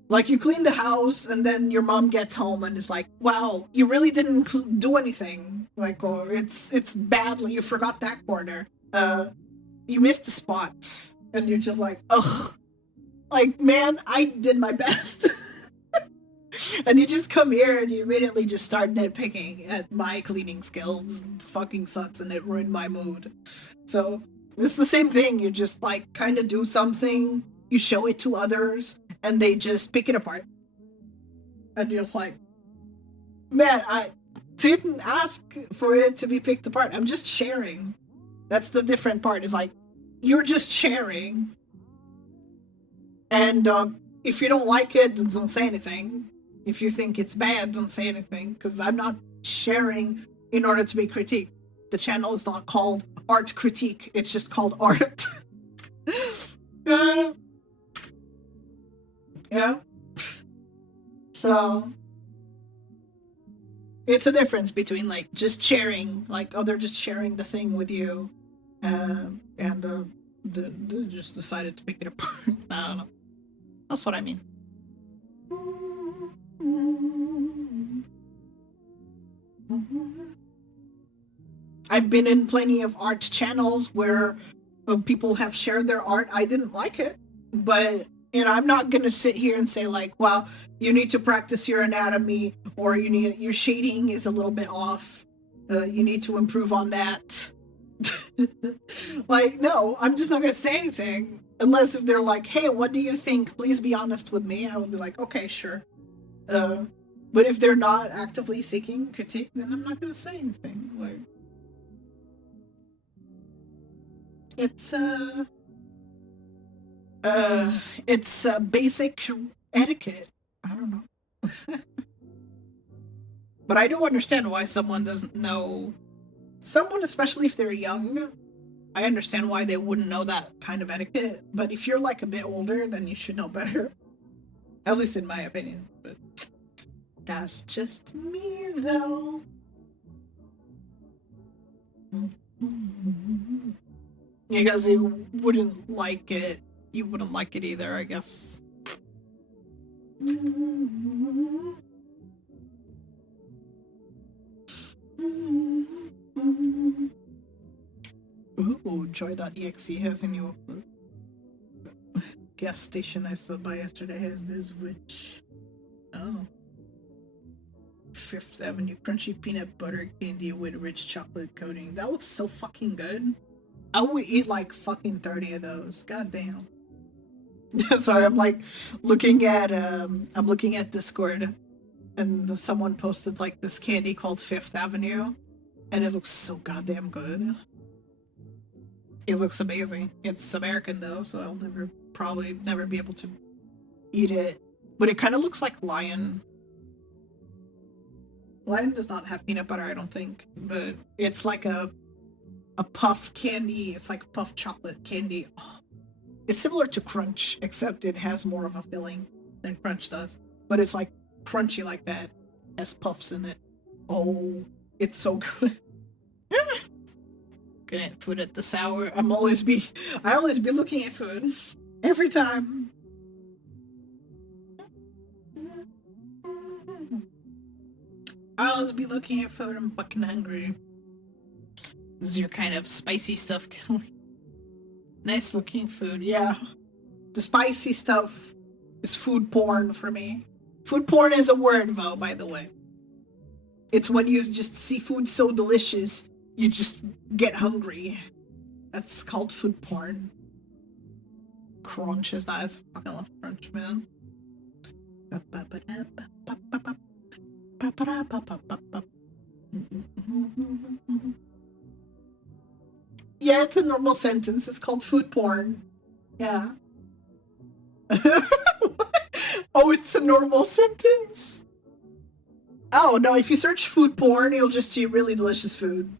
like you clean the house and then your mom gets home and is like, wow, you really didn't do anything, like, or it's badly, you forgot that corner, you missed a spot, and you're just like, ugh, like, man, I did my best. And you just come here and you immediately just start nitpicking at my cleaning skills. Fucking sucks, and it ruined my mood. So it's the same thing. You just like kind of do something, you show it to others, and they just pick it apart. And you're like, man, I didn't ask for it to be picked apart. I'm just sharing. That's the different part. Is like, you're just sharing. And if you don't like it, then don't say anything. If you think it's bad, don't say anything, because I'm not sharing in order to be critiqued. The channel is not called Art Critique, it's just called Art. Yeah. So it's a difference between like just sharing, like, oh, they're just sharing the thing with you, and they just decided to pick it apart. I don't know. That's what I mean. I've been in plenty of art channels where people have shared their art. I didn't like it, but I'm not gonna sit here and say like, "Well, you need to practice your anatomy," or your shading is a little bit off. You need to improve on that. Like, no, I'm just not gonna say anything unless if they're like, "Hey, what do you think? Please be honest with me." I would be like, "Okay, sure." But if they're not actively seeking critique, then I'm not gonna say anything. Like, it's basic etiquette. I don't know. But I do understand why someone doesn't know. Someone, especially if they're young, I understand why they wouldn't know that kind of etiquette. But if you're like a bit older, then you should know better. At least in my opinion. But that's just me, though. Because you wouldn't like it. You wouldn't like it either, I guess. Ooh, Joy.exe has a new gas station I stopped by yesterday has this rich. Oh. Fifth Avenue crunchy peanut butter candy with rich chocolate coating. That looks so fucking good. I would eat like fucking 30 of those. God damn. Sorry, I'm like looking at Discord, and someone posted like this candy called Fifth Avenue, and it looks so goddamn good. It looks amazing. It's American though, so I'll probably never be able to eat it. But it kind of looks like Lion. Lion does not have peanut butter, I don't think, but it's like a puff candy. It's like puff chocolate candy. Oh. It's similar to Crunch, except it has more of a filling than Crunch does. But it's like crunchy like that. It has puffs in it. Oh, it's so good. Looking at food at this hour. I always be looking at food. Every time. I always be looking at food. I'm fucking hungry. This is your kind of spicy stuff, Kelly. Nice looking food, yeah. The spicy stuff is food porn for me. Food porn is a word, though, by the way. It's when you just see food so delicious, you just get hungry. That's called food porn. Crunch is nice. I fucking love crunch, man. Yeah, it's a normal sentence. It's called food porn. Yeah. Oh, it's a normal sentence? Oh, no, if you search food porn, you'll just see really delicious food.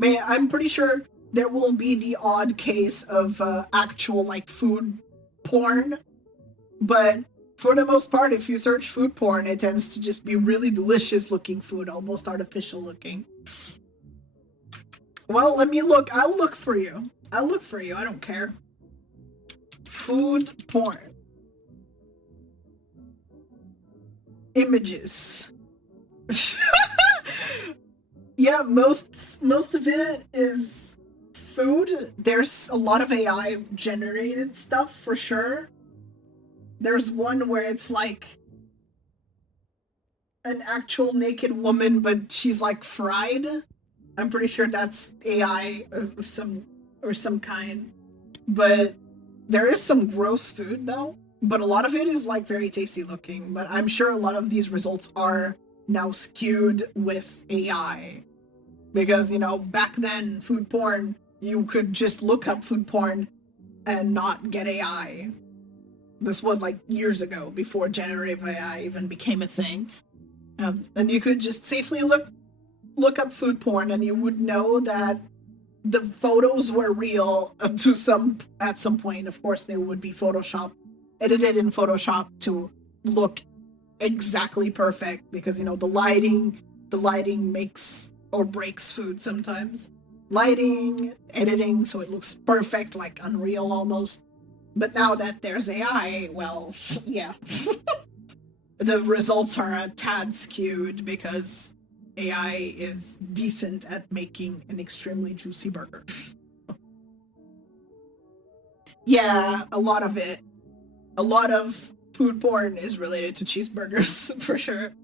I'm pretty sure there will be the odd case of actual, like, food porn. But for the most part, if you search food porn, it tends to just be really delicious looking food, almost artificial looking. Well, let me look. I'll look for you. I'll look for you. I don't care. Food porn. Images. Yeah, most of it is food. There's a lot of AI generated stuff for sure. There's one where it's like an actual naked woman, but she's like fried. I'm pretty sure that's AI of some kind. But there is some gross food though. But a lot of it is like very tasty looking. But I'm sure a lot of these results are now skewed with AI. Because, you know, back then, food porn, you could just look up food porn and not get AI. This was like years ago, before generative AI even became a thing. And you could just safely look up food porn and you would know that the photos were real at some point. Of course, they would be edited in Photoshop to look exactly perfect because, you know, the lighting makes or breaks food sometimes. Lighting, editing, so it looks perfect, like unreal almost. But now that there's AI, well, yeah. The results are a tad skewed because AI is decent at making an extremely juicy burger. Yeah, a lot of it. A lot of food porn is related to cheeseburgers, for sure.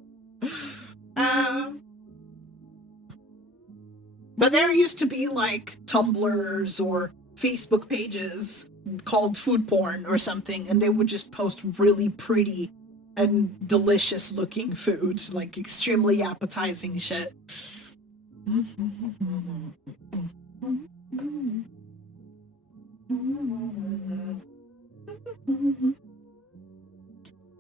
But there used to be like Tumblrs or Facebook pages called food porn or something, and they would just post really pretty and delicious looking food, like extremely appetizing shit.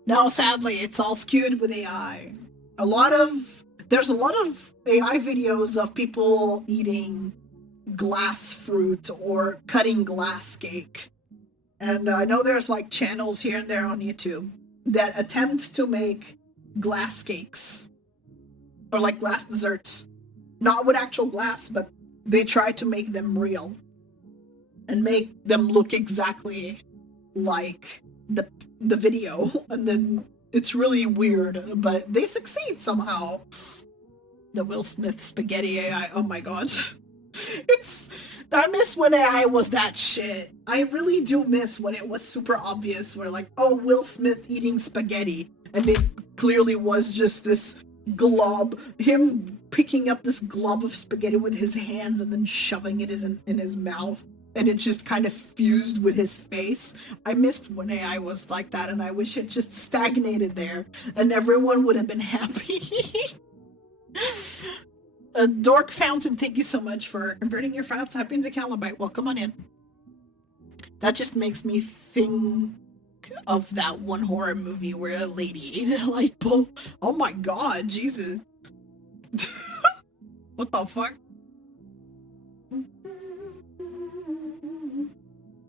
No, sadly, it's all skewed with AI. There's a lot of AI videos of people eating glass fruit or cutting glass cake. And I know there's like channels here and there on YouTube that attempt to make glass cakes or like glass desserts. Not with actual glass, but they try to make them real and make them look exactly like the video. And then it's really weird, but they succeed somehow. The Will Smith spaghetti AI. Oh my god. I miss when AI was that shit. I really do miss when it was super obvious where like, oh, Will Smith eating spaghetti. And it clearly was just this glob, him picking up this glob of spaghetti with his hands and then shoving it in his mouth. And it just kind of fused with his face. I missed when AI was like that, and I wish it just stagnated there and everyone would have been happy. Dork Fountain, thank you so much for converting your fat type into Calibite. Welcome on in. That just makes me think of that one horror movie where a lady ate a light bulb. Oh my god, Jesus. What the fuck?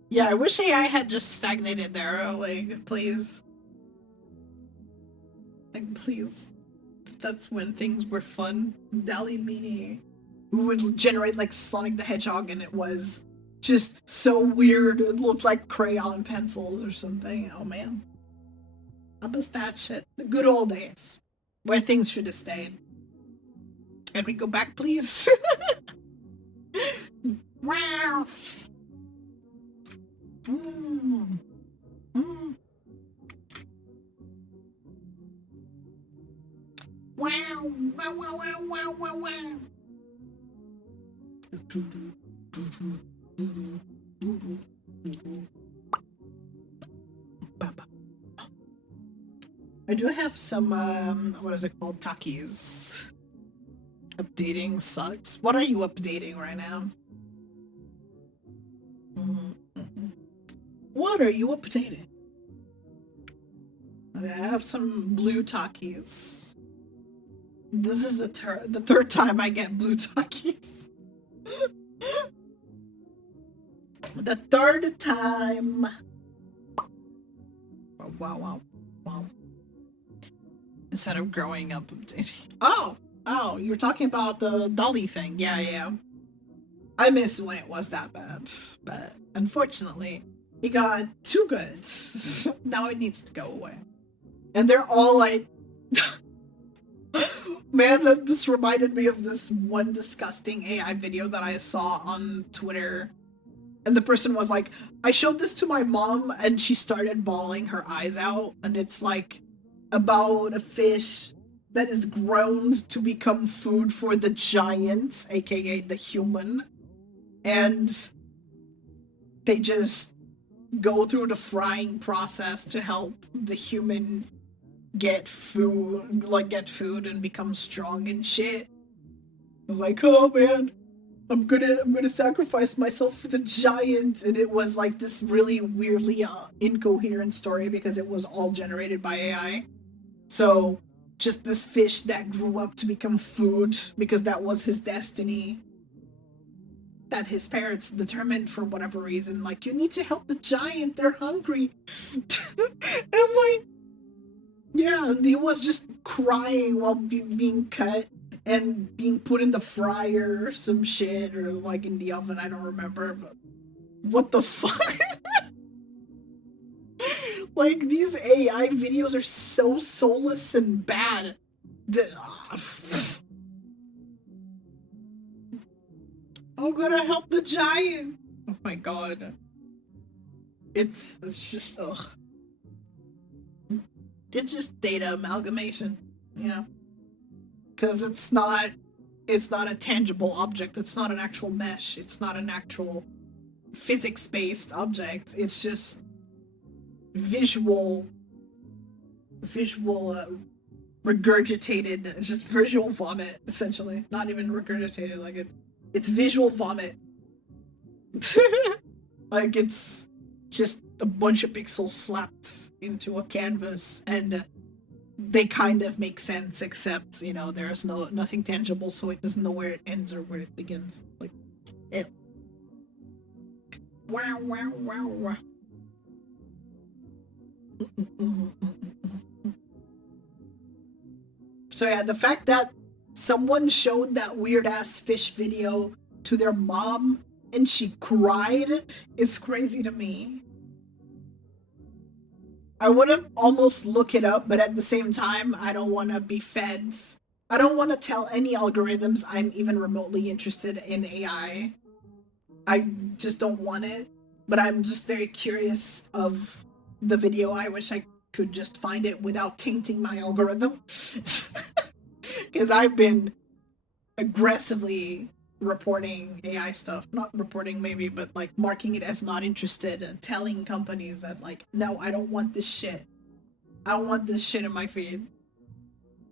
Yeah, I wish AI had just stagnated there. Like, please. Like, please. That's when things were fun. Dali Mini would generate like Sonic the Hedgehog, and it was just so weird. It looked like crayon pencils or something. Oh man, I miss that shit. The good old days where things should have stayed. Can we go back, please? Wow. Mm. Mm. Wow. Wow, wow, wow, wow, wow, wow. I do have some, what is it called? Takis. Updating sucks. What are you updating right now? What are you updating? Okay, I have some blue Takis. This is the third time I get blue Takis. The third time. Wow, wow, wow, wow. Instead of growing up updating. Oh, you're talking about the Dolly thing. Yeah. I miss when it was that bad, but unfortunately, it got too good. Now it needs to go away. And they're all like, man, this reminded me of this one disgusting AI video that I saw on Twitter. And the person was like, I showed this to my mom and she started bawling her eyes out. And it's like about a fish that is grown to become food for the giants, aka the human. And they just go through the frying process to help the human get food and become strong and shit. I was like, oh man, I'm gonna sacrifice myself for the giant. And it was like this really weirdly incoherent story because it was all generated by AI. So just this fish that grew up to become food because that was his destiny, that his parents determined for whatever reason, like, you need to help the giant, they're hungry. And like, yeah, and he was just crying while being cut and being put in the fryer or some shit, or like in the oven, I don't remember, but what the fuck? Like, these AI videos are so soulless and bad that I'm gonna help the giant. Oh my god. It's just, ugh. It's just data amalgamation, you know? Because it's not a tangible object. It's not an actual mesh. It's not an actual physics-based object. It's just visual regurgitated, just visual vomit, essentially. Not even regurgitated, like it's visual vomit. Like, it's just a bunch of pixels slapped into a canvas, and they kind of make sense, except, you know, there's nothing tangible, so it doesn't know where it ends or where it begins. Like, it. Wow, wow, wow, wow. So yeah, the fact that someone showed that weird ass fish video to their mom and she cried is crazy to me. I want to almost look it up, but at the same time, I don't want to be fed. I don't want to tell any algorithms I'm even remotely interested in AI. I just don't want it, but I'm just very curious of the video. I wish I could just find it without tainting my algorithm. Because I've been aggressively reporting AI stuff. Not reporting maybe, but like marking it as not interested and telling companies that, like, no, I don't want this shit. I don't want this shit in my feed.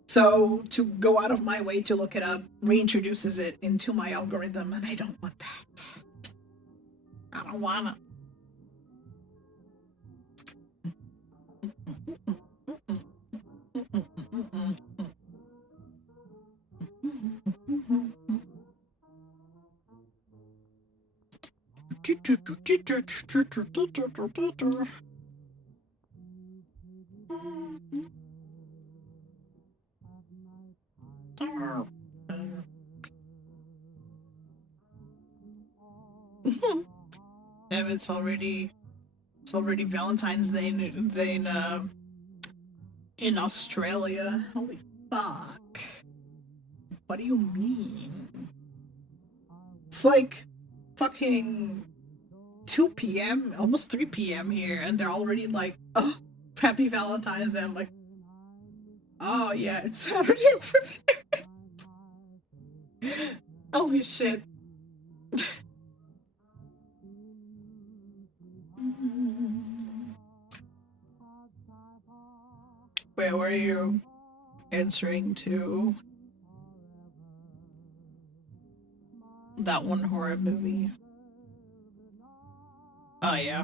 So to go out of my way to look it up reintroduces it into my algorithm, and I don't want that. I don't wanna. Damn, it's already Valentine's Day in Australia. Holy fuck. What do you mean? It's like fucking 2 p.m., almost 3 p.m. here, and they're already like, oh, happy Valentine's Day. I'm like, oh yeah, it's Saturday over there. Holy shit. Wait, were you answering to that one horror movie? Oh yeah.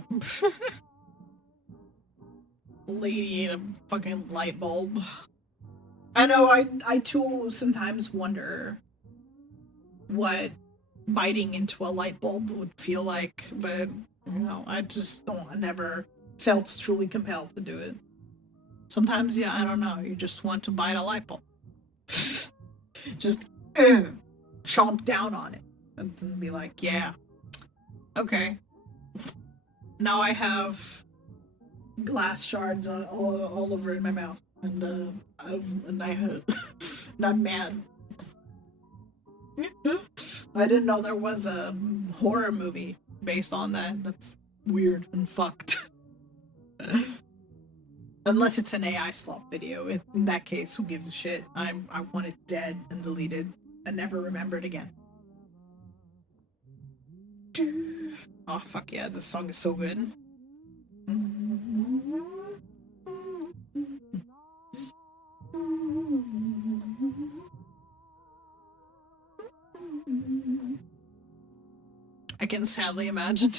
Lady in a fucking light bulb. I know, I too sometimes wonder what biting into a light bulb would feel like, but you know, I just don't, I never felt truly compelled to do it. Sometimes, yeah, I don't know, you just want to bite a light bulb. Just chomp down on it and then be like, yeah, okay. Now I have glass shards all over in my mouth, and I'm mad. I didn't know there was a horror movie based on that. That's weird and fucked. Unless it's an AI slop video. In that case, who gives a shit? I want it dead and deleted and never remembered again. Oh fuck yeah, this song is so good. I can sadly imagine.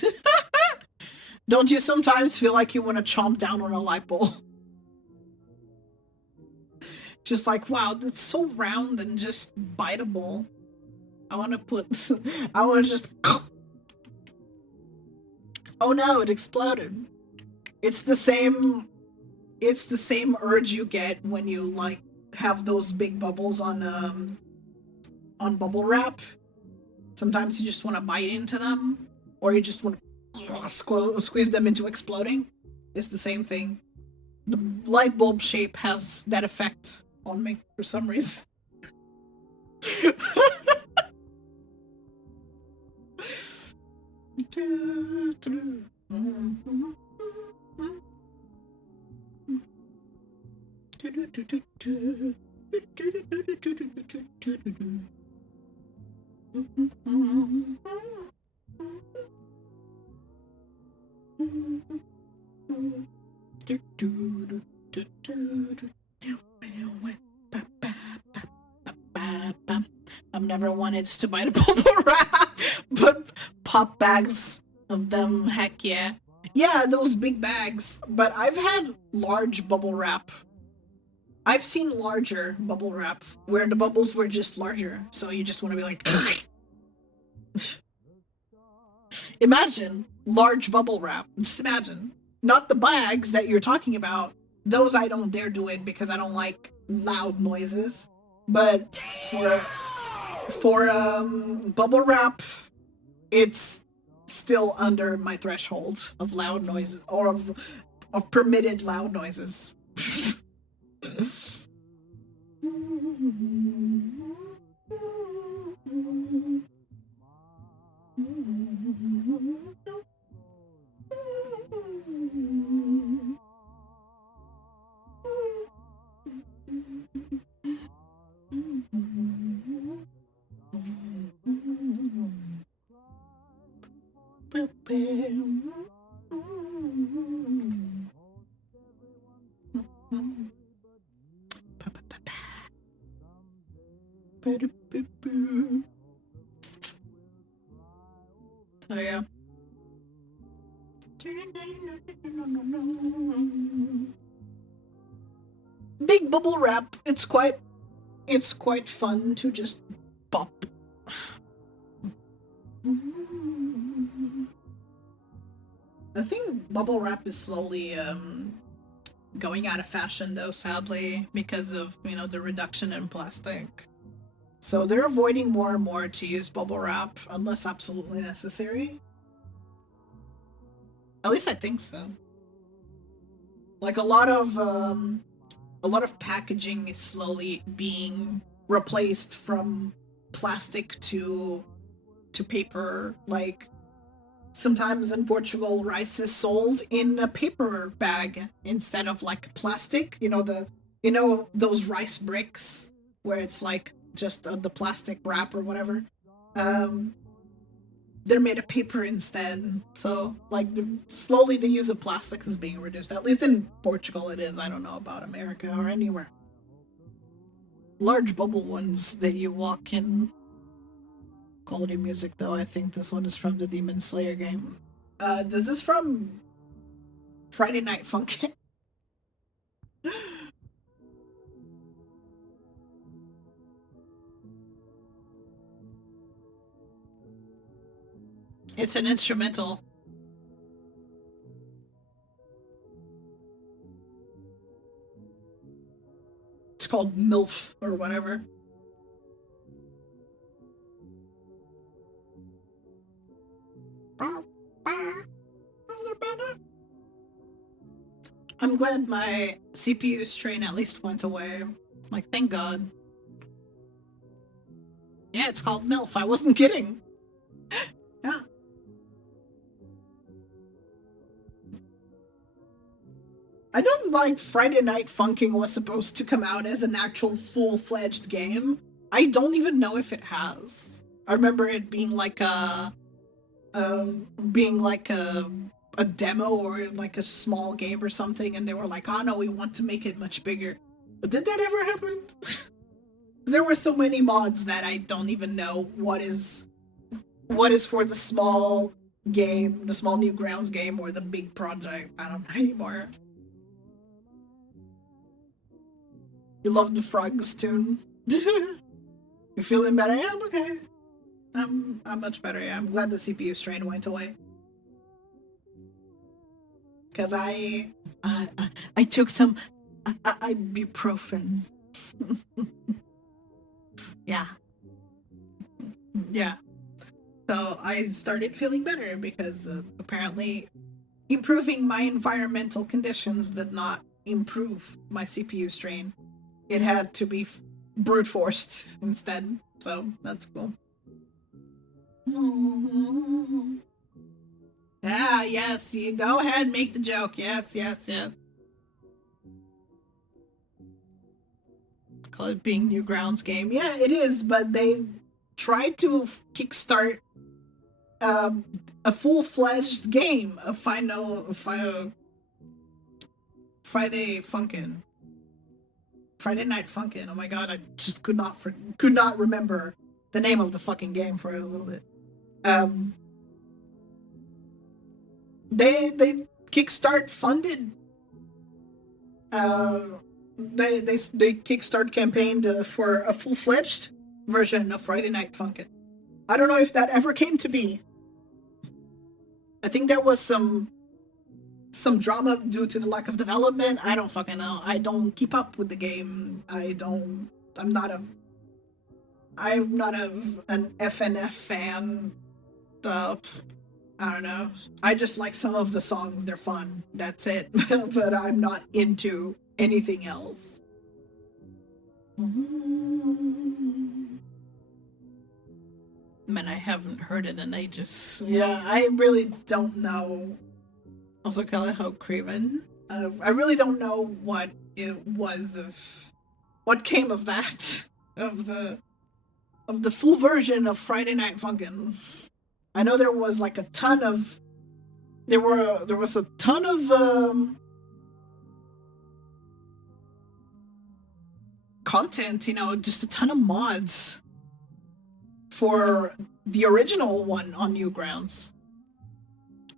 Don't you sometimes feel like you want to chomp down on a light bulb? Just like, wow, that's so round and just biteable. I want to just... Oh no, it exploded. It's the same urge you get when you like have those big bubbles on bubble wrap. Sometimes you just want to bite into them, or you just want to squeeze them into exploding. It's the same thing. The light bulb shape has that effect on me for some reason. I've never wanted to buy the bubble wrap, but pop bags of them, heck yeah. Yeah, those big bags, but I've had large bubble wrap. I've seen larger bubble wrap where the bubbles were just larger, so you just want to be like... Imagine large bubble wrap. Just imagine. Not the bags that you're talking about. Those I don't dare do it because I don't like loud noises. But for bubble wrap, it's still under my threshold of loud noises, or of permitted loud noises. Oh yeah. Big bubble wrap. It's quite fun to just pop. I think bubble wrap is slowly going out of fashion though, sadly, because of, you know, the reduction in plastic. So they're avoiding more and more to use bubble wrap unless absolutely necessary. At least I think so. Like a lot of packaging is slowly being replaced from plastic to paper. Like sometimes in Portugal, rice is sold in a paper bag instead of like plastic. Those rice bricks where it's like just the plastic wrap or whatever. They're made of paper instead. So like slowly the use of plastic is being reduced. At least in Portugal it is. I don't know about America or anywhere. Large bubble ones that you walk in. Quality music though. I think this one is from the Demon Slayer game. This is from Friday Night Funkin'. It's an instrumental. It's called MILF or whatever. I'm glad my CPU strain at least went away. Like, thank God. Yeah, it's called MILF. I wasn't kidding. Yeah. I don't like Friday Night Funkin' was supposed to come out as an actual full-fledged game. I don't even know if it has. I remember it being like a demo or like a small game or something, and they were like, oh no, we want to make it much bigger. But did that ever happen? There were so many mods that I don't even know what is for the small game, the small Newgrounds game, or the big project. I don't know anymore. You love the Frogs tune? You feeling better? Yeah, I'm okay. I'm much better. Yeah, I'm glad the CPU strain went away. Cause I took some ibuprofen. Yeah. Yeah. So I started feeling better because apparently improving my environmental conditions did not improve my CPU strain. It had to be brute forced instead. So that's cool. Yeah, yes, you go ahead, make the joke. Yes, yes, yes. Call it being Newgrounds game. Yeah, it is, but they tried to kickstart a full-fledged game, a final Friday Funkin'. Friday Night Funkin'. Oh my god, I just could not remember the name of the fucking game for a little bit. They kickstart funded. They kickstart campaigned for a full-fledged version of Friday Night Funkin'. I don't know if that ever came to be. I think there was some drama due to the lack of development. I don't fucking know. I don't keep up with the game. I'm not an FNF fan. I don't know. I just like some of the songs. They're fun. That's it. But I'm not into anything else. Man, I haven't heard it in ages. Yeah, I really don't know. Also, Calico Craven. I really don't know what it was what came of that, of the full version of Friday Night Funkin'. I know there was like a ton of, there was a ton of content, just a ton of mods for the original one on Newgrounds.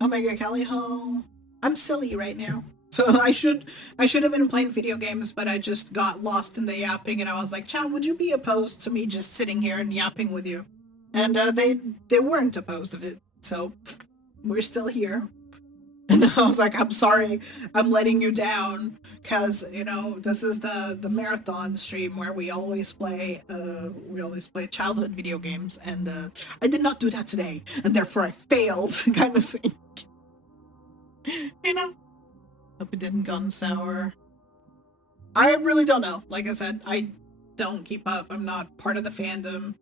Omega Caliho. I'm silly right now. So I should have been playing video games, but I just got lost in the yapping, and I was like, Chad, would you be opposed to me just sitting here and yapping with you? And they weren't opposed of it, so we're still here. And I was like, I'm sorry, I'm letting you down, because you know this is the marathon stream where we always play childhood video games, and I did not do that today, and therefore I failed, kind of thing. You know, hope it didn't gone sour. I really don't know. Like I said, I don't keep up. I'm not part of the fandom.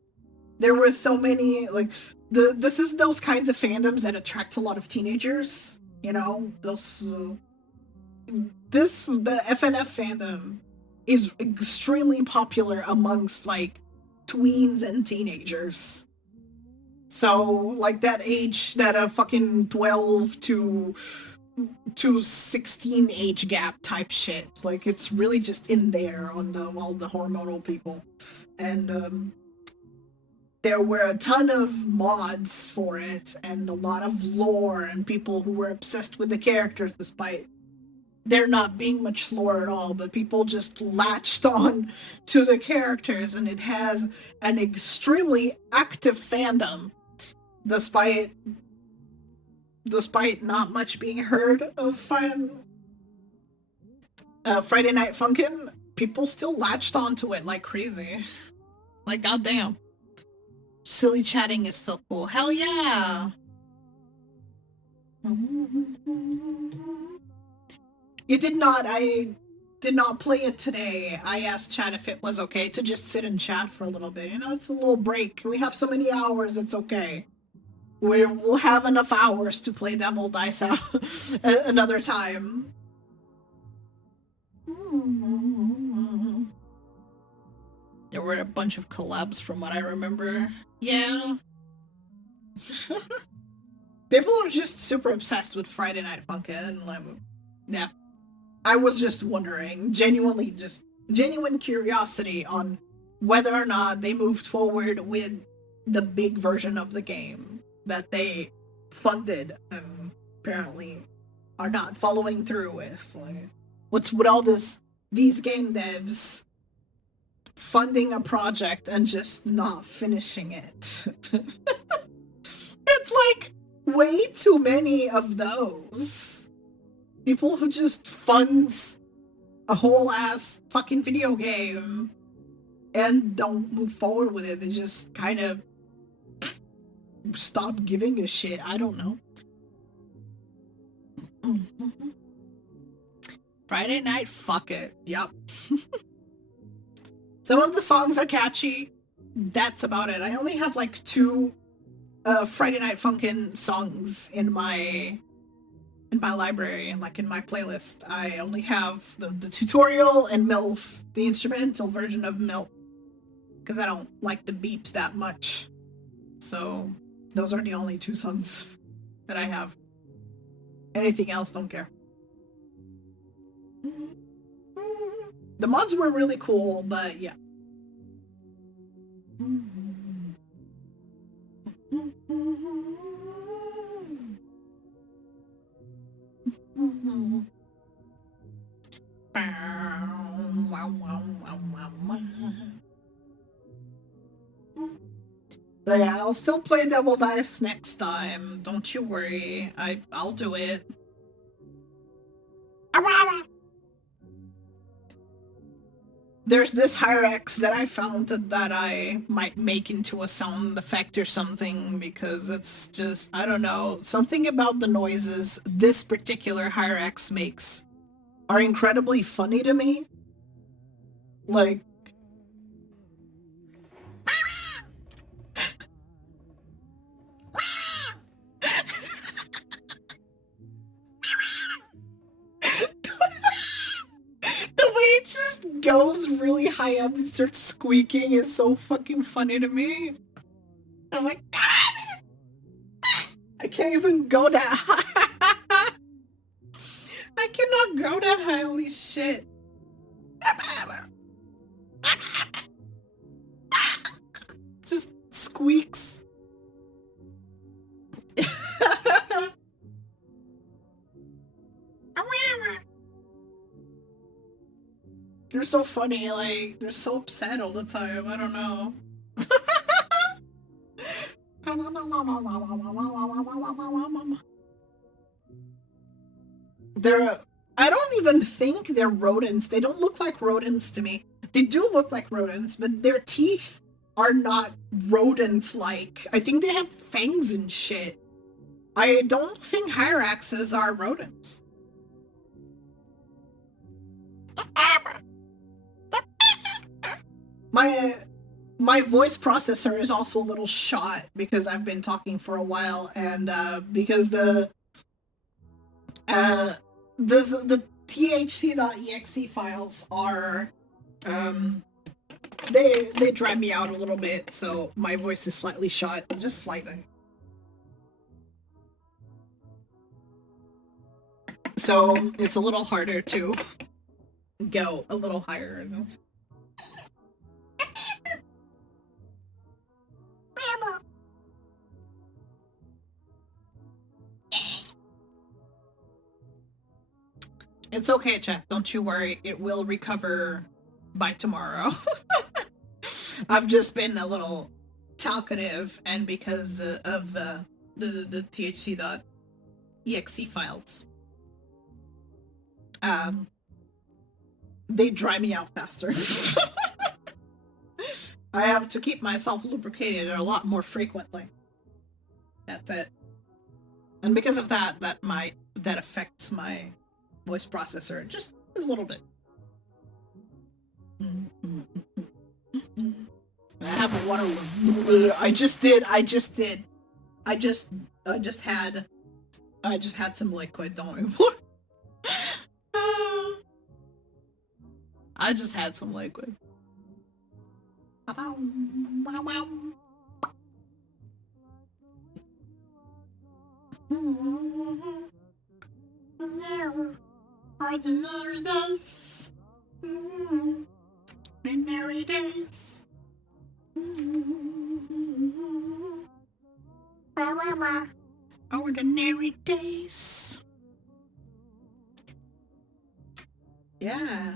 There were so many like this is those kinds of fandoms that attract a lot of teenagers. You know, the FNF fandom is extremely popular amongst like tweens and teenagers. So like that age, that a fucking 12 to 16 age gap type shit. Like it's really just in there on all the hormonal people. And there were a ton of mods for it and a lot of lore and people who were obsessed with the characters despite there not being much lore at all, but people just latched on to the characters, and it has an extremely active fandom despite not much being heard of Friday Night Funkin'. People still latched onto it like crazy. Like goddamn. Silly chatting is so cool. Hell yeah! You did not. I did not play it today. I asked chat if it was okay to just sit and chat for a little bit. You know, it's a little break. We have so many hours, it's okay. We'll have enough hours to play Devil Dice out another time. There were a bunch of collabs from what I remember. Yeah. People are just super obsessed with Friday Night Funkin'. Like, yeah. I was just wondering, genuine curiosity on whether or not they moved forward with the big version of the game that they funded and apparently are not following through with. Like, what's with all these game devs funding a project and just not finishing it? It's like way too many of those. People who just funds a whole ass fucking video game and don't move forward with it. They just kind of stop giving a shit. I don't know. Friday night, fuck it. Yup. Some of the songs are catchy. That's about it. I only have like 2 Friday Night Funkin' songs in my library and like in my playlist. I only have the tutorial and MILF, the instrumental version of MILF, because I don't like the beeps that much. So those are the only 2 songs that I have. Anything else, don't care. The mods were really cool, but yeah. But yeah, I'll still play Devil Dice next time. Don't you worry. I'll do it. There's this Hyrex that I found that I might make into a sound effect or something, because it's just, I don't know, something about the noises this particular Hyrex makes are incredibly funny to me. Like, the way it just goes really high up and starts squeaking is so fucking funny to me. I'm like, I can't even go that high. I cannot go that high, holy shit. Just squeaks. They're so funny, like, they're so upset all the time, I don't know. They're, I don't even think they're rodents. They don't look like rodents to me. They do look like rodents, but their teeth are not rodent-like. I think they have fangs and shit. I don't think hyraxes are rodents. My voice processor is also a little shot because I've been talking for a while, and because the thc.exe files are they drive me out a little bit, so my voice is slightly shot, just slightly. So it's a little harder to go a little higher. It's okay, chat. Don't you worry. It will recover by tomorrow. I've just been a little talkative, and because of the thc.exe files, they dry me out faster. I have to keep myself lubricated a lot more frequently. That's it. And because of that, that affects my voice processor just a little bit. I have a water. I just had some liquid. Don't worry. I just had some liquid. Ordinary days. Ordinary days. Ordinary days. Yeah.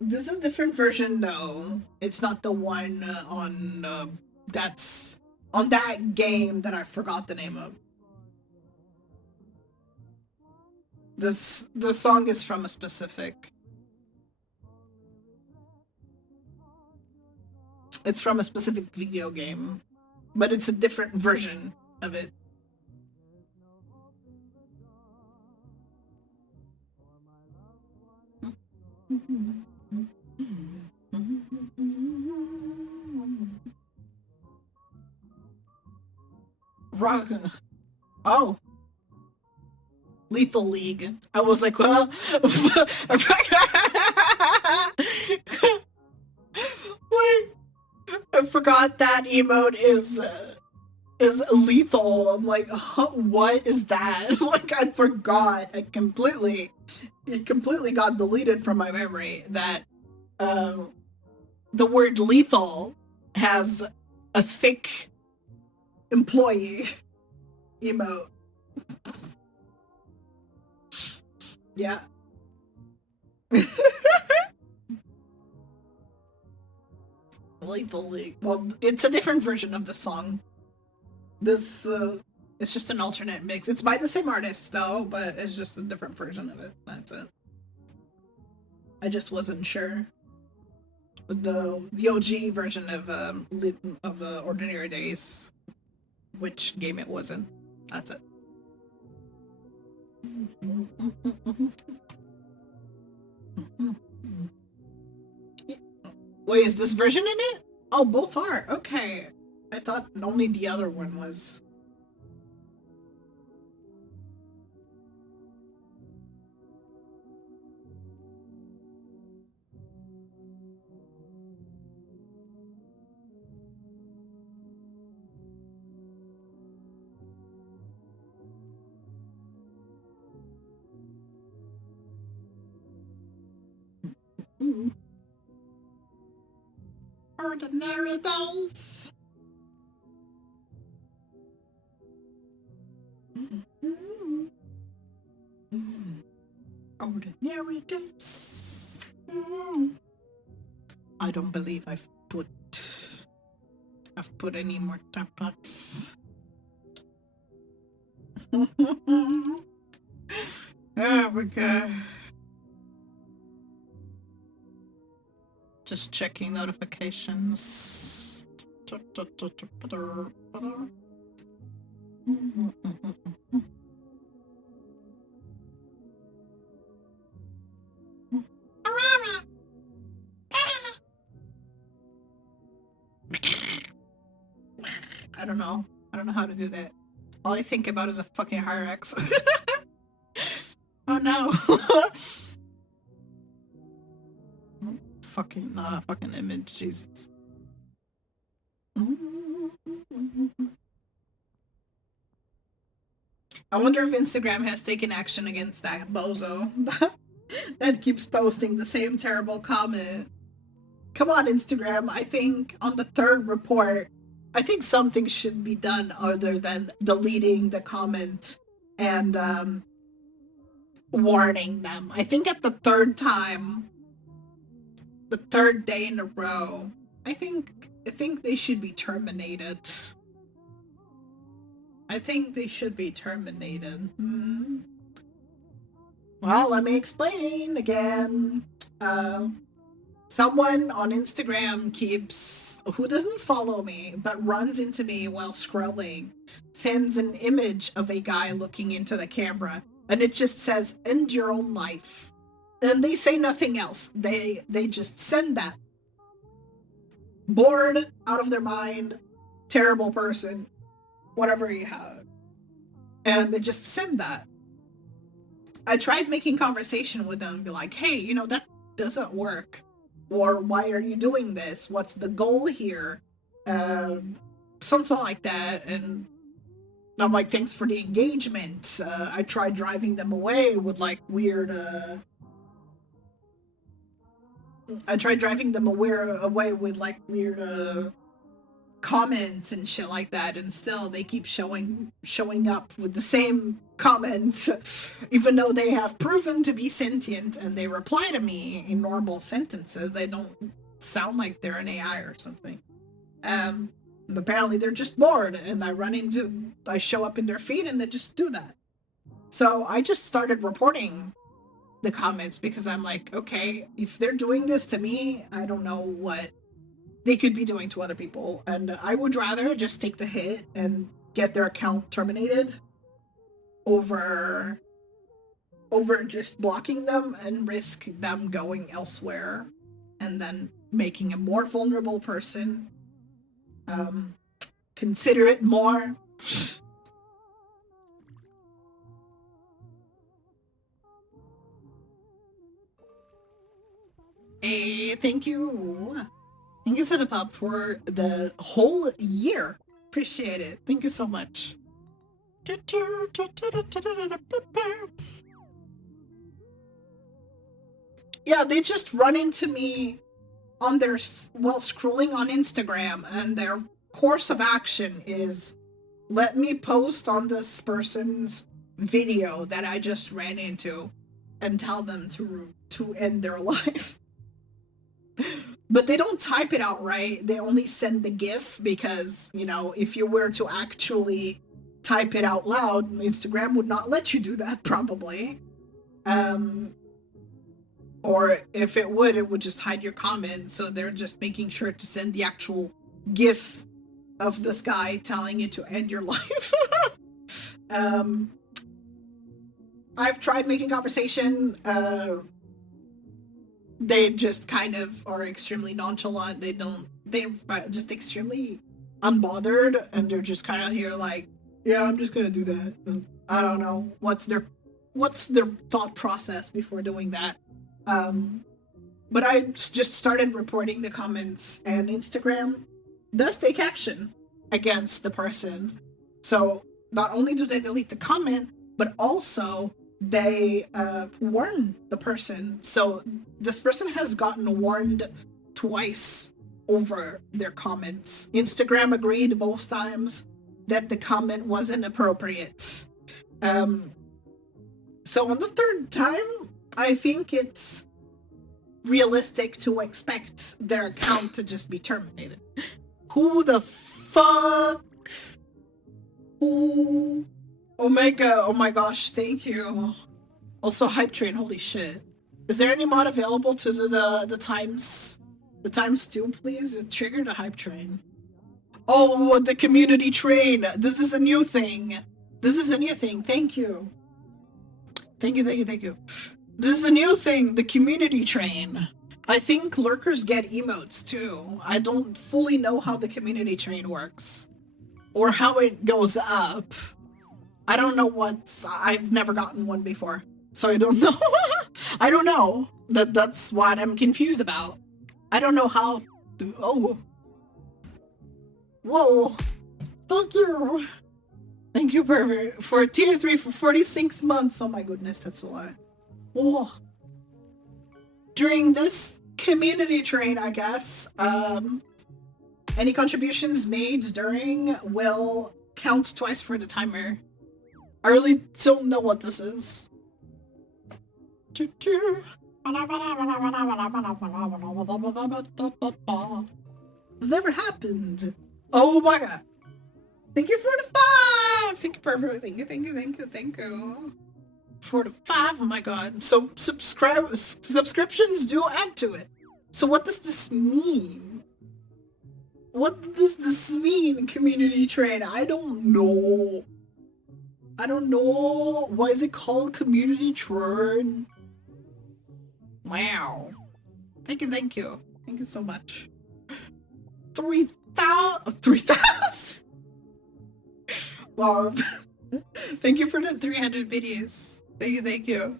This is a different version though. It's not the one on that's on that game that I forgot the name of. The song is from a specific. It's from a specific video game, but it's a different version of it. Rock. Oh. Lethal League. I was like, well, I forgot that emote is lethal. I'm like, huh, what is that? Like, I forgot. It completely got deleted from my memory that the word lethal has a thick employee emote. Yeah. Lethal League. Well, it's a different version of the song. This it's just an alternate mix. It's by the same artist though, but it's just a different version of it. That's it. I just wasn't sure. The OG version of Ordinary Days, which game it was in. That's it. Wait, is this version in it? Oh, both are. Okay. I thought only the other one was. Ordinary days. Ordinary days. I don't believe I've put any more tablets. There we go. Just checking notifications. I don't know. I don't know how to do that. All I think about is a fucking Hyrax. Oh no. fucking image, Jesus. I wonder if Instagram has taken action against that bozo that keeps posting the same terrible comment. Come on, Instagram. I think on the third report, I think something should be done other than deleting the comment and warning them. I think at the third time, the third day in a row, I think they should be terminated. I think they should be terminated. Well, let me explain again. Someone on Instagram who doesn't follow me, but runs into me while scrolling, sends an image of a guy looking into the camera, and it just says, "End your own life." And they say nothing else. They just send that. Bored, out of their mind, terrible person, whatever you have. And they just send that. I tried making conversation with them, be like, hey, that doesn't work. Or why are you doing this? What's the goal here? Something like that. And I'm like, thanks for the engagement. I tried driving them away with like weird away with like weird comments and shit like that, and still they keep showing up with the same comments, even though they have proven to be sentient and they reply to me in normal sentences. They don't sound like they're an AI or something. Apparently they're just bored, and I show up in their feed and they just do that. So I just started reporting the comments because I'm like, okay, if they're doing this to me, I don't know what they could be doing to other people, and I would rather just take the hit and get their account terminated over just blocking them and risk them going elsewhere and then making a more vulnerable person consider it more. Hey, thank you. Thank you, Set Up for the whole year. Appreciate it. Thank you so much. Yeah, they just run into me while scrolling on Instagram, and their course of action is, let me post on this person's video that I just ran into and tell them to end their life. But they don't type it out right. They only send the GIF because, if you were to actually type it out loud, Instagram would not let you do that, probably. Or if it would just hide your comment. So they're just making sure to send the actual GIF of this guy telling you to end your life. I've tried making conversation. They just kind of are extremely nonchalant. They're just extremely unbothered, and they're just kind of here like, yeah, I'm just gonna do that. And I don't know what's their thought process before doing that. But I just started reporting the comments, and Instagram does take action against the person. So not only do they delete the comment, but also they warn the person. So this person has gotten warned twice over their comments. Instagram agreed both times that the comment wasn't appropriate. So on the third time, I think it's realistic to expect their account to just be terminated. Who the fuck? Who? Omega, oh my gosh, thank you. Also, hype train. Holy shit! Is there any mod available to do the times 2, please? It triggered a hype train. Oh, the community train. This is a new thing. This is a new thing. Thank you. Thank you. Thank you. Thank you. This is a new thing. The community train. I think lurkers get emotes too. I don't fully know how the community train works or how it goes up. I don't know what's. I've never gotten one before, so I don't know. I don't know. That's what I'm confused about. I don't know how to. Oh. Whoa. Thank you. Thank you, Pervert, for tier 3 for 46 months. Oh my goodness, that's a lot. Whoa. During this community train, I guess, any contributions made during will count twice for the timer. I really don't know what this is. It's never happened. Oh my god. Thank you for the 5! Thank you, Perfect. Thank you, thank you, thank you, thank you. For the 5, oh my god. So subscriptions do add to it. So what does this mean? What does this mean, community train? I don't know. I don't know. Why is it called community train? Wow. Thank you, thank you. Thank you so much. 3,000? 3,000? Wow. Thank you for the 300 videos. Thank you, thank you.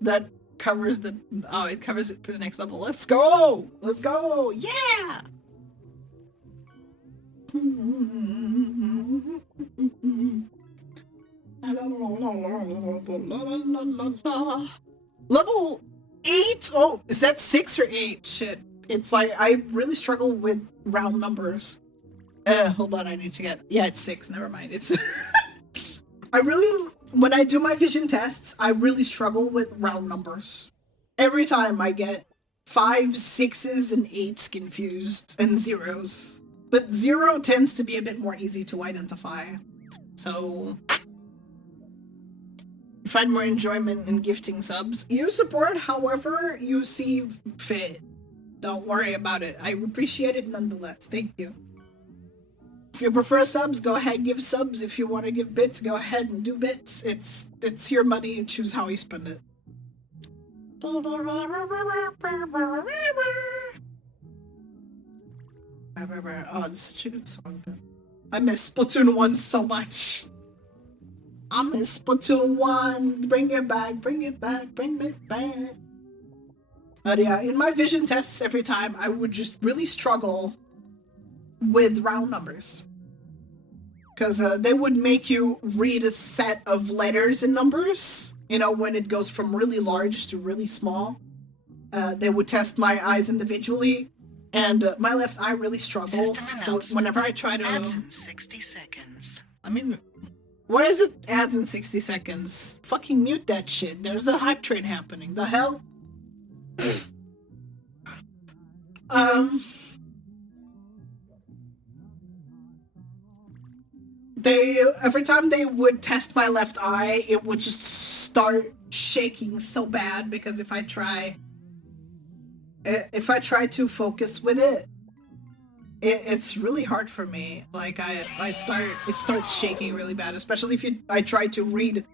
That covers the... Oh, it covers it for the next level. Let's go! Let's go! Yeah! Level 8? Oh, is that 6 or 8? Shit. It's like, I really struggle with round numbers. Hold on, I need to get... Yeah, it's 6. Never mind. It's... I really... When I do my vision tests, I really struggle with round numbers. Every time I get 5s, 6s, and 8s confused, and 0s. But 0 tends to be a bit more easy to identify. So... You find more enjoyment in gifting subs. You support however you see fit. Don't worry about it. I appreciate it nonetheless. Thank you. If you prefer subs, go ahead and give subs. If you want to give bits, go ahead and do bits. It's your money. Choose how you spend it. Oh, it's such a good song. I miss Splatoon 1 so much. I miss Splatoon 1. Bring it back, bring it back, bring it back. But yeah, in my vision tests every time, I would just really struggle with round numbers. Because they would make you read a set of letters and numbers. You know, when it goes from really large to really small. They would test my eyes individually. And my left eye really struggles. So whenever I try to... Adds in 60 seconds. I mean... Why is it adds in 60 seconds? Fucking mute that shit. There's a hype train happening. The hell? Every time they would test my left eye, it would just start shaking so bad because if I try to focus with it, it's really hard for me. Like it starts shaking really bad, especially if I try to read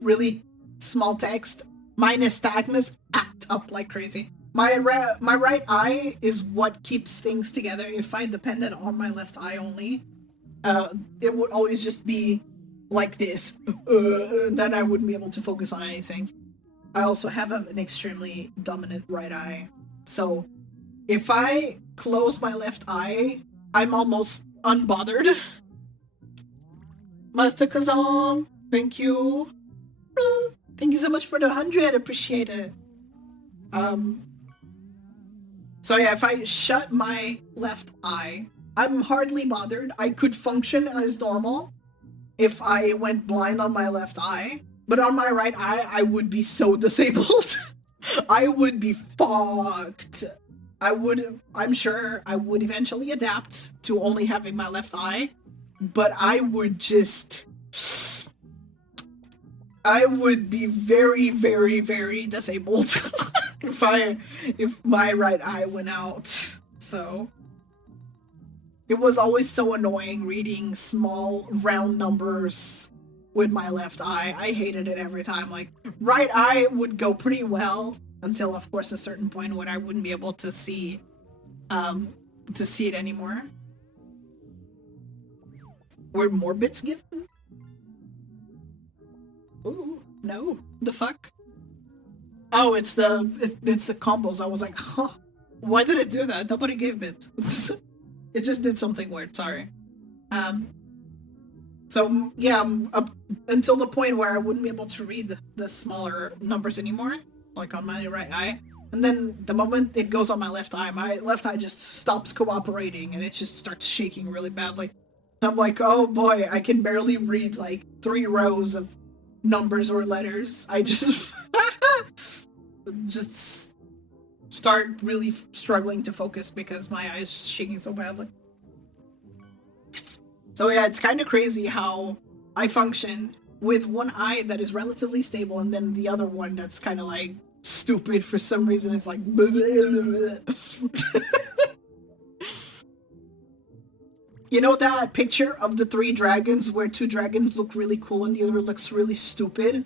really small text. My nystagmus act up like crazy. My right eye is what keeps things together. If I depended on my left eye only, it would always just be like this. Then I wouldn't be able to focus on anything. I also have an extremely dominant right eye. So if I close my left eye, I'm almost unbothered. Master Kazam, thank you. Thank you so much for the 100, appreciate it. So yeah, if I shut my left eye, I'm hardly bothered. I could function as normal if I went blind on my left eye. But on my right eye, I would be so disabled. I would be fucked. I'm sure I would eventually adapt to only having my left eye. But I would just... I would be very, very, very disabled if my right eye went out. So it was always so annoying reading small round numbers with my left eye. I hated it every time. Like right eye would go pretty well until of course a certain point when I wouldn't be able to see it anymore. Were more bits given? Ooh, no. The fuck? Oh, it's the combos. I was like, huh, why did it do that? Nobody gave bits. It just did something weird, sorry. So yeah, up until the point where I wouldn't be able to read the smaller numbers anymore, like on my right eye. And then the moment it goes on my left eye just stops cooperating and it just starts shaking really badly. And I'm like, oh boy, I can barely read like 3 rows of numbers or letters. I just just start really struggling to focus because my eyes shaking so badly. So yeah, it's kind of crazy how I function with one eye that is relatively stable and then the other one that's kind of like stupid for some reason. It's like you know that picture of the 3 dragons where 2 dragons look really cool and the other looks really stupid?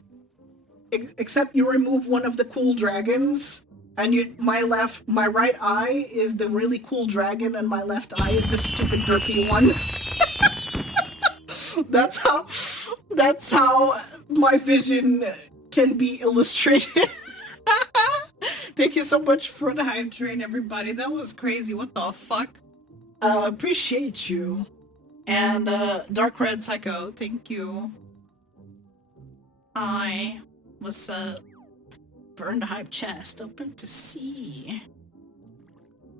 Except you remove one of the cool dragons and my right eye is the really cool dragon and my left eye is the stupid derpy one. That's how my vision can be illustrated. Thank you so much for the hype train, everybody. That was crazy. What the fuck? Appreciate you. And Dark Red Psycho, thank you. Hi. What's up? Burn the hype chest. Open to see.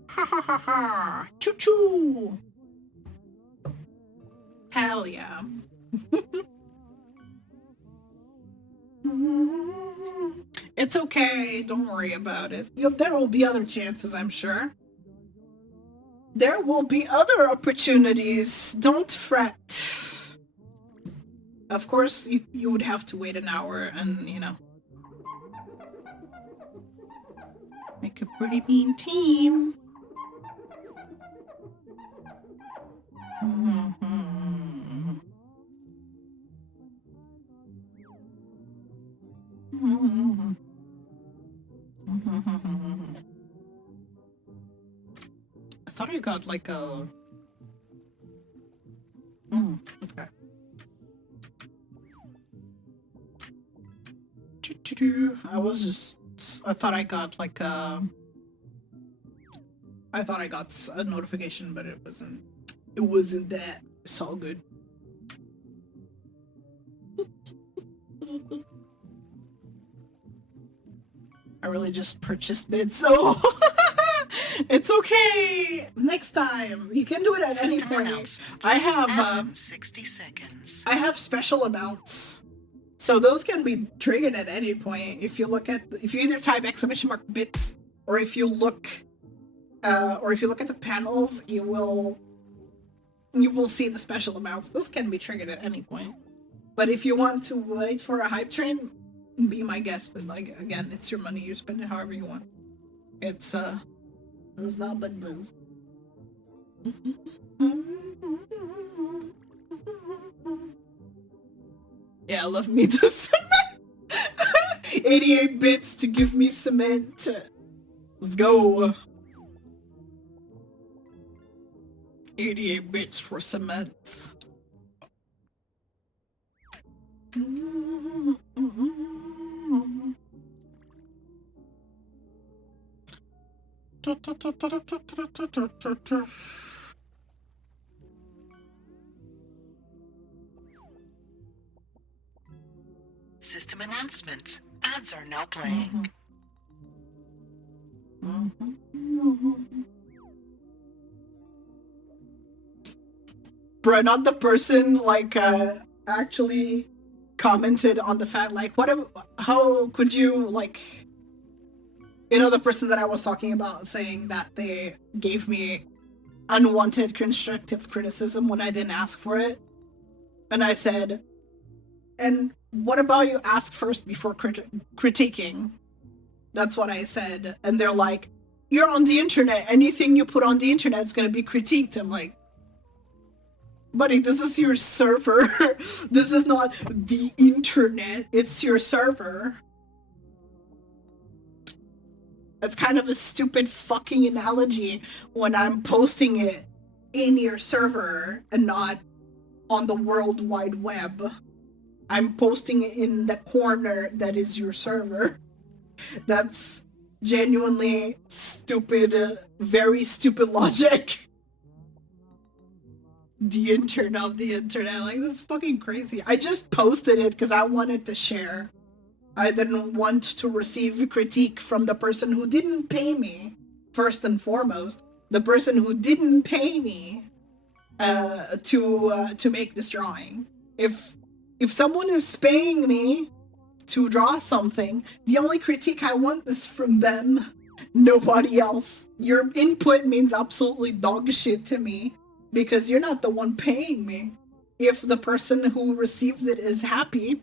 Ha ha ha ha. Choo choo. Hell yeah. It's okay. Don't worry about it. There will be other chances, I'm sure. There will be other opportunities. Don't fret. Of course, you would have to wait an hour and, you know, make a pretty mean team. I thought I got like a... okay. I thought I got like a... I thought I got a notification, but it wasn't. It wasn't that. It's all good. I really just purchased bids, so it's okay. Next time you can do it at any point. I have 60 seconds. I have special amounts, so those can be triggered at any point. If you either type !bits or if you look at the panels, you will see the special amounts. Those can be triggered at any point. But if you want to wait for a hype train, be my guest. And like again, it's your money. You spend it however you want. It's not bad. Yeah, I love me the cement. 88 bits to give me cement. Let's go. 88 bits for cement. System announcement. Ads are now playing. Bruh, not the person like actually commented on the fact like how could you like, you know, the person that I was talking about saying that they gave me unwanted constructive criticism when I didn't ask for it. And I said, and what about you ask first before critiquing? That's what I said. And they're like, you're on the internet. Anything you put on the internet is going to be critiqued. I'm like, buddy, this is your server. This is not the internet. It's your server. That's kind of a stupid fucking analogy when I'm posting it in your server and not on the World Wide Web. I'm posting it in the corner that is your server. That's genuinely stupid, very stupid logic. The internet of the internet, like, this is fucking crazy. I just posted it because I wanted to share. I didn't want to receive critique from the person who didn't pay me, first and foremost. The person who didn't pay me to make this drawing. If someone is paying me to draw something, the only critique I want is from them, nobody else. Your input means absolutely dog shit to me because you're not the one paying me. If the person who received it is happy,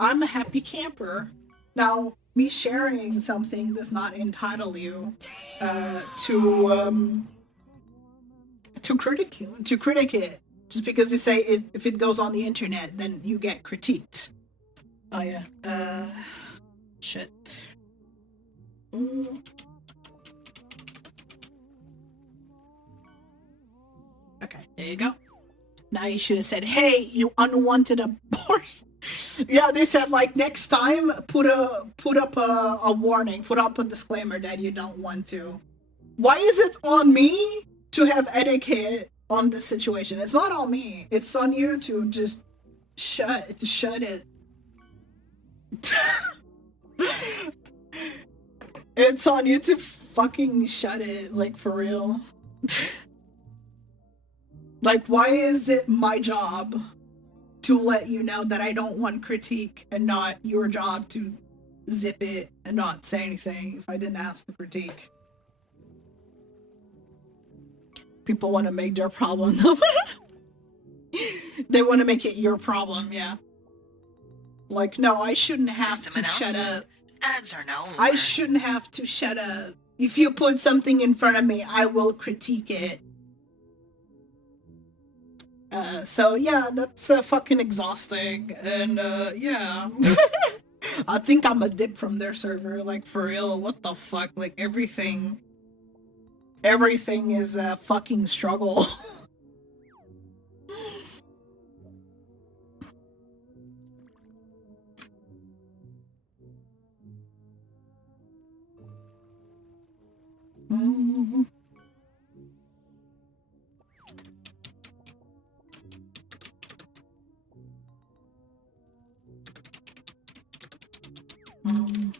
I'm a happy camper. Now, me sharing something does not entitle you to critique it. Just because you say if it goes on the internet, then you get critiqued. Oh yeah. Shit. Okay, there you go. Now you should have said, "Hey, you unwanted abortion." Yeah, they said like next time put up a warning, put up a disclaimer that you don't want to. Why is it on me to have etiquette on this situation? It's not on me. It's on you to just shut it. It's on you to fucking shut it, like, for real. Like, why is it my job to let you know that I don't want critique and not your job to zip it and not say anything if I didn't ask for critique? People want to make their problem. They want to make it your problem, yeah. Like, no, I shouldn't have to shut up. Ads are now over. I shouldn't have to shut up. If you put something in front of me, I will critique it. So yeah, that's fucking exhausting, and yeah. I think I'm a dip from their server, like, for real. What the fuck? Like, everything is a fucking struggle. Mm-hmm. Mm.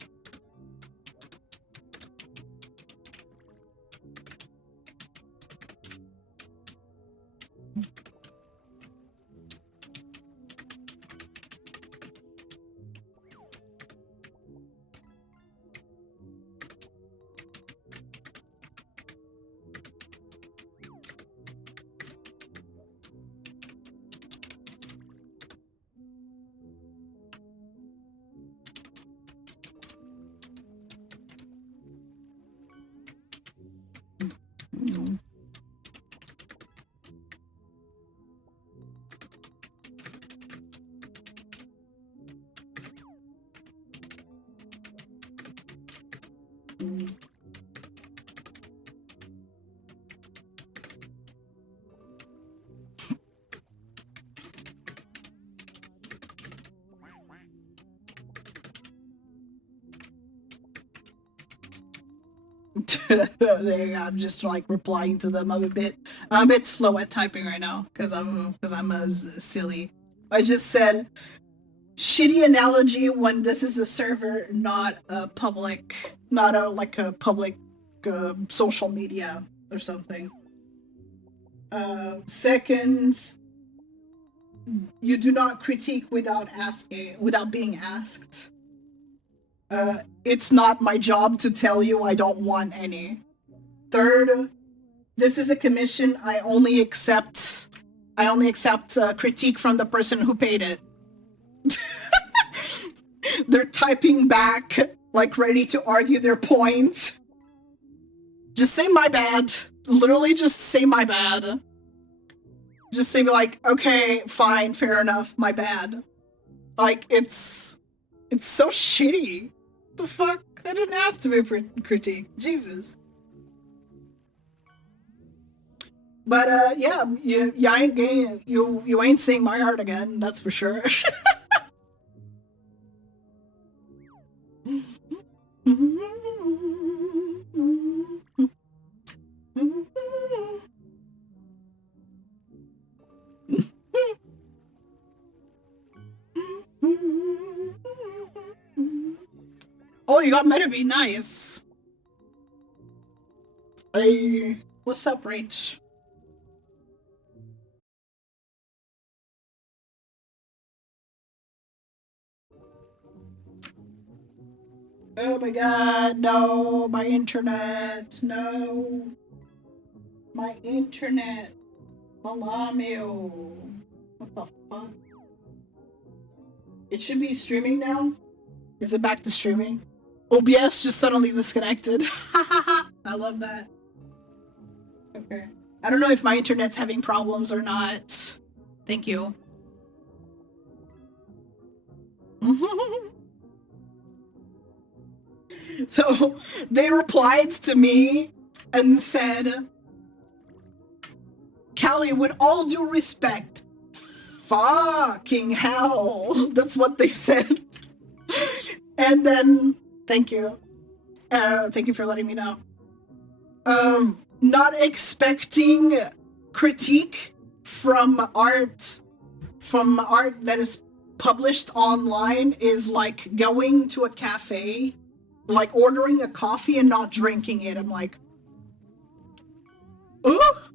Mm. Mm. There you go. I'm just like replying to them. I'm a bit slow at typing right now because I'm a silly. I just said shitty analogy when this is a server, not a public, not a like a public social media or something. Second, you do not critique without being asked. It's not my job to tell you I don't want any. Third, this is a commission. I only accept critique from the person who paid it. They're typing back, like ready to argue their point. Just say my bad. Literally just say my bad. Just say like, okay, fine, fair enough, my bad. Like, it's so shitty. The fuck? I didn't ask to be critiqued. Jesus. But yeah, you ain't gay. You ain't seeing my art again. That's for sure. Oh, you got Metabee, nice. Hey, what's up, Rach? Oh my god, no, my internet, no. My internet. Malamio. What the fuck? It should be streaming now? Is it back to streaming? OBS just suddenly disconnected. I love that. Okay. I don't know if my internet's having problems or not. Thank you. So they replied to me and said, Callie, with all due respect, fucking hell. That's what they said. And then, thank you. Thank you for letting me know. Not expecting critique from art that is published online is like going to a cafe, like ordering a coffee and not drinking it. I'm like, ugh?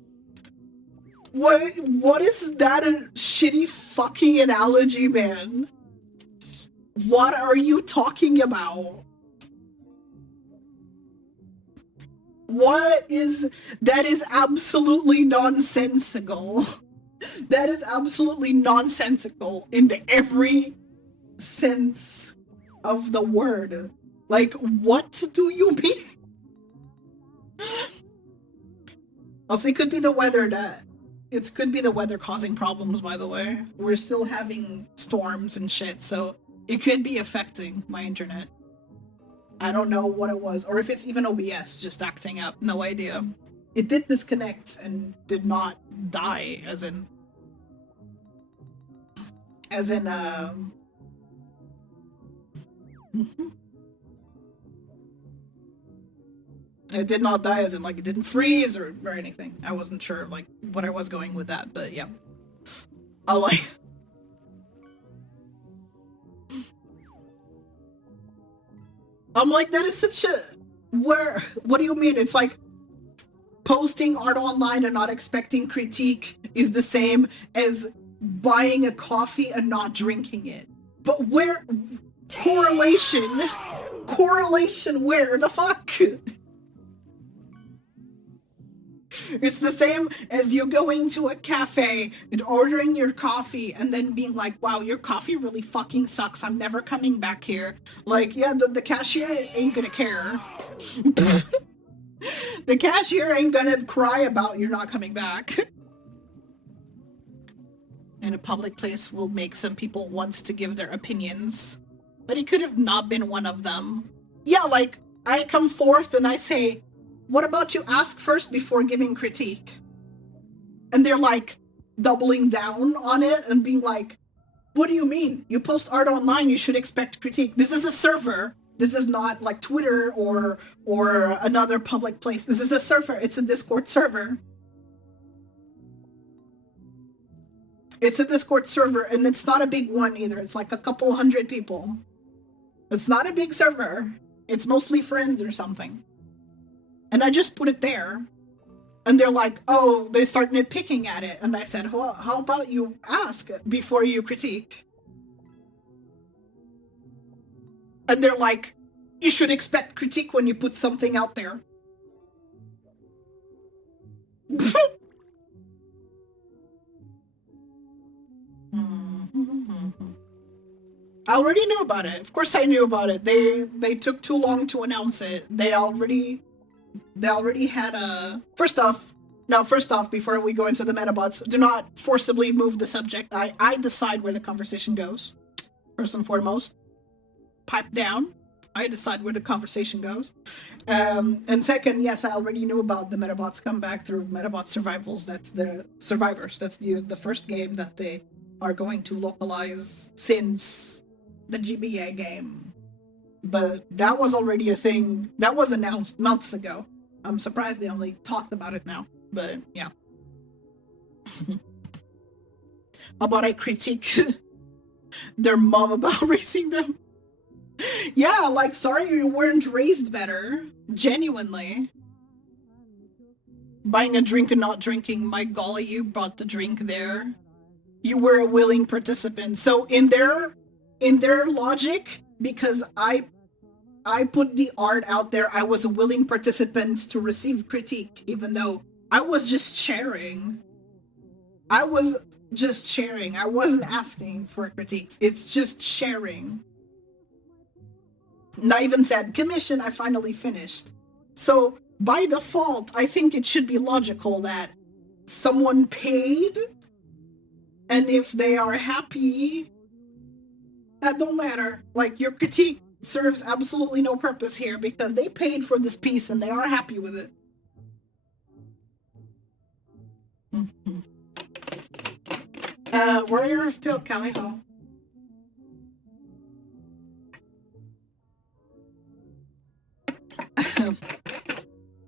What is that a shitty fucking analogy, man? What are you talking about? That is absolutely nonsensical. That is absolutely nonsensical in every sense of the word. Like, what do you mean? Also, it could be the weather it could be the weather causing problems, by the way. We're still having storms and shit, so it could be affecting my internet. I don't know what it was, or if it's even OBS just acting up. No idea. It did disconnect and did not die, as in it did not die, as in like it didn't freeze or anything. I wasn't sure like what I was going with that, but yeah. I like. I'm like, that is such a what do you mean? It's like posting art online and not expecting critique is the same as buying a coffee and not drinking it. But where correlation where the fuck? It's the same as you going to a cafe and ordering your coffee and then being like, wow, your coffee really fucking sucks. I'm never coming back here. Like, yeah, the cashier ain't gonna care. The cashier ain't gonna cry about you're not coming back. And a public place will make some people want to give their opinions. But it could have not been one of them. Yeah, like, I come forth and I say, what about you ask first before giving critique? And they're like doubling down on it and being like, what do you mean? You post art online, you should expect critique. This is a server. This is not like Twitter or another public place. This is a server. It's a Discord server. It's a Discord server, and it's not a big one either. It's like a couple hundred people. It's not a big server. It's mostly friends or something. And I just put it there. And they're like, oh, they start nitpicking at it. And I said, well, how about you ask before you critique? And they're like, you should expect critique when you put something out there. I already knew about it. Of course I knew about it. They took too long to announce it. They already had a first off, before we go into the metabots, do not forcibly move the subject. I decide where the conversation goes. First and foremost. Pipe down. I decide where the conversation goes. And second, yes, I already knew about the Metabots comeback through Metabot Survivals. That's the Survivors. That's the first game that they are going to localize since the GBA game. But that was already a thing. That was announced months ago. I'm surprised they only talked about it now. But yeah. How about I critique their mom about raising them? Yeah, like, sorry you weren't raised better. Genuinely. Buying a drink and not drinking, my golly, you brought the drink there. You were a willing participant. So in their logic, because I put the art out there, I was a willing participant to receive critique, even though I was just sharing. I wasn't asking for critiques. It's just sharing. Not even said, commission, I finally finished. So, by default, I think it should be logical that someone paid, and if they are happy, that don't matter. Like, your critique serves absolutely no purpose here, because they paid for this piece and they are happy with it. Warrior of Pilk, Callie Hall.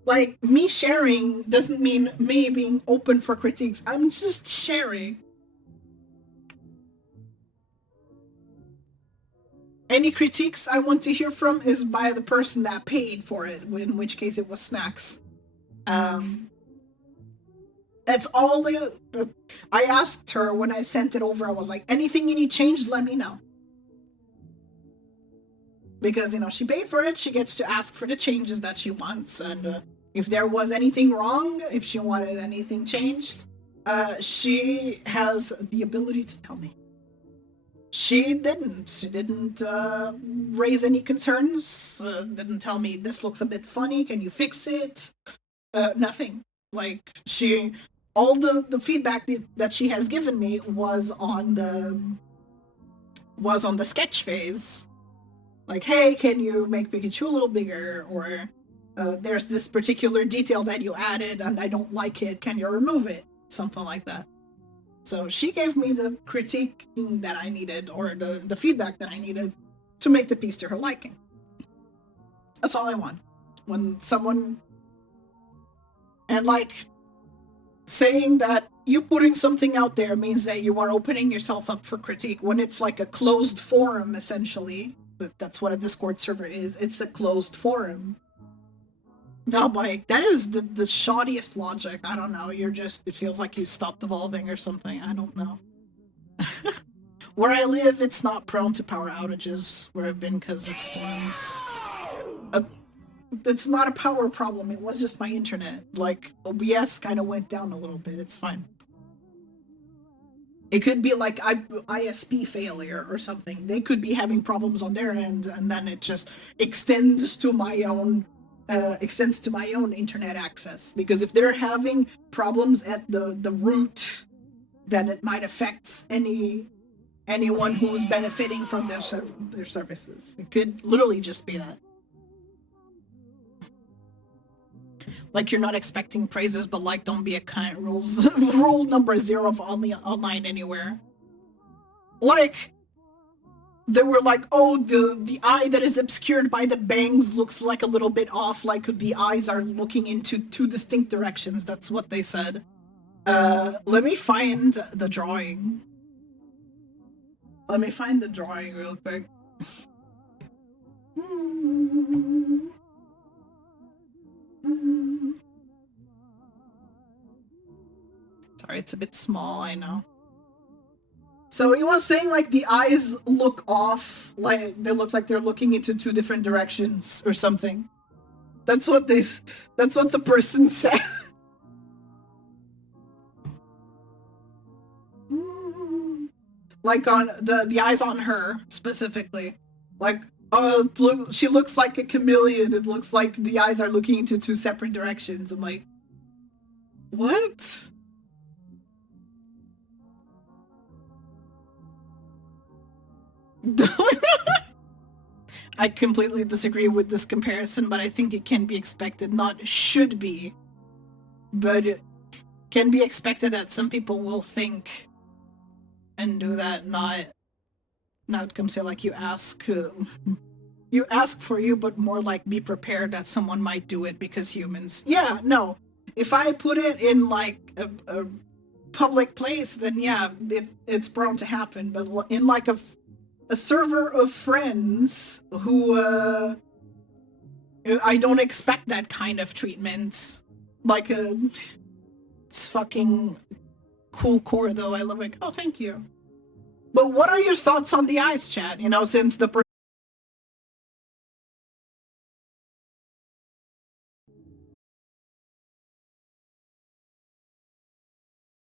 Like, me sharing doesn't mean me being open for critiques. I'm just sharing. Any critiques I want to hear from is by the person that paid for it, in which case it was Snacks. That's all I asked her when I sent it over. I was like, anything you need changed, let me know. Because, you know, she paid for it, she gets to ask for the changes that she wants, and if there was anything wrong, if she wanted anything changed, she has the ability to tell me. She didn't raise any concerns, didn't tell me this looks a bit funny, can you fix it? Nothing. Like, all the feedback that she has given me was on the sketch phase. Like, hey, can you make Pikachu a little bigger? Or there's this particular detail that you added and I don't like it, can you remove it? Something like that. So she gave me the critique that I needed, or the feedback that I needed to make the piece to her liking. That's all I want. When someone... And like, saying that you putting something out there means that you are opening yourself up for critique, when it's like a closed forum, essentially. That's what a Discord server is. It's a closed forum. No, like, that is the shoddiest logic. I don't know. It feels like you stopped evolving or something. I don't know. Where I live, it's not prone to power outages where I've been because of storms. It's not a power problem. It was just my internet. Like, OBS kind of went down a little bit. It's fine. It could be like ISP failure or something. They could be having problems on their end, and then it just extends to my own internet access. Because if they're having problems at the root, then it might affect anyone who's benefiting from their services. It could literally just be that. Like, you're not expecting praises, but like, don't be a cunt. Rule number 0 of online anywhere. Like, they were like, oh, the eye that is obscured by the bangs looks like a little bit off, like the eyes are looking into 2 distinct directions. That's what they said. Let me find the drawing. Let me find the drawing real quick. Sorry, it's a bit small, I know. So he was saying, like, the eyes look off, like they look like they're looking into 2 different directions or something. That's what the person said. like on the eyes on her specifically, like she looks like a chameleon. It looks like the eyes are looking into two separate directions. I'm like, what? I completely disagree with this comparison, but I think it can be expected, not should be, but it can be expected that some people will think and do that, not come say like you ask for you, but more like be prepared that someone might do it because humans. Yeah, no. If I put it in like a public place, then yeah, it's prone to happen. But in like a server of friends who I don't expect that kind of treatment. Like it's fucking cool core though. I love like, oh, thank you. But what are your thoughts on the eyes, chat? You know, since the